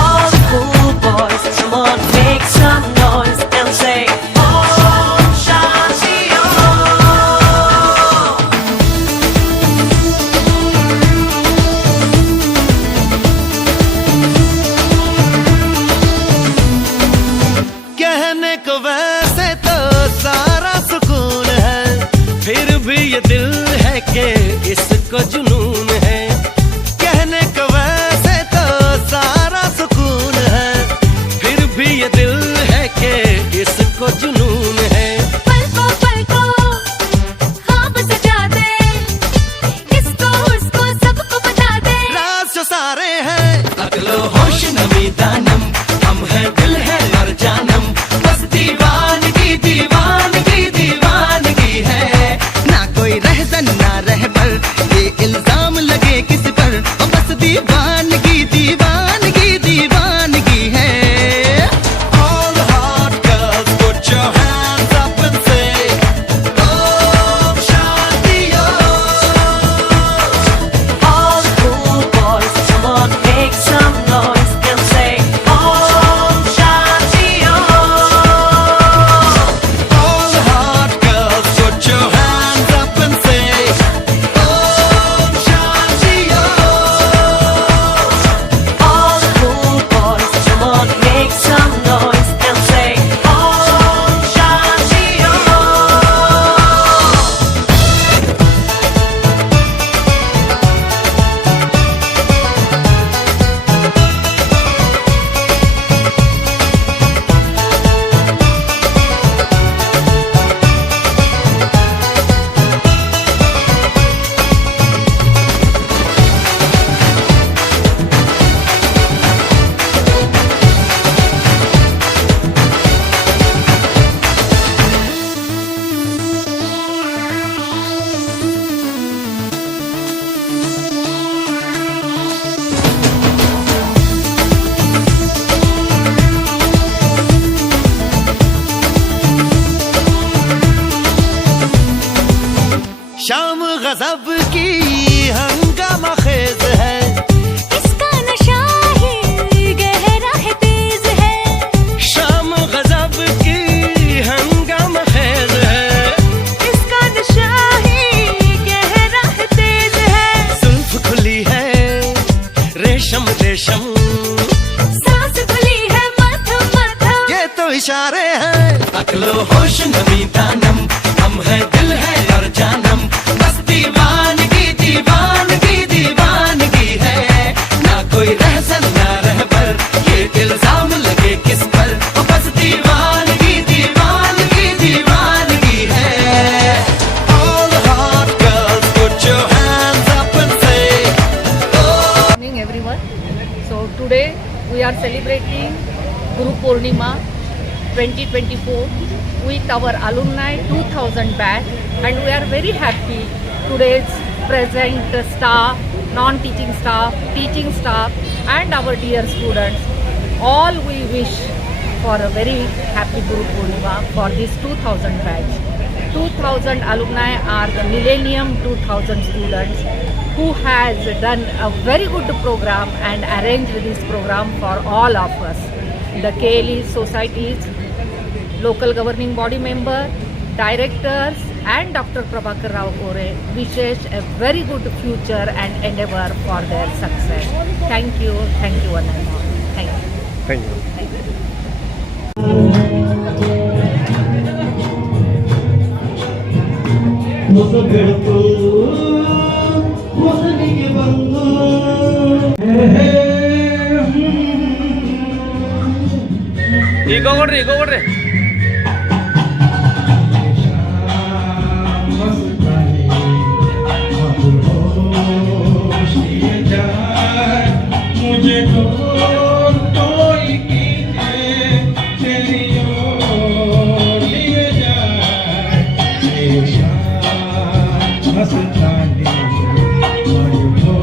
All the cool boys come on make some noise and say Om Shanti Om. कहने को वैसे तो सारा सुकून है, फिर भी ये दिल है कि इसको जुनून है। कहने को वैसे तो सारा सुकून है, फिर भी ये दिल है कि इसको जुनून है। पलकों पलकों ख्वाब सजा दे, इसको उसको सबको बता दे। राज जो सारे हैं अकलो होश नमी दानम हम है दिल है और जानम, बस दीवानगी दीवानगी दीवानगी है। ना कोई रहसन ना रहबर ये इल्जाम लगे किस पर, बस दीवानगी दीवानगी दीवानगी है। All the hot girls put your hands गजब की हंगामा खेज है, इसका नशा ही गहरा है तेज है, शाम गजब की हंगामा खेज है, इसका नशा ही गहरा है तेज है, जुल्फ खुली है रेशम रेशम, सांस खुली है मध्यम मध्यम, ये तो इशारे हैं, अकलो होश नमी दानम, हम है दिल है और जानम, बस दीवानगी दीवानगी दीवानगी है, ना कोई रहसन ना रहबर, ये इल्जाम लगे किस पर, ओ बस दीवानगी दीवानगी दीवानगी है। All the hot girls put your hands up and say oh. Good evening everyone. So today we are celebrating Guru Purnima 2024 with our alumni 2000 batch, and we are very happy today's present staff, non-teaching staff, teaching staff and our dear students. All we wish for a very happy Guru Purnima for this 2000 batch. 2000 alumni are the Millennium 2000 students who has done a very good program and arranged this program for all of us. The KLE societies, local governing body member, directors and Dr. Prabhakar Rao Gore wishes a very good future and endeavor for their success. Thank you one and all. Thank you. Thank you. Thank you. ಹೊಸ ಬೆಳಕು ಹೊಸನಿಗೆ ಬಂದು ಈಗ ಹೋಗ್ರಿ मुझे तो कोई कीजिए तेरी ओर लिए जाए मस्तानी मुझको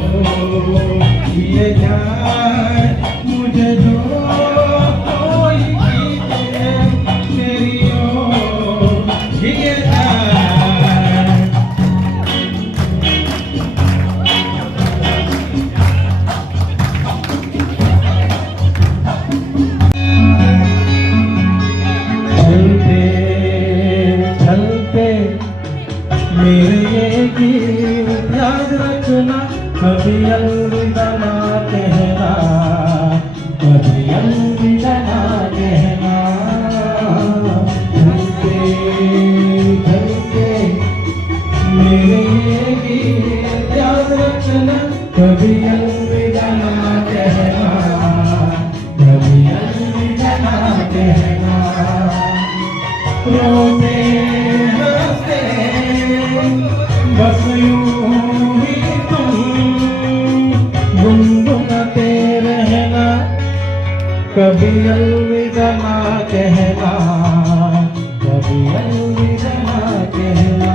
लिए जाए मुझे जो कोई कीजिए तेरी ओर लिए जाए। चलते चलते मेरे ये गीत याद रखना, कभी अलविदा ना कहना, कभी अलविदा ना कहना। चलते चलते मेरे ये गीत याद रखना, कभी अलविदा ना कहना, कभी अलविदा ना कहना। रोते हंसते बस यूं ही तुम गुनगुनाते रहना, कभी अलविदा ना कहना, कभी अलविदा ना कहना।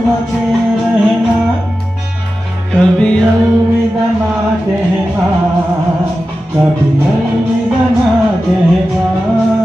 झूमते रहना, कभी अलविदा ना कहना, कभी अलविदा ना कहना।